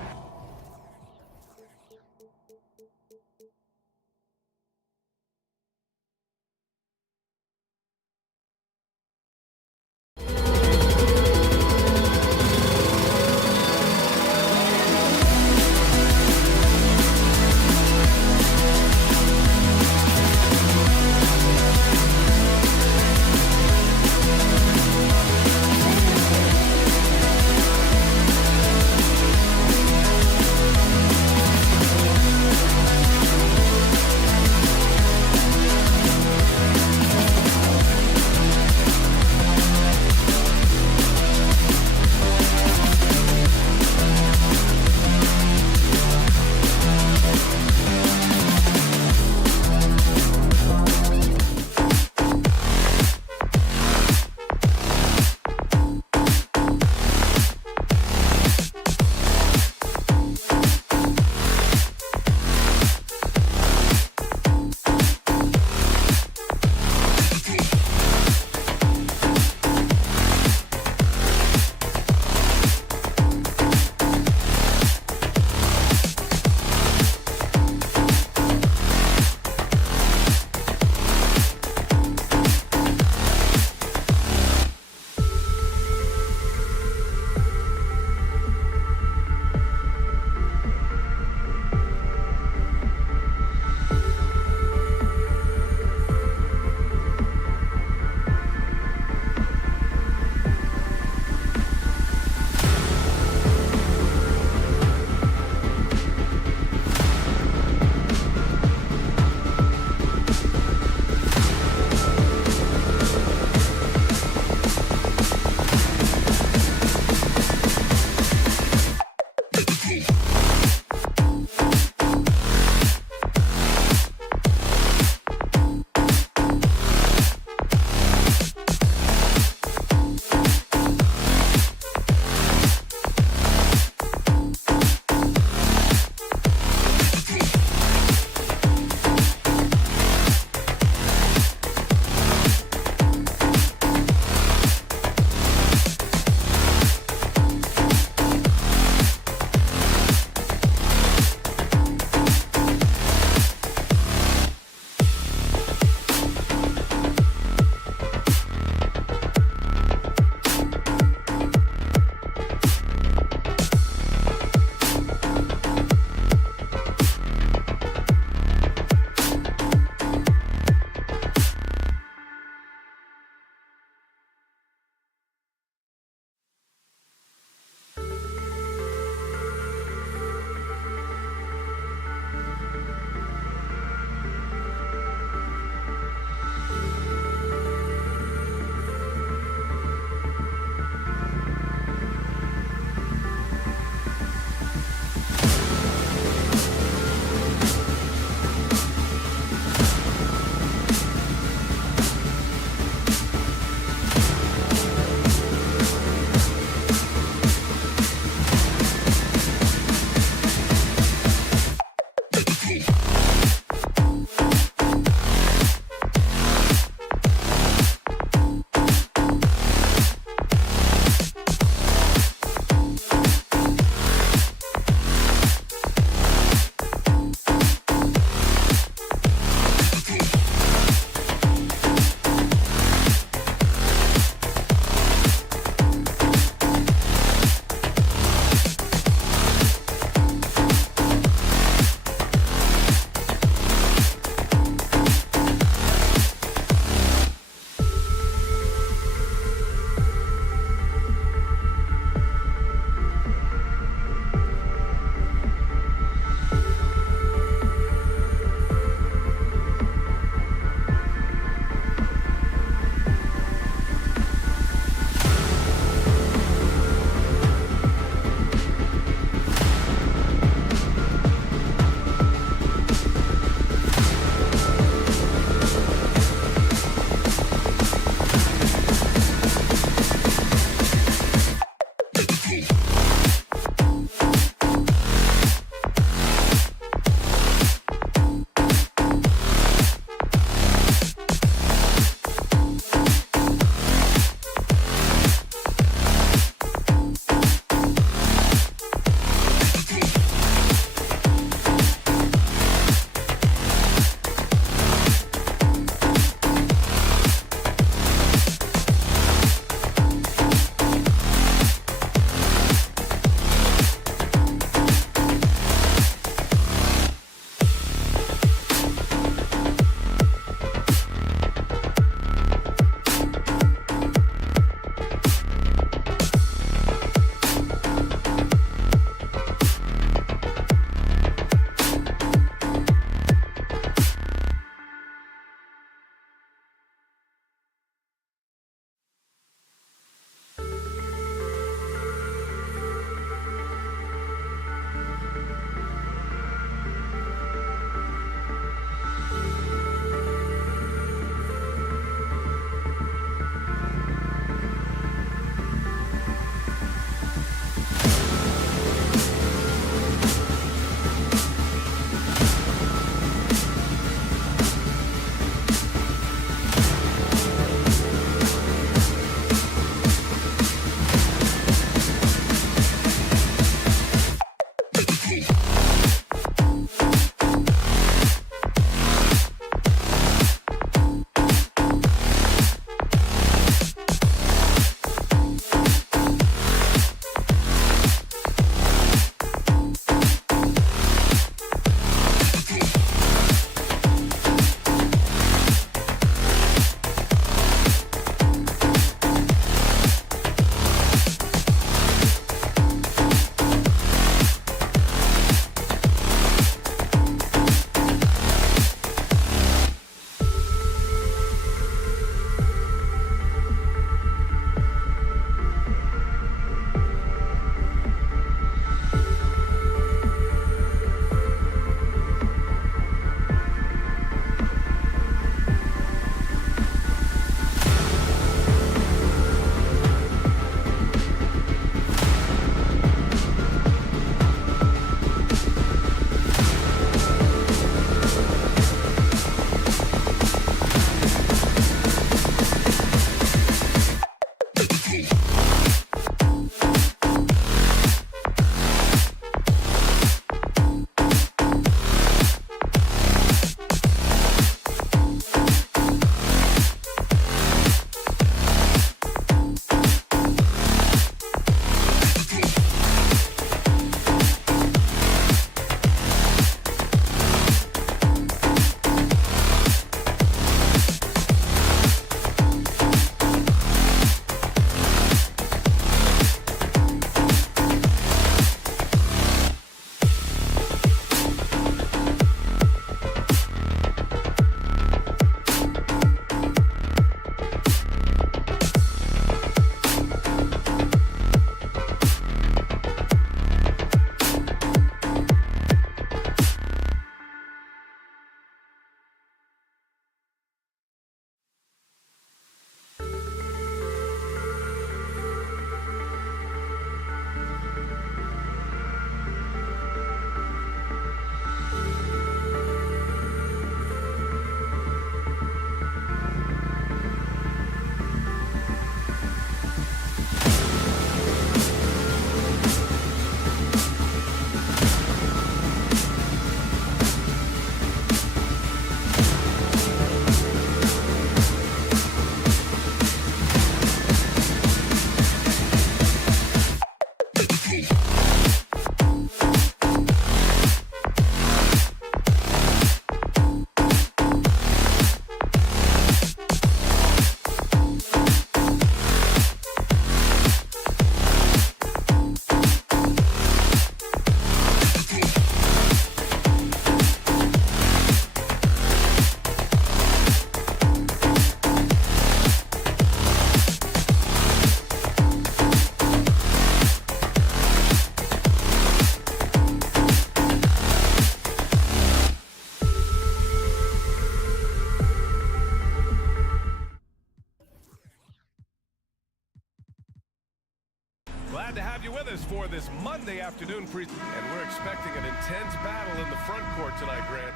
Glad to have you with us for this Monday afternoon and we're expecting an intense battle in the front court tonight, Grant.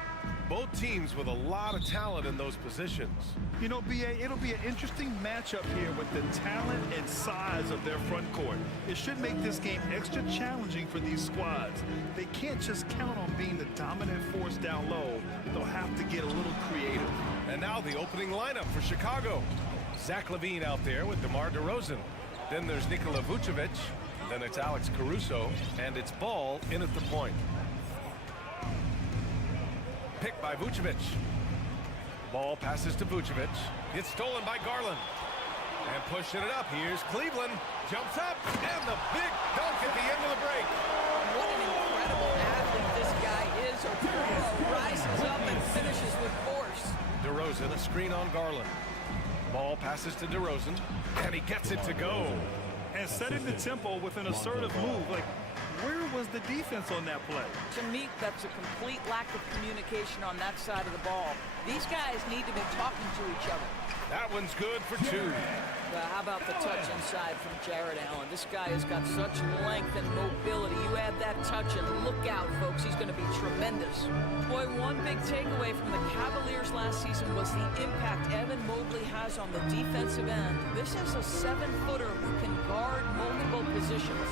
Both teams with a lot of talent in those positions. You know, BA, it'll be an interesting matchup here with the talent and size of their front court. It should make this game extra challenging for these squads. They can't just count on being the dominant force down low. They'll have to get a little creative. And now the opening lineup for Chicago. Zach LaVine out there with DeMar DeRozan. Then there's Nikola Vucevic. Then it's Alex Caruso. And it's Ball in at the point. Pick by Vucevic. Ball passes to Vucevic. It's stolen by Garland. And pushing it up. Here's Cleveland. Jumps up. And the big dunk at the end of the break. What an incredible athlete this guy is. Okoro rises up and finishes with force. DeRozan, a screen on Garland. Ball passes to DeRozan. And he gets it to go. And setting the tempo with an assertive move. Like, where was the defense on that play? To me, that's a complete lack of communication on that side of the ball. These guys need to be talking to each other. That one's good for two. Well, how about the touch inside from Jared Allen? This guy has got such length and mobility. You add that touch and look out, folks. He's going to be tremendous. Boy, one big takeaway from the Cavaliers last season was the impact Evan Mobley has on the defensive end. This is a 7-footer who can guard multiple positions.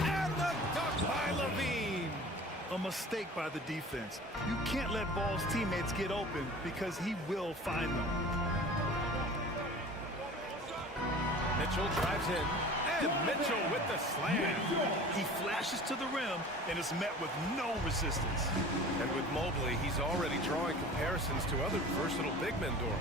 And the dunk by LaVine. A mistake by the defense. You can't let Ball's teammates get open because he will find them. Mitchell drives in. And Mitchell with the slam. He flashes to the rim and is met with no resistance. And with Mobley, he's already drawing comparisons to other versatile big men, Doris.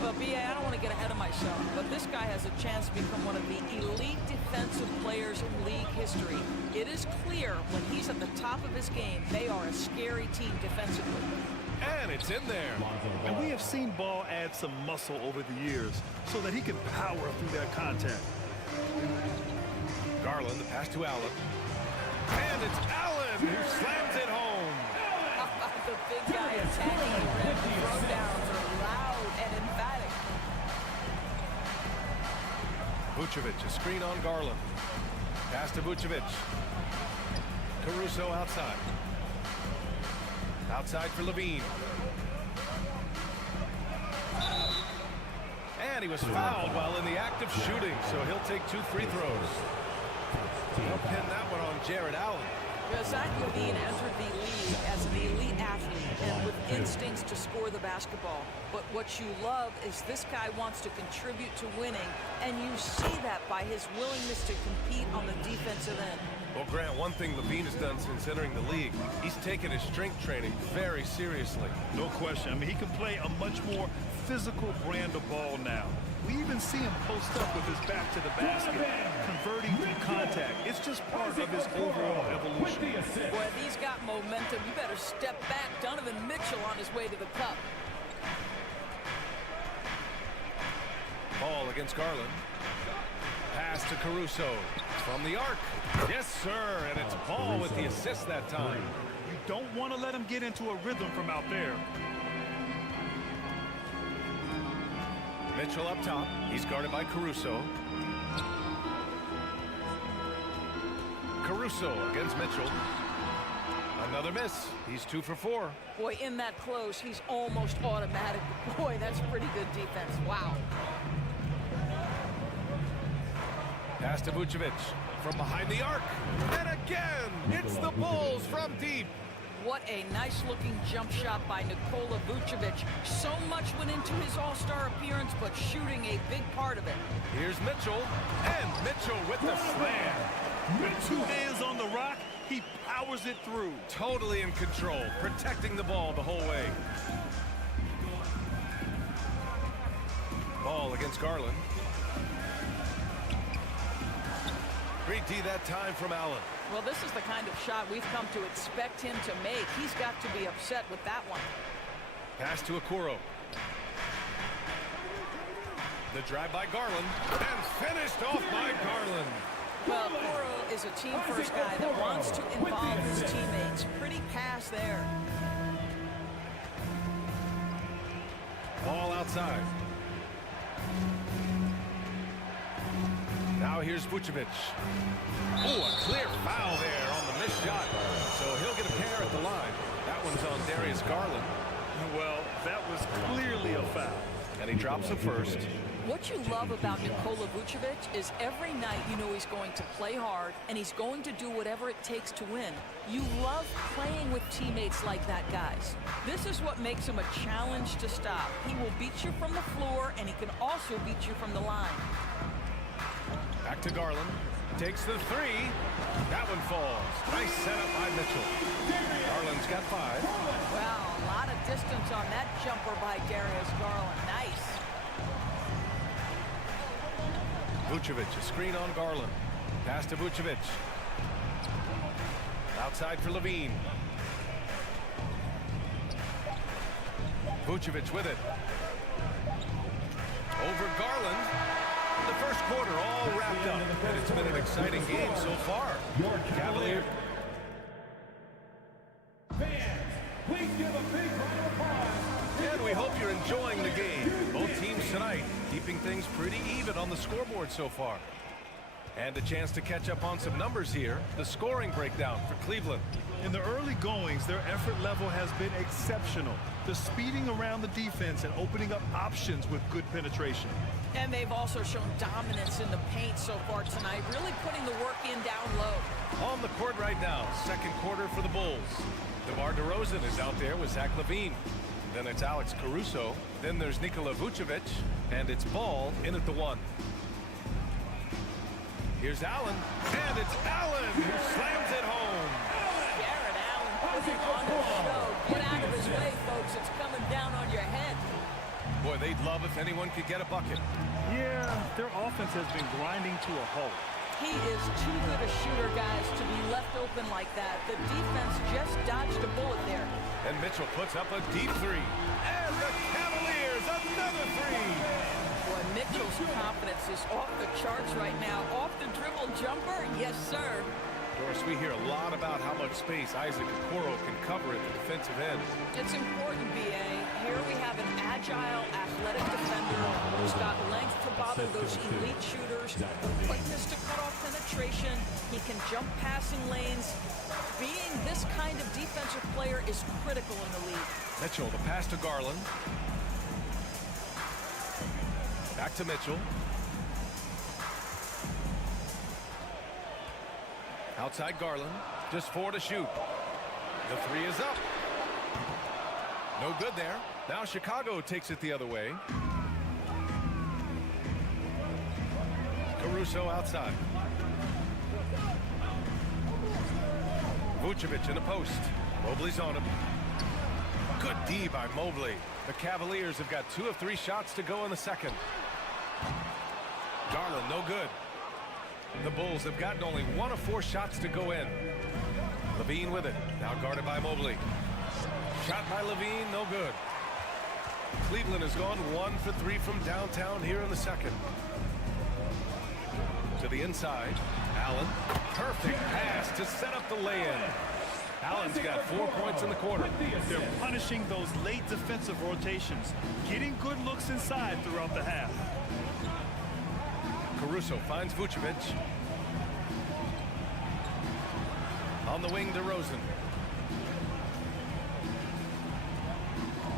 Well, B.A., I don't want to get ahead of myself, but this guy has a chance to become one of the elite defensive players in league history. It is clear when he's at the top of his game, they are a scary team defensively. And it's in there. And we have seen Ball add some muscle over the years so that he can power through that contact. Garland, the pass to Allen. And it's Allen who slams it home. The big guy attacking the rim. Throwdowns are loud and emphatic. Vucevic, a screen on Garland. Pass to Vucevic. Caruso outside. Outside for LaVine. And he was fouled while in the act of shooting, so he'll take 2 free throws. He'll pin that one on Jared Allen. Zach LaVine entered the league as an elite athlete and with instincts to score the basketball. But what you love is this guy wants to contribute to winning, and you see that by his willingness to compete on the defensive end. Well, Grant, one thing LaVine has done since entering the league, he's taken his strength training very seriously. No question. I mean, he can play a much more physical brand of ball now. We even see him post up with his back to the basket, converting through contact. It's just part of his overall evolution. Boy, if he's got momentum, you better step back. Donovan Mitchell on his way to the cup. Ball against Garland. Pass to Caruso from the arc. Yes, sir, and it's Ball with the assist that time. You don't want to let him get into a rhythm from out there. Mitchell up top. He's guarded by Caruso. Caruso against Mitchell. Another miss. He's 2 for 4. Boy, in that close, he's almost automatic. Boy, that's pretty good defense. Wow. Pass to Vucevic from behind the arc. And again, it's the Bulls from deep. What a nice-looking jump shot by Nikola Vucevic. So much went into his all-star appearance, but shooting a big part of it. Here's Mitchell, and Mitchell with the slam. With 2 hands on the rock, he powers it through. Totally in control, protecting the ball the whole way. Ball against Garland. Great D that time from Allen. Well, this is the kind of shot we've come to expect him to make. He's got to be upset with that one. Pass to Okoro. The drive by Garland, and finished off by Garland. Well, Okoro is a team-first guy that wants to involve his teammates. Pretty pass there. Ball outside. Now here's Vucevic. Oh, a clear foul there on the missed shot. So he'll get a pair at the line. That one's on Darius Garland. Well, that was clearly a foul. And he drops the first. What you love about Nikola Vucevic is every night you know he's going to play hard and he's going to do whatever it takes to win. You love playing with teammates like that, guys. This is what makes him a challenge to stop. He will beat you from the floor and he can also beat you from the line. Back to Garland. Takes the three. That one falls. Nice setup by Mitchell. Garland's got 5. Wow, a lot of distance on that jumper by Darius Garland. Nice. Vucevic, a screen on Garland. Pass to Vucevic. Outside for Levine. Vucevic with it. Over Garland. The first quarter all wrapped up, and it's been an exciting game so far. Cavaliers. Fans, please give a big round of applause. And we hope you're enjoying the game. Both teams tonight keeping things pretty even on the scoreboard so far. And a chance to catch up on some numbers here. The scoring breakdown for Cleveland. In the early goings, their effort level has been exceptional. The speeding around the defense and opening up options with good penetration. And they've also shown dominance in the paint so far tonight, really putting the work in down low. On the court right now, second quarter for the Bulls. DeMar DeRozan is out there with Zach LaVine. Then it's Alex Caruso. Then there's Nikola Vucevic. And it's Ball in at the 1. Here's Allen. And it's Allen who slams it home. Jared Allen putting on the show. Get out of his way, folks. It's coming down on your head. Boy, they'd love if anyone could get a bucket. Yeah, their offense has been grinding to a halt. He is too good a shooter, guys, to be left open like that. The defense just dodged a bullet there. And Mitchell puts up a deep 3. And the Cavaliers, another 3. Boy, Mitchell's confidence is off the charts right now. Off the dribble jumper, yes, sir. Of course, we hear a lot about how much space Isaac Okoro can cover at the defensive end. It's important, B.A. Here we have an agile, athletic defender who's got length to bother those elite shooters, the quickness to cut off penetration. He can jump passing lanes. Being this kind of defensive player is critical in the league. Mitchell, the pass to Garland. Back to Mitchell. Outside Garland, just 4 to shoot. The 3 is up. No good there. Now Chicago takes it the other way. Caruso outside. Vucevic in the post. Mobley's on him. Good D by Mobley. The Cavaliers have got 2 of 3 shots to go in the second. Garland, no good. The Bulls have gotten only 1 of 4 shots to go in. Levine with it. Now guarded by Mobley. Shot by Levine, no good. Cleveland has gone 1 for 3 from downtown here in the second. To the inside. Allen. Perfect pass to set up the lay-in. Allen's got 4 points in the quarter. They're punishing those late defensive rotations, getting good looks inside throughout the half. Caruso finds Vucevic. On the wing, DeRozan.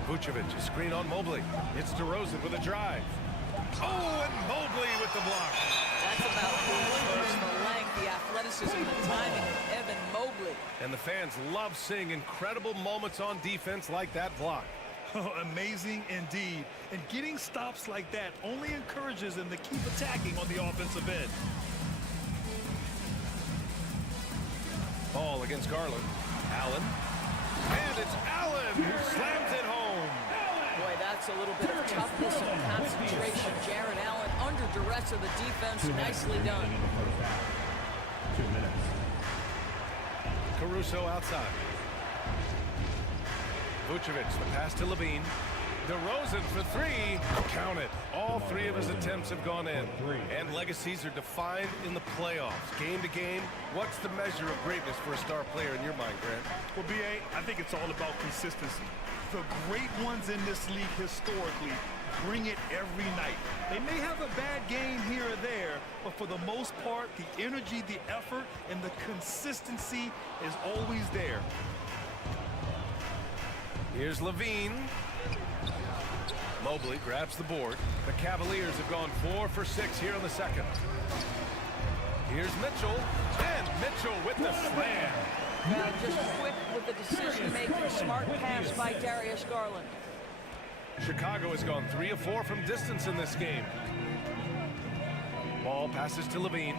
Vucevic, a screen on Mobley. It's DeRozan with a drive. Oh, and Mobley with the block. That's about the length, the athleticism, the timing of Evan Mobley. And the fans love seeing incredible moments on defense like that block. Oh, amazing indeed. And getting stops like that only encourages them to keep attacking on the offensive end. against Garland. Allen. And it's Allen who slams it home. Boy, that's a little bit of toughness and concentration. Jared Allen under duress of the defense. Nicely done. 2 minutes. Caruso outside. Vucevic, the pass to Levine. DeRozan for three. Count it. All three of his attempts have gone in. And legacies are defined in the playoffs. Game to game, what's the measure of greatness for a star player in your mind, Grant? Well, B.A., I think it's all about consistency. The great ones in this league historically bring it every night. They may have a bad game here or there, but for the most part, the energy, the effort, and the consistency is always there. Here's Levine. Mobley grabs the board. The Cavaliers have gone 4 for 6 here in the second. Here's Mitchell. And Mitchell with the slam. Just quick with the decision-making. Smart pass by Darius Garland. Chicago has gone 3 of 4 from distance in this game. Ball passes to Levine.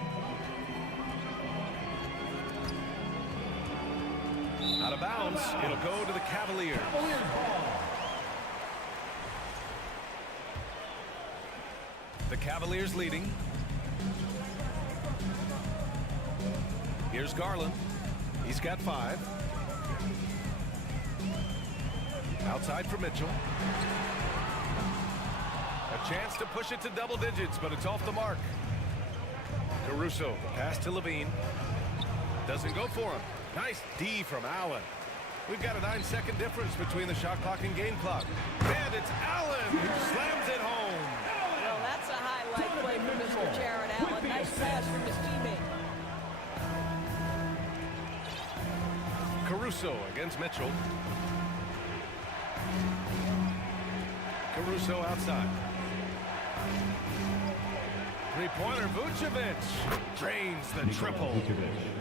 Out of bounds. It'll go to the Cavaliers. The Cavaliers leading. Here's Garland. He's got 5. Outside for Mitchell. A chance to push it to double digits, but it's off the mark. Caruso, pass to Levine. Doesn't go for him. Nice D from Allen. We've got a 9-second difference between the shot clock and game clock. And it's Allen who slams it home. Well, that's a highlight play for Mr. Jared Allen. Nice pass from his teammate. Caruso against Mitchell. Caruso outside. Three-pointer, Vucevic drains the triple.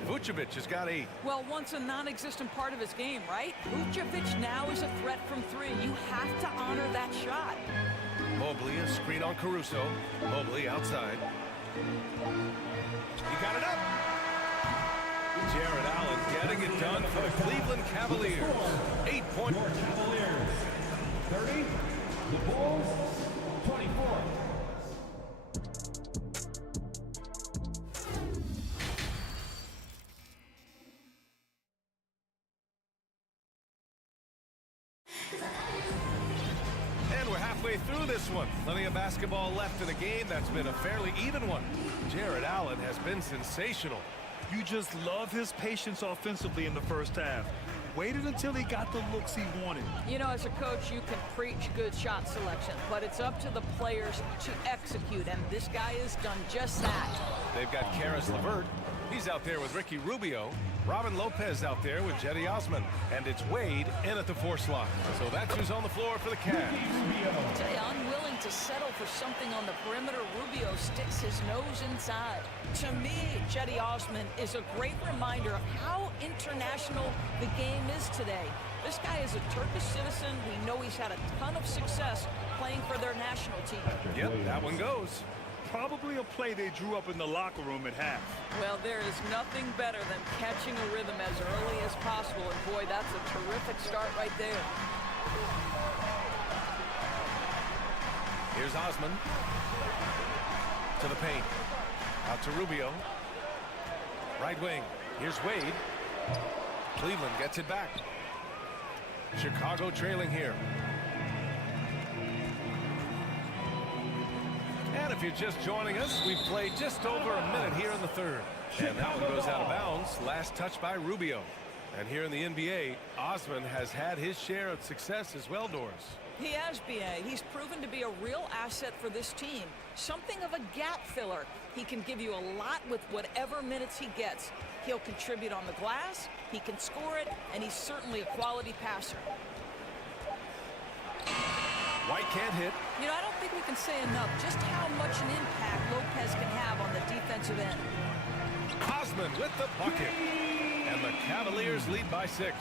Vucevic has got 8. Well, once a non-existent part of his game, right? Vucevic now is a threat from 3. You have to honor that shot. Mobley, a screen on Caruso. Mobley outside. He got it up. Jared Allen getting it done for the Cleveland Cavaliers. 8-point. Cavaliers 30. The Bulls 24. And we're halfway through this one. Plenty of basketball left in a game that's been a fairly even one. Jared Allen has been sensational. You just love his patience offensively in the first half. Waited until he got the looks he wanted. You know, as a coach, you can preach good shot selection, but it's up to the players to execute, and this guy has done just that. They've got Caris LeVert. He's out there with Ricky Rubio. Robin Lopez out there with Jetty Osman. And it's Wade in at the 4 slot. So that's who's on the floor for the Cavs. Today, unwilling to settle for something on the perimeter, Rubio sticks his nose inside. To me, Jetty Osman is a great reminder of how international the game is today. This guy is a Turkish citizen. We know he's had a ton of success playing for their national team. Yep, that one goes. Probably a play they drew up in the locker room at half. Well, there is nothing better than catching a rhythm as early as possible. And boy, that's a terrific start right there. Here's Osman. To the paint. Out to Rubio. Right wing. Here's Wade. Cleveland gets it back. Chicago trailing here. And if you're just joining us, we've played just over a minute here in the third. And that one goes out of bounds. Last touch by Rubio. And here in the NBA, Osman has had his share of success as well, Doris. He has, B.A. He's proven to be a real asset for this team. Something of a gap filler. He can give you a lot with whatever minutes he gets. He'll contribute on the glass, he can score it, and he's certainly a quality passer. White can't hit. You know, I don't think we can say enough just how much an impact Lopez can have on the defensive end. Osman with the bucket. And the Cavaliers lead by 6.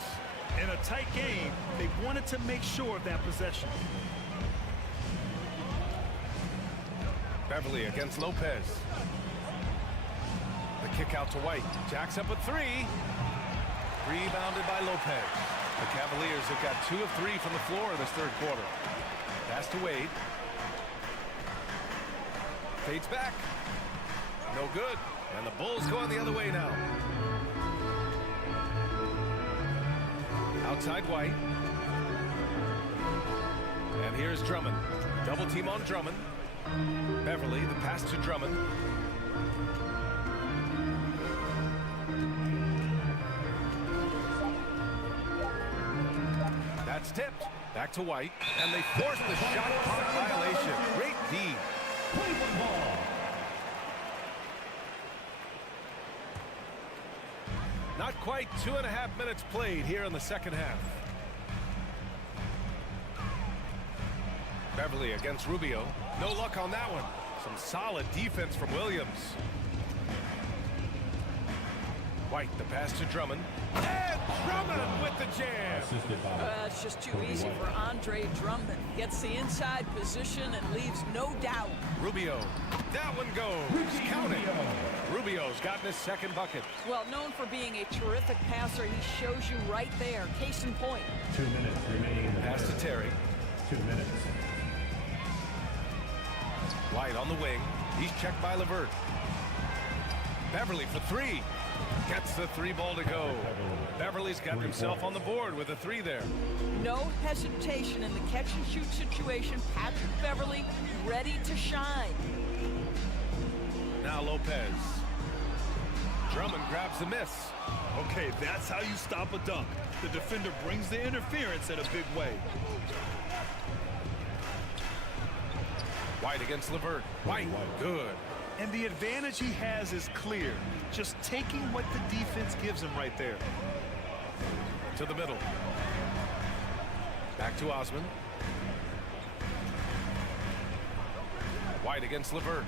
In a tight game, they wanted to make sure of that possession. Beverly against Lopez. The kick out to White. Jacks up a 3. Rebounded by Lopez. The Cavaliers have got 2 of 3 from the floor in this third quarter. Pass to Wade. Fades back. No good. And the Bulls going the other way now. Outside White. And here's Drummond. Double team on Drummond. Beverly, the pass to Drummond. That's tipped. Back to White. And they force the shot clock violation. Great D. Cleveland ball. Not quite 2.5 minutes played here in the second half. Beverly against Rubio. No luck on that one. Some solid defense from Williams. White, the pass to Drummond. And Drummond with the jam. It's just too easy for Andre Drummond. Gets the inside position and leaves no doubt. Rubio. That one goes. Count it. Rubio's gotten his second bucket. Well, known for being a terrific passer, he shows you right there. Case in point. 2 minutes remaining. Pass to Terry. 2 minutes. White on the wing. He's checked by LeVert. Beverly for 3. Gets the 3 ball to go. Beverly's got himself on the board with a 3 there. No hesitation in the catch-and-shoot situation. Patrick Beverly ready to shine. Now Lopez. Drummond grabs the miss. Okay, that's how you stop a dunk. The defender brings the interference in a big way. White against LeVert. White, good. And the advantage he has is clear. Just taking what the defense gives him right there. To the middle. Back to Osman. White against LeVert.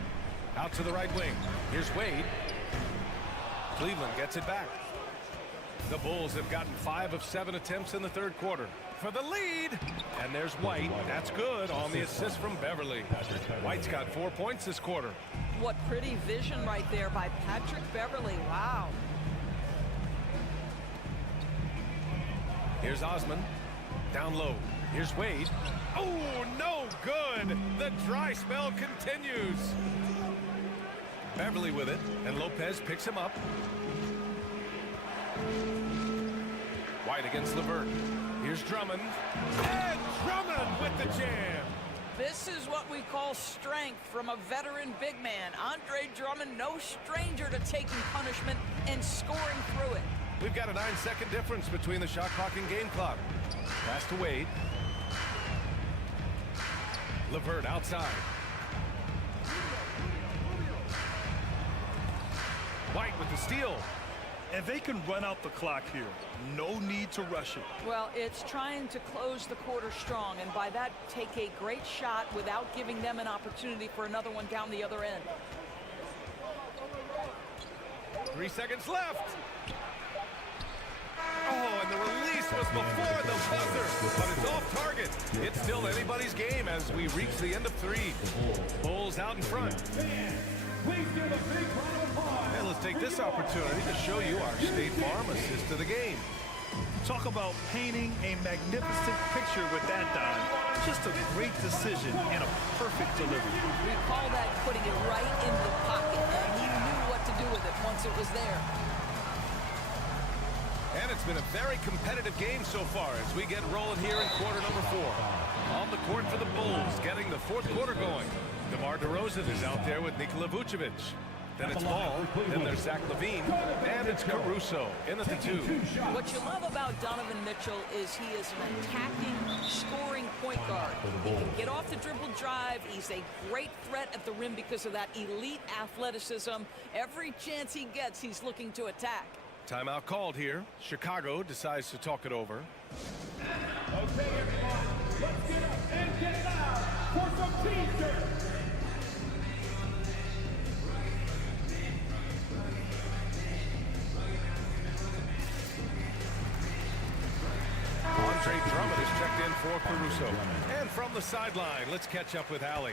Out to the right wing. Here's Wade. Cleveland gets it back. The Bulls have gotten 5 of 7 attempts in the third quarter. For the lead. And there's White. That's good on the assist from Beverly. White's got 4 points this quarter. What pretty vision right there by Patrick Beverly. Wow. Here's Osman. Down low. Here's Wade. Oh, no good. The dry spell continues. Beverly with it, and Lopez picks him up. White against LeVert. Here's Drummond. And Drummond with the jam. This is what we call strength from a veteran big man. Andre Drummond, no stranger to taking punishment and scoring through it. We've got a 9-second difference between the shot clock and game clock. Pass to Wade. LeVert outside. White with the steal. And they can run out the clock here. No need to rush it. Well, it's trying to close the quarter strong, and by that, take a great shot without giving them an opportunity for another one down the other end. 3 seconds left. Oh, and the release was before the buzzer, but it's off target. It's still anybody's game as we reach the end of 3. Bulls out in front. And let's take this opportunity to show you our State Farm assist to the game. Talk about painting a magnificent picture with that dime. Just a great decision and a perfect delivery. We call that putting it right in the pocket, and he knew what to do with it once it was there. And it's been a very competitive game so far as we get rolling here in quarter number 4. On the court for the Bulls, getting the fourth quarter going. DeMar DeRozan is out there with Nikola Vucevic. Then it's Ball, then there's Zach LaVine, and it's Caruso in at the 2. What you love about Donovan Mitchell is he is an attacking, scoring point guard. He can get off the dribble drive. He's a great threat at the rim because of that elite athleticism. Every chance he gets, he's looking to attack. Timeout called here. Chicago decides to talk it over. Okay, everyone, let's get up and get loud for some team shirts. Andre Drummond is checked in for Caruso. And from the sideline, let's catch up with Allie.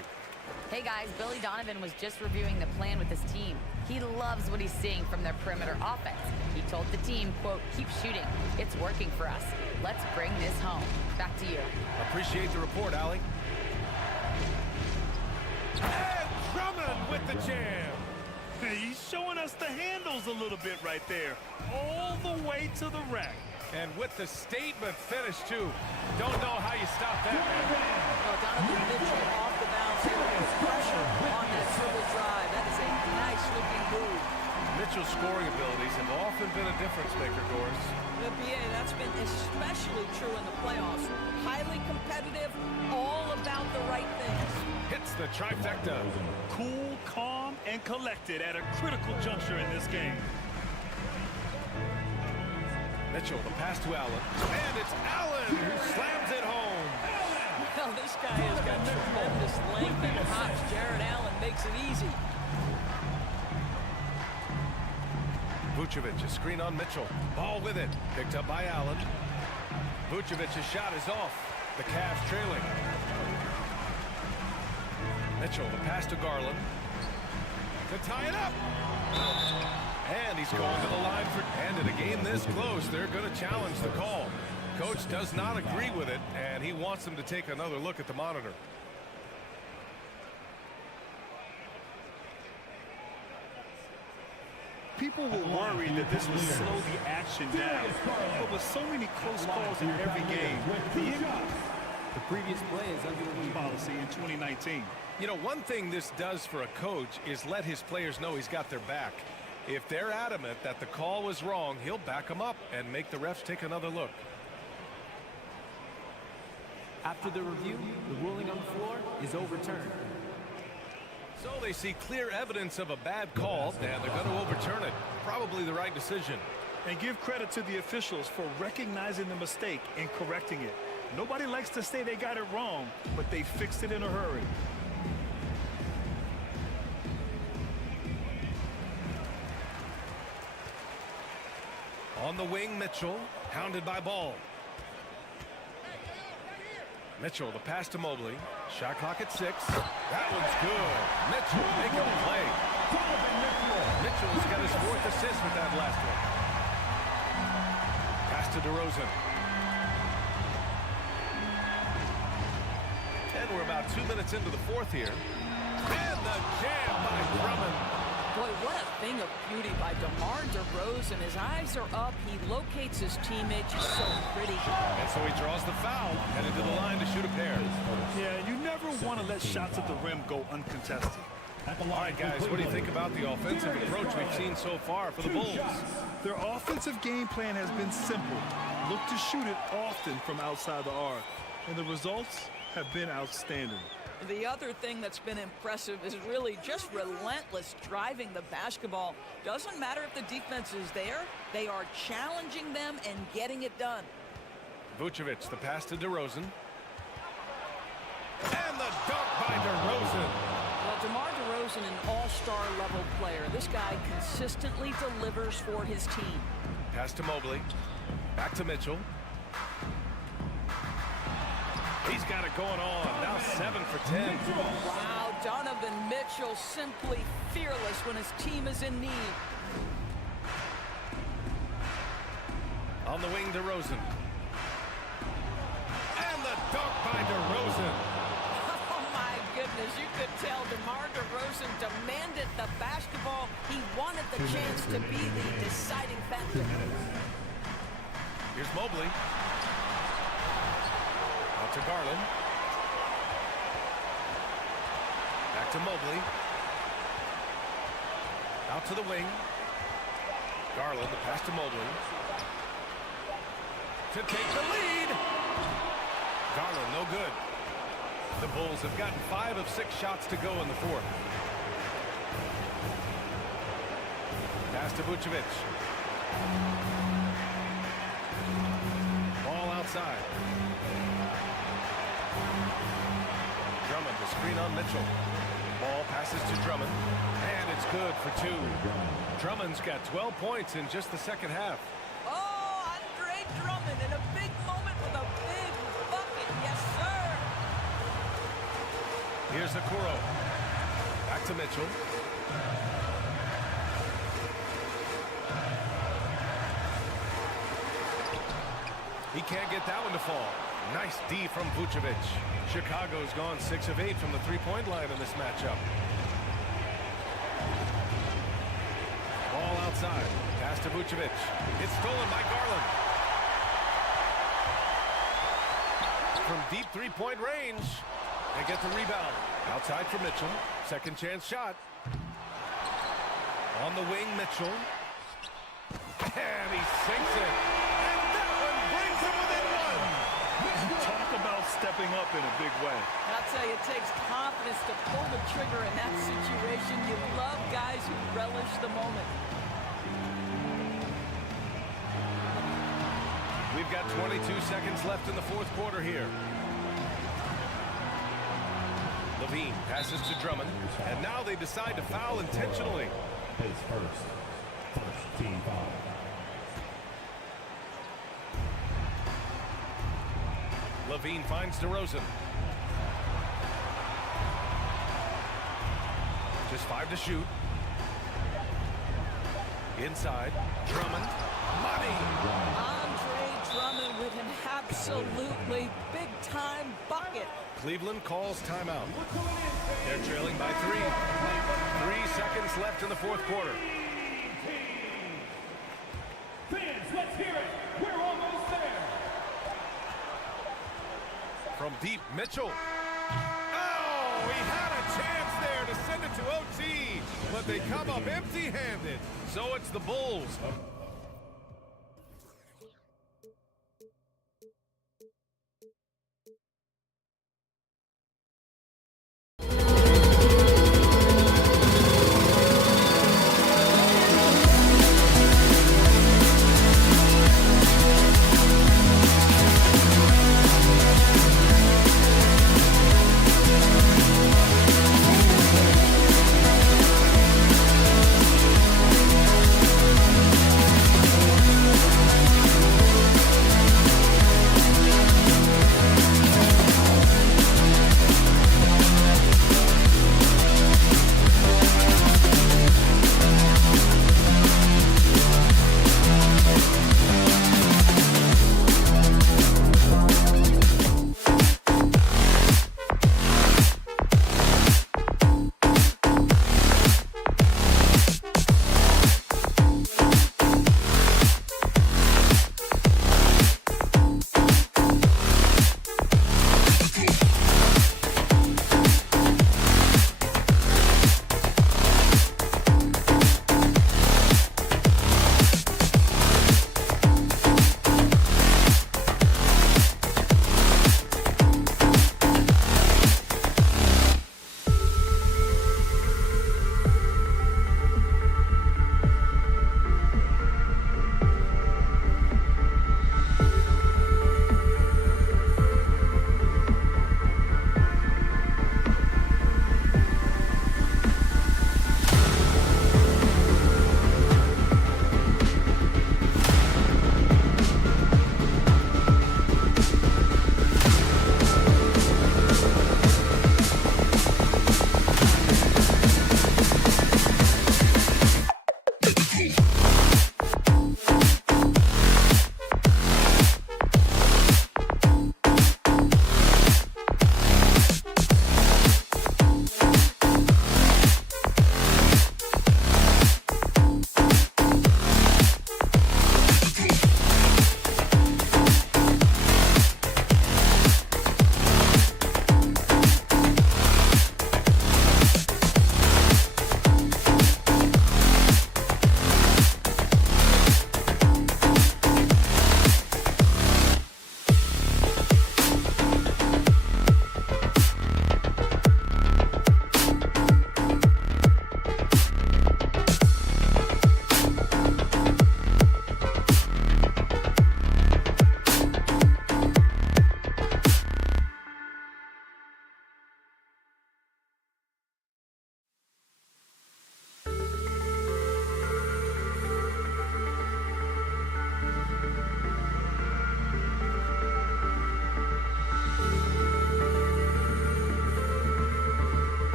Hey guys, Billy Donovan was just reviewing the plan with his team. He loves what he's seeing from their perimeter offense. He told the team, quote, keep shooting. It's working for us. Let's bring this home. Back to you. Appreciate the report, Allie. And Drummond with the jam. He's showing us the handles a little bit right there. All the way to the rack. And with the statement finish, too. Don't know how you stop that, man. Well, Donovan Mitchell off the bounce here with pressure on that triple drive. That is a nice-looking move. Mitchell's scoring abilities have often been a difference maker, Doris. The BA, that's been especially true in the playoffs. Highly competitive, all about the right things. Hits the trifecta. Cool, calm, and collected at a critical juncture in this game. Mitchell, the pass to Allen. And it's Allen who slams it home. Well, this guy has got tremendous length and hops. Jared Allen makes it easy. Vucevic, a screen on Mitchell. Ball with it. Picked up by Allen. Vucevic's shot is off. The Cavs trailing. Mitchell, the pass to Garland. To tie it up. And he's going to the line for... And in a game this close, they're going to challenge the call. Coach does not agree with it, and he wants them to take another look at the monitor. People were worried that this would slow the action down. But with so many close calls in every game, The previous play is under the review policy in 2019. You know, one thing this does for a coach is let his players know he's got their back. If they're adamant that the call was wrong, he'll back them up and make the refs take another look. After the review, the ruling on the floor is overturned. So they see clear evidence of a bad call, and they're going to overturn it. Probably the right decision. And give credit to the officials for recognizing the mistake and correcting it. Nobody likes to say they got it wrong, but they fixed it in a hurry. On the wing, Mitchell, hounded by Ball. Mitchell, the pass to Mobley. Shot clock at 6. That one's good. Mitchell making a play. Mitchell's got his 4th assist with that last one. Pass to DeRozan. And we're about 2 minutes into the 4th here. And the jam by Drummond. Boy, what a thing of beauty by DeMar DeRozan. His eyes are up. He locates his teammate just so pretty. And so he draws the foul, headed to the line to shoot a pair. Yeah, you never want to let shots at the rim go uncontested. All right, guys, what do you think about the offensive approach we've seen so far for the Bulls? Their offensive game plan has been simple. Look to shoot it often from outside the arc. And the results have been outstanding. The other thing that's been impressive is really just relentless driving the basketball. Doesn't matter if the defense is there, they are challenging them and getting it done. Vucevic, the pass to DeRozan. And the dunk by DeRozan. Well, DeMar DeRozan, an all-star level player. This guy consistently delivers for his team. Pass to Mobley. Back to Mitchell. He's got it going on. Now 7 for 10. Wow, Donovan Mitchell simply fearless when his team is in need. On the wing, DeRozan. And the dunk by DeRozan. Oh, my goodness. You could tell DeMar DeRozan demanded the basketball. He wanted the chance to be the deciding factor. Here's Mobley. Out to Garland. Back to Mobley. Out to the wing. Garland, the pass to Mobley. To take the lead. Garland, no good. The Bulls have gotten 5 of 6 shots to go in the 4th. Pass to Vucevic. Ball outside. Drummond, the screen on Mitchell. Ball passes to Drummond, and it's good for 2. Drummond's got 12 points in just the second half. Oh, Andre Drummond in a big moment with a big bucket. Yes, sir. Here's Okoro. Back to Mitchell. He can't get that one to fall. Nice D from Vucevic. Chicago's gone 6 of 8 from the three-point line in this matchup. Ball outside. Pass to Vucevic. It's stolen by Garland. From deep three-point range. They get the rebound. Outside for Mitchell. Second chance shot. On the wing, Mitchell. And he sinks it. And that one brings him within one. Talk about stepping up in a big way. And I'll tell you, it takes confidence to pull the trigger in that situation. You love guys who relish the moment. We've got 22 seconds left in the fourth quarter here. Levine passes to Drummond, and now they decide to foul intentionally. Pace first. First team foul. Levine finds DeRozan. Just 5 to shoot. Inside, Drummond. Money! Andre Drummond with an absolutely big-time bucket. Cleveland calls timeout. They're trailing by 3. 3 seconds left in the fourth quarter. Fans, let's hear it. We're almost there. From deep, Mitchell. Oh, he had a chance there to send it to OT, but they come up empty-handed. So it's the Bulls.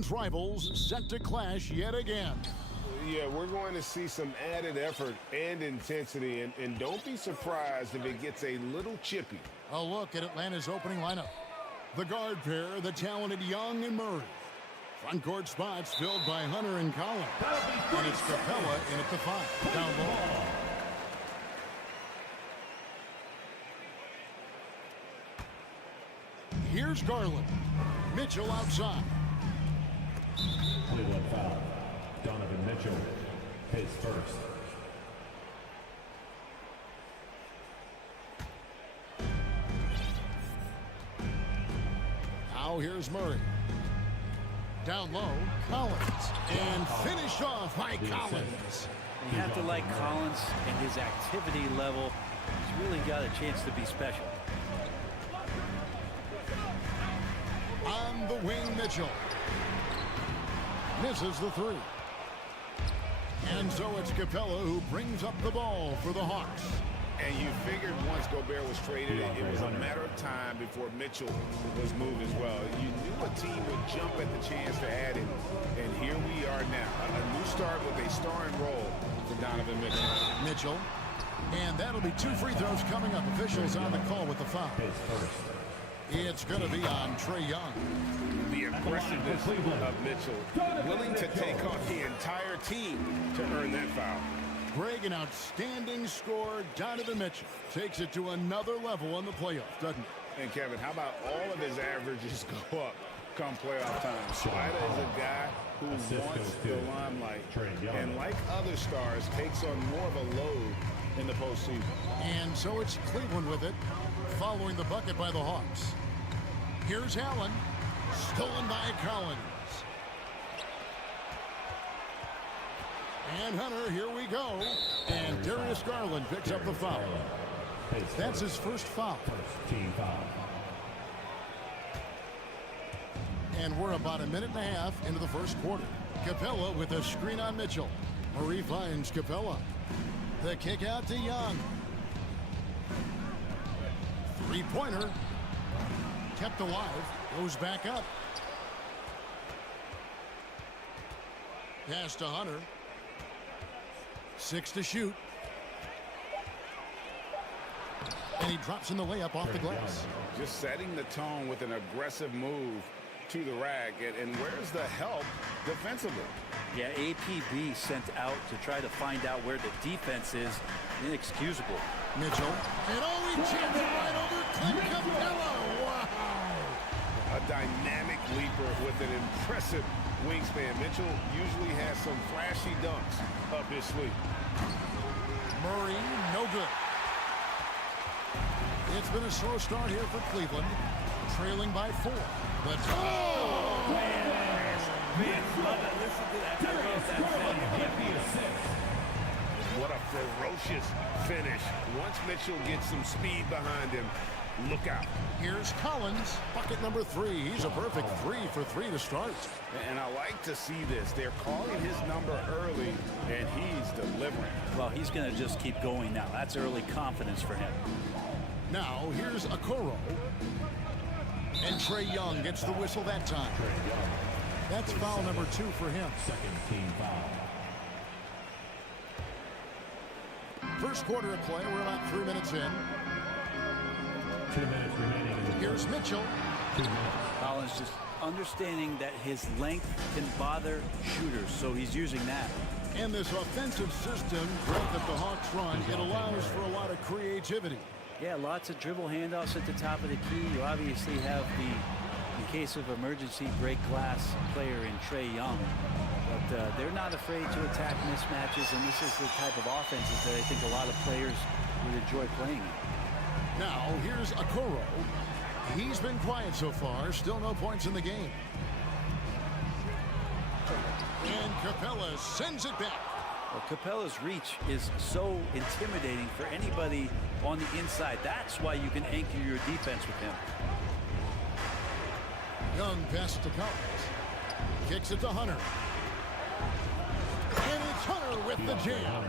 conference rivals set to clash yet again. Yeah, we're going to see some added effort and intensity, and don't be surprised if it gets a little chippy. A look at Atlanta's opening lineup. The guard pair, the talented Young and Murray. Front court spots filled by Hunter and Collins. And it's Capella in at the 5. Down low. Here's Garland. Mitchell outside. Cleveland foul. Donovan Mitchell, his first. Now here's Murray. Down low, Collins. And finished off by Collins. You have to like Collins and his activity level. He's really got a chance to be special. On the wing, Mitchell. Misses the 3. And so it's Capella who brings up the ball for the Hawks. And you figured once Gobert was traded, it was a matter of time before Mitchell was moved as well. You knew a team would jump at the chance to add him, and here we are now. A new start with a starring role for Donovan Mitchell. Mitchell. And that'll be 2 free throws coming up. Officials on the call with the foul. It's going to be on Trae Young. The aggressiveness of Mitchell, willing to take on the entire team to earn that foul. Greg, an outstanding score. Donovan Mitchell takes it to another level in the playoffs, doesn't he? And Kevin, how about all of his averages go up come playoff time? Spider is a guy who wants the limelight, and like other stars, takes on more of a load in the postseason. And so it's Cleveland with it, following the bucket by the Hawks. Here's Allen, stolen by Collins. And Hunter, here we go. And Darius Garland picks up the foul. That's his first foul. Team foul. And we're about a minute and a half into the first quarter. Capella with a screen on Mitchell. Murray finds Capella. The kick out to Young. Three-pointer. Kept alive. Goes back up. Pass to Hunter. 6 to shoot. And he drops in the layup off the glass. Just setting the tone with an aggressive move to the rack. And where's the help defensively? Yeah, APB sent out to try to find out where the defense is. Inexcusable. Mitchell. And he jams it right over Clint Capella. Wow. A dynamic leaper with an impressive wingspan. Mitchell usually has some flashy dunks up his sleeve. Murray, no good. It's been a slow start here for Cleveland, trailing by 4. But Listen to that. What a ferocious finish. Once Mitchell gets some speed behind him, look out. Here's Collins, bucket number 3. He's a perfect 3 for 3 to start. And I like to see this. They're calling his number early, and he's delivering. Well, he's going to just keep going now. That's early confidence for him. Now, here's Okoro. And Trae Young gets the whistle that time. That's foul number 2 for him. Second team foul. First quarter of play. We're about 3 minutes in. 2 minutes remaining in the Here's Mitchell. 2 minutes. Collins just understanding that his length can bother shooters, so he's using that. And this offensive system, Greg, that the Hawks run, it allows for a lot of creativity. Yeah, lots of dribble handoffs at the top of the key. You obviously have the, in case of emergency, break glass player in Trae Young. But they're not afraid to attack mismatches, and this is the type of offenses that I think a lot of players would enjoy playing in. Now, here's Okoro. He's been quiet so far. Still no points in the game. And Capella sends it back. Well, Capella's reach is so intimidating for anybody on the inside. That's why you can anchor your defense with him. Young pass to Collins. Kicks it to Hunter. And it's Hunter with the jam.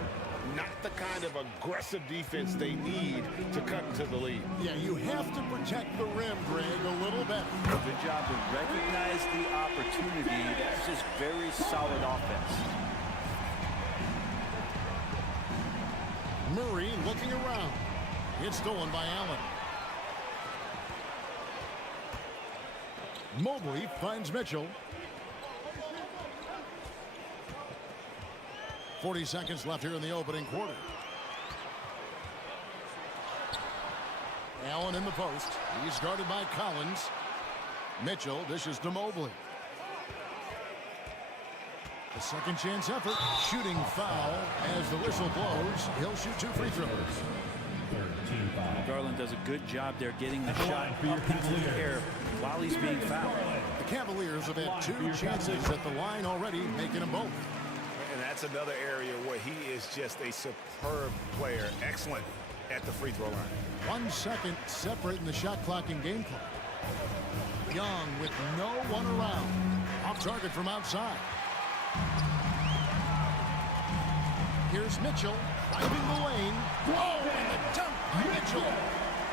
not the kind of aggressive defense they need to cut into the lead. Yeah, you have to protect the rim, Greg, a little better. Good job to recognize the opportunity. That's just very solid offense. Murray looking around. It's stolen by Allen. Mobley finds Mitchell. 40 seconds left here in the opening quarter. Allen in the post. He's guarded by Collins. Mitchell dishes to Mobley. A second chance effort. Shooting foul as the whistle blows. He'll shoot 2 free throws. Garland does a good job there getting the shot up into the air while he's being fouled. The Cavaliers have had 2 chances at the line already, making them both. And that's another area where he is just a superb player. Excellent at the free throw line. 1 second separating the shot clock and game clock. Young with no one around. Off target from outside. Here's Mitchell driving the lane. Oh, and the dunk by Mitchell.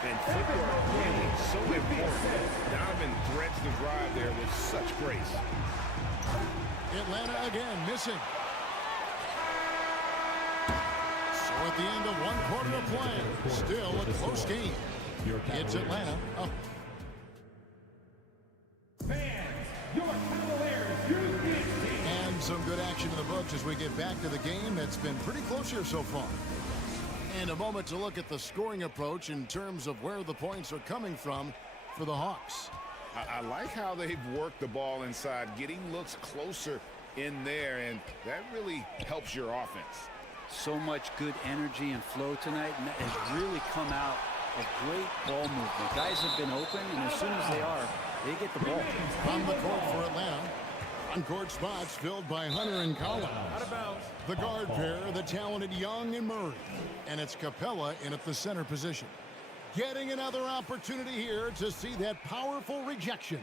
And footwork really so important. Donovan threads the drive there with such grace. Atlanta again missing. So at the end of 1 quarter of play, still a close game. It's Atlanta up. And some good action in the books as we get back to the game that's been pretty close here so far. And a moment to look at the scoring approach in terms of where the points are coming from for the Hawks. I like how they've worked the ball inside, getting looks closer in there, and that really helps your offense. So much good energy and flow tonight, and that has really come out of great ball movement. Guys have been open, and as soon as they are, they get the ball. On the court for Atlanta. On-court spots filled by Hunter and Collins. Out of bounds. The guard pair, the talented Young and Murray. And it's Capella in at the center position. Getting another opportunity here to see that powerful rejection.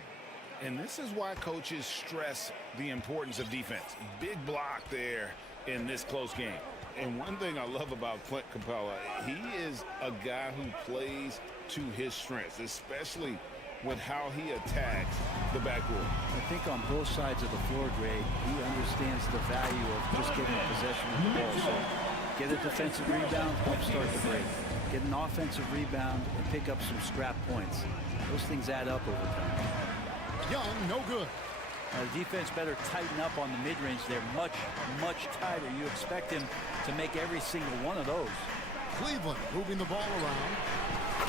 And this is why coaches stress the importance of defense. Big block there in this close game. And one thing I love about Clint Capella, he is a guy who plays to his strengths, especially with how he attacks the backboard. I think on both sides of the floor, Greg, he understands the value of just getting possession of the ball. So get a defensive rebound, help start the break. Get an offensive rebound and pick up some scrap points. Those things add up over time. Young, no good. The defense better tighten up on the mid-range. They're much, much tighter. You expect him to make every single one of those. Cleveland moving the ball around.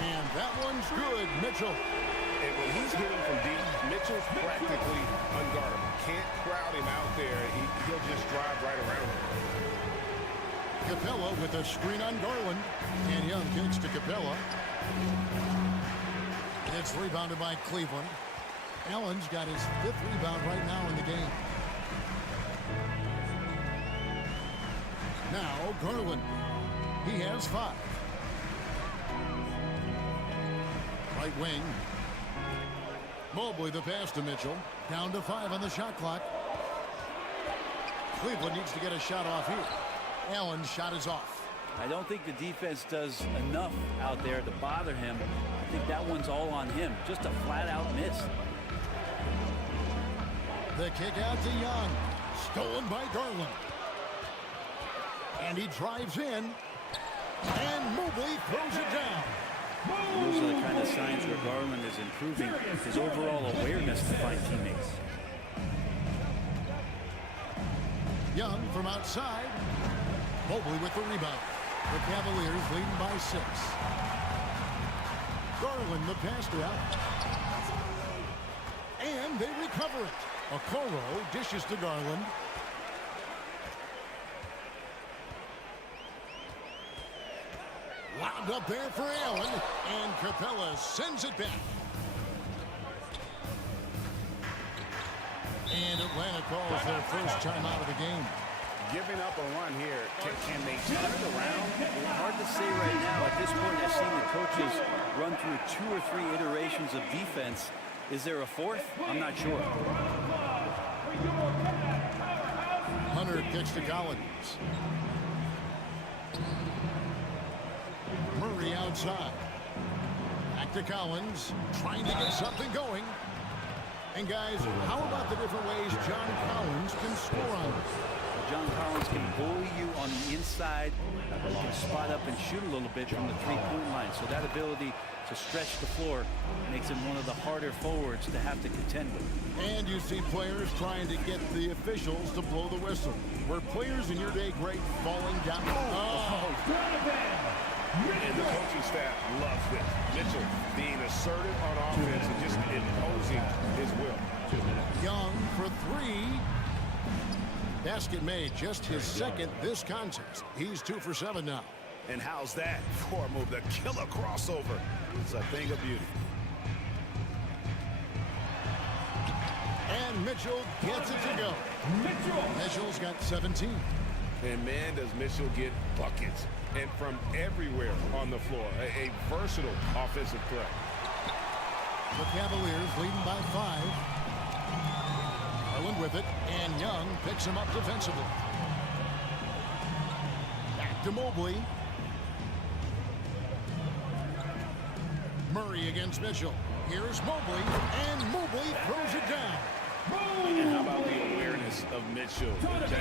And that one's good. Mitchell. And when he's hitting from deep, Mitchell's practically unguardable. Can't crowd him out there. He'll just drive right around him. Capella with a screen on Garland. And Young kicks to Capella. It's rebounded by Cleveland. Allen's got his 5th rebound right now in the game. Now Garland. He has 5. Right wing. Mobley the pass to Mitchell. Down to 5 on the shot clock. Cleveland needs to get a shot off here. Allen's shot is off. I don't think the defense does enough out there to bother him. I think that one's all on him. Just a flat-out miss. The kick out to Young. Stolen by Garland. And he drives in. And Mobley throws it down. Those are the kind of signs where Garland is improving his overall awareness to find teammates. Young from outside. Mobley with the rebound. The Cavaliers leading by 6. Garland the pass to out. And they recover it. Okoro dishes to Garland. Lobbed up there for Allen. And Capella sends it back. And Atlanta calls their first time out of the game. Giving up a run here. Can they turn it around? Hard to say right now. At this point, I've seen the coaches run through 2 or 3 iterations of defense. Is there a 4th? I'm not sure. Hunter kicks to Collins. Murray outside. Back to Collins, trying to get something going. And guys, how about the different ways John Collins can score on you? John Collins can bully you on the inside. He can spot up and shoot a little bit from the three-point line. So that ability to stretch the floor makes him one of the harder forwards to have to contend with. And you see players trying to get the officials to blow the whistle. Were players in your day great falling down? Oh. And the coaching staff loves this. Mitchell being assertive on offense and just imposing his will. Young for three. Basket made, just his second this contest. He's 2 for 7 now. And how's that for a move? The killer crossover. It's a thing of beauty. And Mitchell gets it to go. Mitchell's got 17. And man, does Mitchell get buckets. And from everywhere on the floor. A versatile offensive threat. The Cavaliers leading by 5. Garland with it, and Young picks him up defensively. Back to Mobley. Murray against Mitchell. Here's Mobley, and Mobley throws it down. And how about the awareness of Mitchell?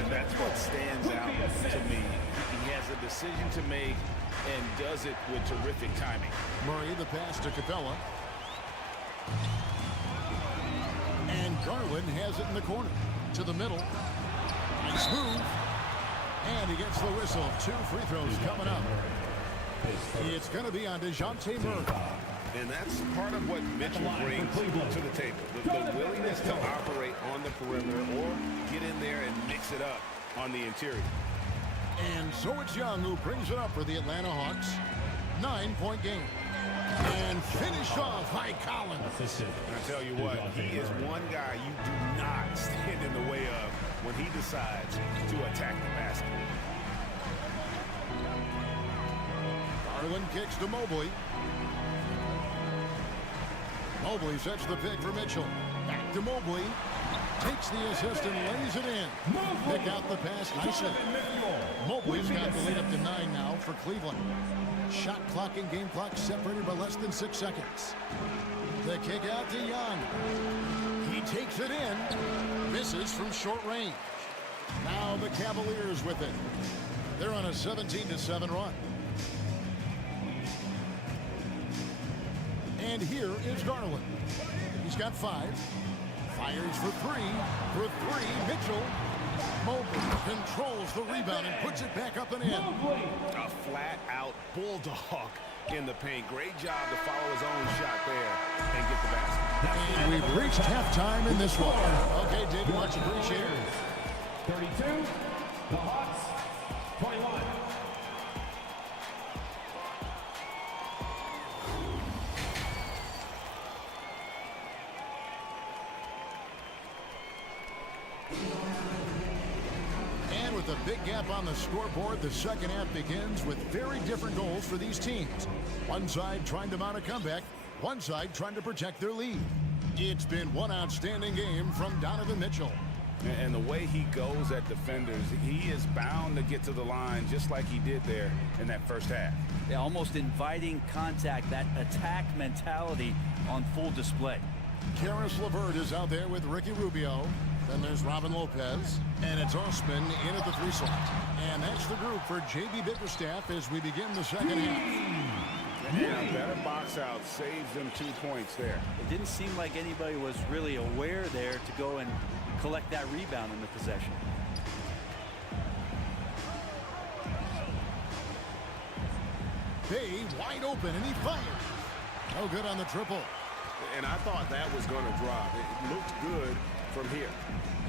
That's what stands out to me. He has a decision to make and does it with terrific timing. Murray, the pass to Capella. And Garland has it in the corner. To the middle. Nice move. And he gets the whistle. 2 free throws coming up. It's going to be on DeJounte Murray. And that's part of what Mitchell brings to the table. The willingness to operate on the perimeter or get in there and mix it up on the interior. And so it's Young who brings it up for the Atlanta Hawks. 9-point game. And finished off by Collins. I tell you what, he is one guy you do not stand in the way of when he decides to attack the basket. Garland kicks to Mobley. Mobley sets the pick for Mitchell. Back to Mobley. Takes the assist and lays it in. Pick out the pass nicely. Mobley's got the lead up to 9 now for Cleveland. Shot clock and game clock separated by less than 6 seconds. The kick out to Young. He takes it in. Misses from short range. Now the Cavaliers with it. They're on a 17-7 run. And here is Garland. He's got 5. Fires for 3. For 3, Mitchell. Mobley controls the rebound and puts it back up and in. A flat-out bulldog in the paint. Great job to follow his own shot there and get the basket. And we've reached halftime in this one. Okay, David, much appreciated. 32, the Hawks, 21. And with a big gap on the scoreboard, the second half begins with very different goals for these teams. One side trying to mount a comeback, one side trying to protect their lead. It's been one outstanding game from Donovan Mitchell. And the way he goes at defenders, he is bound to get to the line just like he did there in that first half. Yeah, almost inviting contact, that attack mentality on full display. Caris LeVert is out there with Ricky Rubio. Then there's Robin Lopez. And it's Osman in at the 3 slot. And that's the group for J.B. Bickerstaff as we begin the second half. Yeah, better box out saves them 2 points there. It didn't seem like anybody was really aware there to go and collect that rebound in the possession. Bay wide open, and he fires. No good on the triple. And I thought that was going to drop. It looked good from here.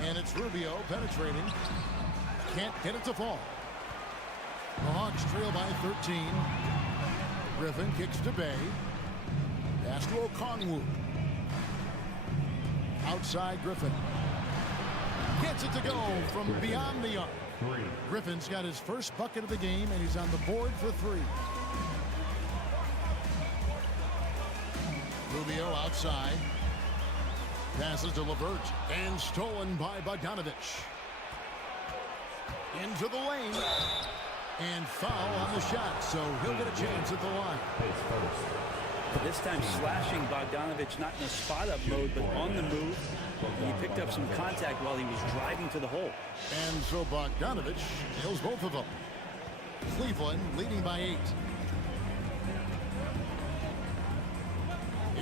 And it's Rubio penetrating. Can't get it to fall. The Hawks trail by 13. Griffin kicks to Bay. Pass to Okongwu. Outside Griffin. Gets it to go from beyond the arc. Griffin's got his first bucket of the game, and he's on the board for 3. Rubio outside. Passes to LeVert. And stolen by Bogdanovich. Into the lane. And foul on the shot, so he'll get a chance at the line. This time slashing Bogdanovich, not in a spot-up mode, but on the move. He picked up some contact while he was driving to the hole. And so Bogdanovich nails both of them. Cleveland leading by 8.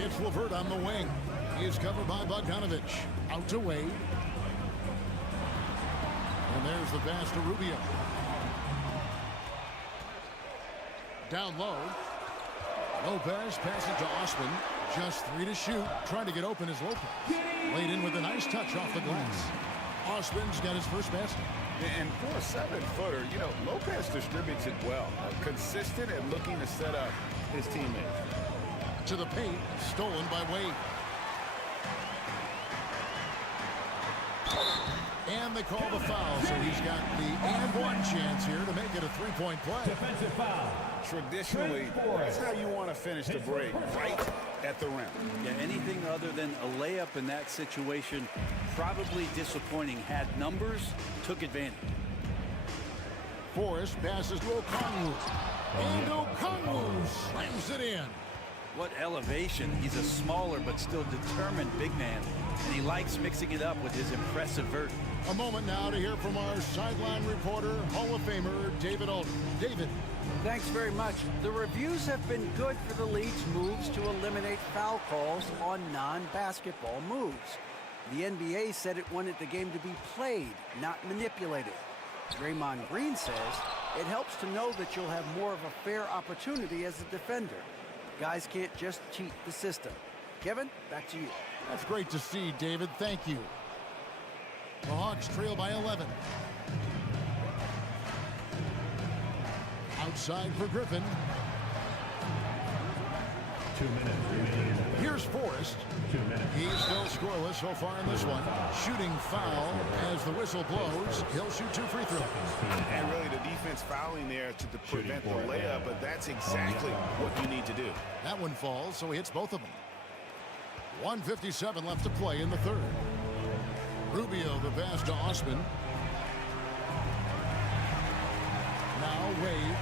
It's LeVert on the wing. He is covered by Bogdanovich. Out to Wade. And there's the pass to Rubio. Down low. Lopez passes to Osman. Just 3 to shoot. Trying to get open is Lopez. Laid in with a nice touch off the glass. Osman's got his first basket. And for a 7-footer, you know, Lopez distributes it well. Consistent and looking to set up his teammates. To the paint. Stolen by Wade. And they call the foul, so he's got the and one chance here to make it a 3-point play. Defensive foul. Traditionally, that's how you want to finish the break, right at the rim. Yeah, anything other than a layup in that situation, probably disappointing. Had numbers, took advantage. Forrest passes to Okongwu. And Okongwu slams it in. What elevation. He's a smaller but still determined big man. And he likes mixing it up with his impressive vert. A moment now to hear from our sideline reporter, Hall of Famer David Alden. David. Thanks very much. The reviews have been good for the league's moves to eliminate foul calls on non-basketball moves. The NBA said it wanted the game to be played, not manipulated. Draymond Green says it helps to know that you'll have more of a fair opportunity as a defender. Guys can't just cheat the system. Kevin, back to you. That's great to see, David. Thank you. The Hawks trail by 11. Outside for Griffin. 2 minutes remaining. Here's Forrest. 2 minutes. He's still scoreless so far in this one. Shooting foul as the whistle blows. He'll shoot 2 free throws. And really the defense fouling there to prevent the layup, but that's exactly what you need to do. That one falls, so he hits both of them. 1:57 left to play in the third. Rubio the pass to Osman. Now Wade.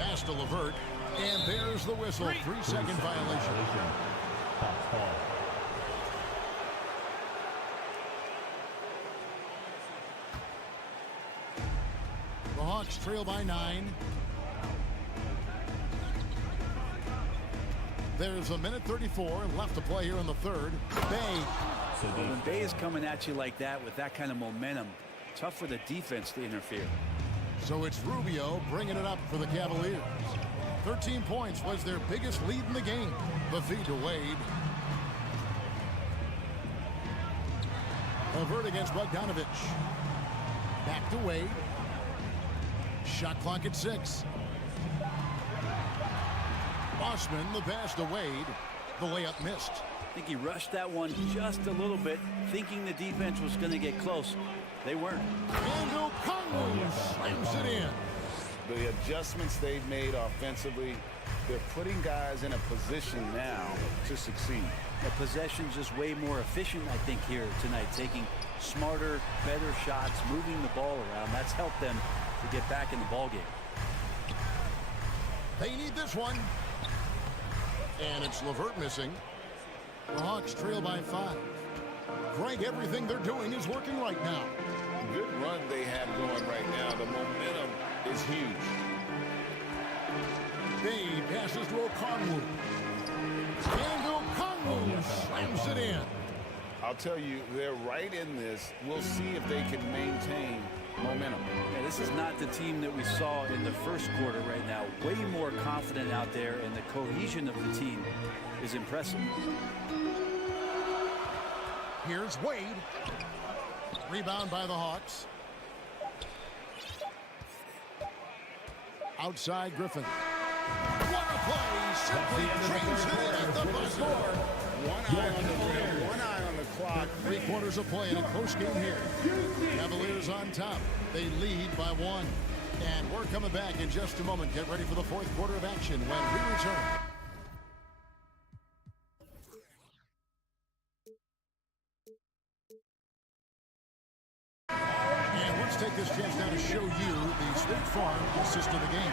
Pass to LeVert. And there's the whistle. 3-second violation. The Hawks trail by 9. There's a minute 34 left to play here in the third. Bay. When Bay is coming at you like that with that kind of momentum, tough for the defense to interfere. So it's Rubio bringing it up for the Cavaliers. 13 points was their biggest lead in the game. The feed to Wade. LeVert against Bogdanovich. Back to Wade. Shot clock at 6. Osman the pass to Wade. The layup missed. I think he rushed that one just a little bit, thinking the defense was going to get close. They weren't. And Okongwu slams it in. The adjustments they've made offensively, they're putting guys in a position now to succeed. The possession's just way more efficient, I think, here tonight, taking smarter, better shots, moving the ball around. That's helped them to get back in the ballgame. They need this one. And it's LeVert missing. The Hawks trail by 5. Frank, everything they're doing is working right now. Good run they have going right now. The momentum is huge. Bay passes to Okongwu. And Okongwu slams it in. I'll tell you, they're right in this. We'll see if they can maintain momentum. Yeah, this is not the team that we saw in the first quarter right now. Way more confident out there, and the cohesion of the team is impressive. Here's Wade. Rebound by the Hawks. Outside Griffin. What a play! Simply changes it at the buzzer. One eye on the rim, one eye on the clock. 3 quarters of play in a close game here. Cavaliers on top. They lead by 1. And we're coming back in just a moment. Get ready for the fourth quarter of action when we return. chance now to show you the State Farm assist of the game.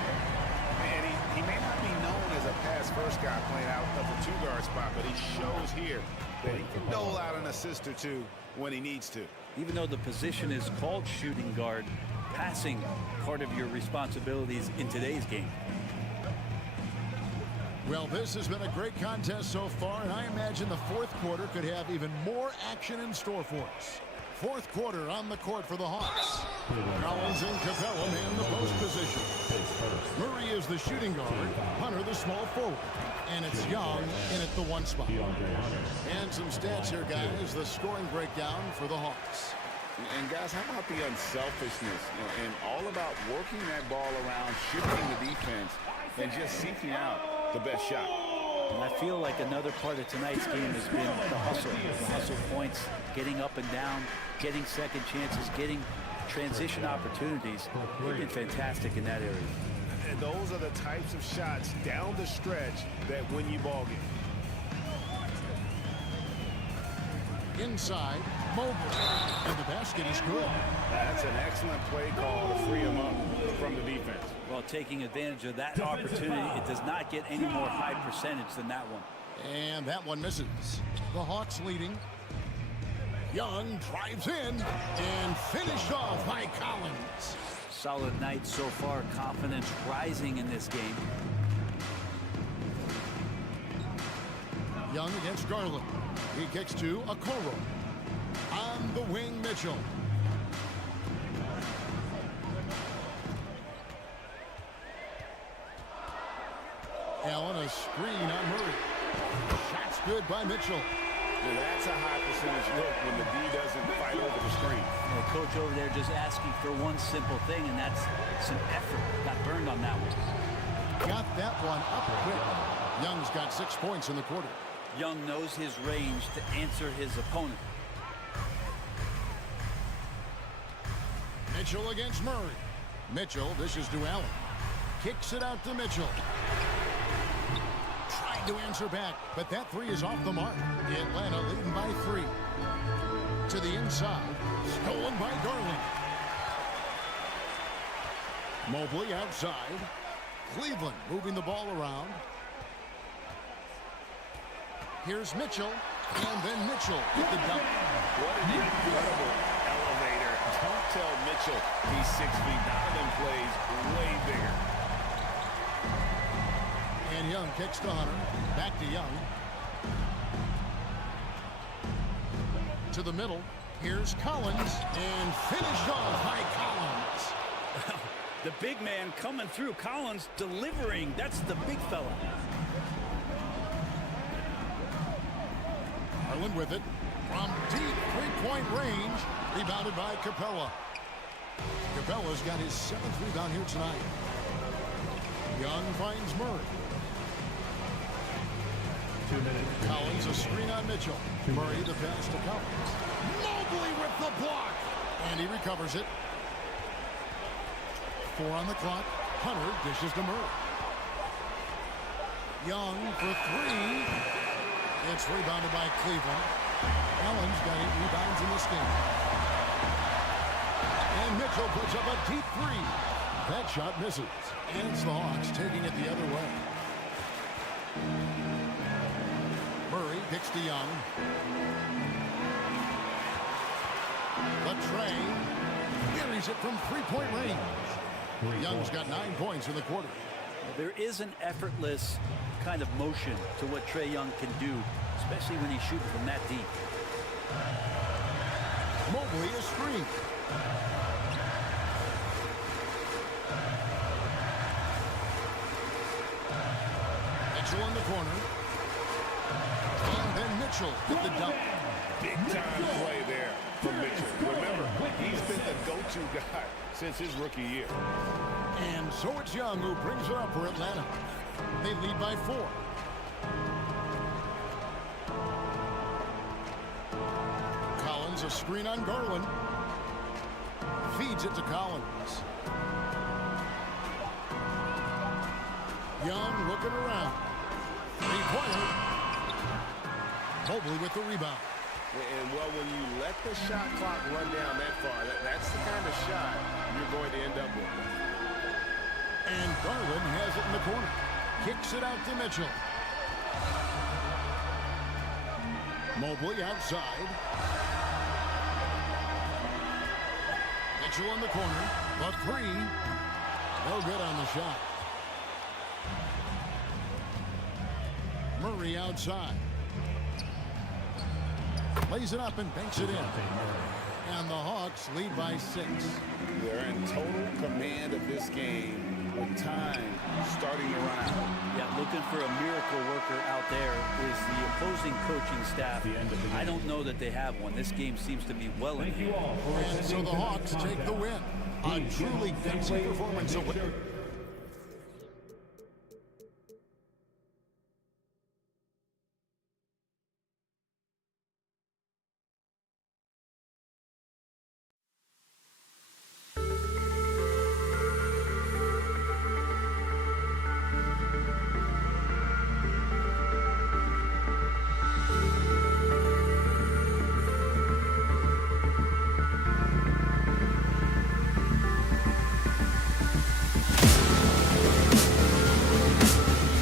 Man, he may not be known as a pass-first guy playing out of the two-guard spot, but he shows here that he can dole out an assist or two when he needs to. Even though the position is called shooting guard, passing part of your responsibilities in today's game. Well, this has been a great contest so far, and I imagine the fourth quarter could have even more action in store for us. Fourth quarter on the court for the Hawks. Collins and Capella man the post position. Murray is the shooting guard, Hunter the small forward, and it's Young in at the one spot. And some stats here, guys, the scoring breakdown for the Hawks. And guys, how about the unselfishness and all about working that ball around, shifting the defense, and just seeking out the best shot. And I feel like another part of tonight's game has been the hustle points, getting up and down, getting second chances, getting transition opportunities. They've been fantastic in that area. And those are the types of shots down the stretch that win you ball games. Inside, Mobley, and the basket is good. That's an excellent play call to free him up from the defense. Well, taking advantage of that opportunity, it does not get any more high percentage than that one. And that one misses. The Hawks leading. Young drives in and finished off by Collins. Solid night so far, confidence rising in this game. Young against Garland. He kicks to Okoro. On the wing, Mitchell. Allen, a screen on Murray. Shot's good by Mitchell. And that's a high percentage look when the D doesn't fight over the screen. The coach over there just asking for one simple thing, and that's some effort. Got burned on that one. Got that one up quick. Young's got 6 points in the quarter. Young knows his range to answer his opponent. Mitchell against Murray. Mitchell dishes to Allen. Kicks it out to Mitchell. Tried to answer back, but that three is off the mark. Atlanta leading by 3. To the inside. Stolen by Garland. Mobley outside. Cleveland moving the ball around. Here's Mitchell, and then Mitchell with the dunk. What an incredible elevator. Don't tell Mitchell he's 6 feet. Donovan plays way bigger. And Young kicks to Hunter. Back to Young. To the middle. Here's Collins, and finished off by Collins. The big man coming through. Collins delivering. That's the big fella. Garland with it from deep three-point range. Rebounded by Capella. Capella's got his 7th rebound here tonight. Young finds Murray. 2 minutes. Collins a screen on Mitchell. Murray the pass to Collins. Mobley with the block. And he recovers it. 4 on the clock. Hunter dishes to Murray. Young for 3. It's rebounded by Cleveland. Allen's got 8 rebounds in this game. And Mitchell puts up a deep 3. That shot misses. And it's the Hawks taking it the other way. Murray kicks to Young. Latrey carries it from three-point range. Young's got 9 points in the quarter. There is an effortless kind of motion to what Trae Young can do, especially when he's shooting from that deep. Mobley is screen. Mitchell in the corner. And then Mitchell with the dunk. Big time play there from Mitchell. Remember, he's been the go-to guy since his rookie year. And so it's Young who brings it up for Atlanta. They lead by 4. Collins a screen on Garland. Feeds it to Collins. Young looking around. 3-pointer. Mobley with the rebound. And, well, when you let the shot clock run down that far, that's the kind of shot you're going to end up with. And Garland has it in the corner. Kicks it out to Mitchell. Mobley outside. Mitchell in the corner. A three. No good on the shot. Murray outside. Lays it up and banks it in. And the Hawks lead by 6. They're in total command of this game with time starting to run out. Yeah, looking for a miracle worker out there is the opposing coaching staff. I don't know that they have one. This game seems to be well in hand. And so the Hawks take the win. A truly gutsy performance.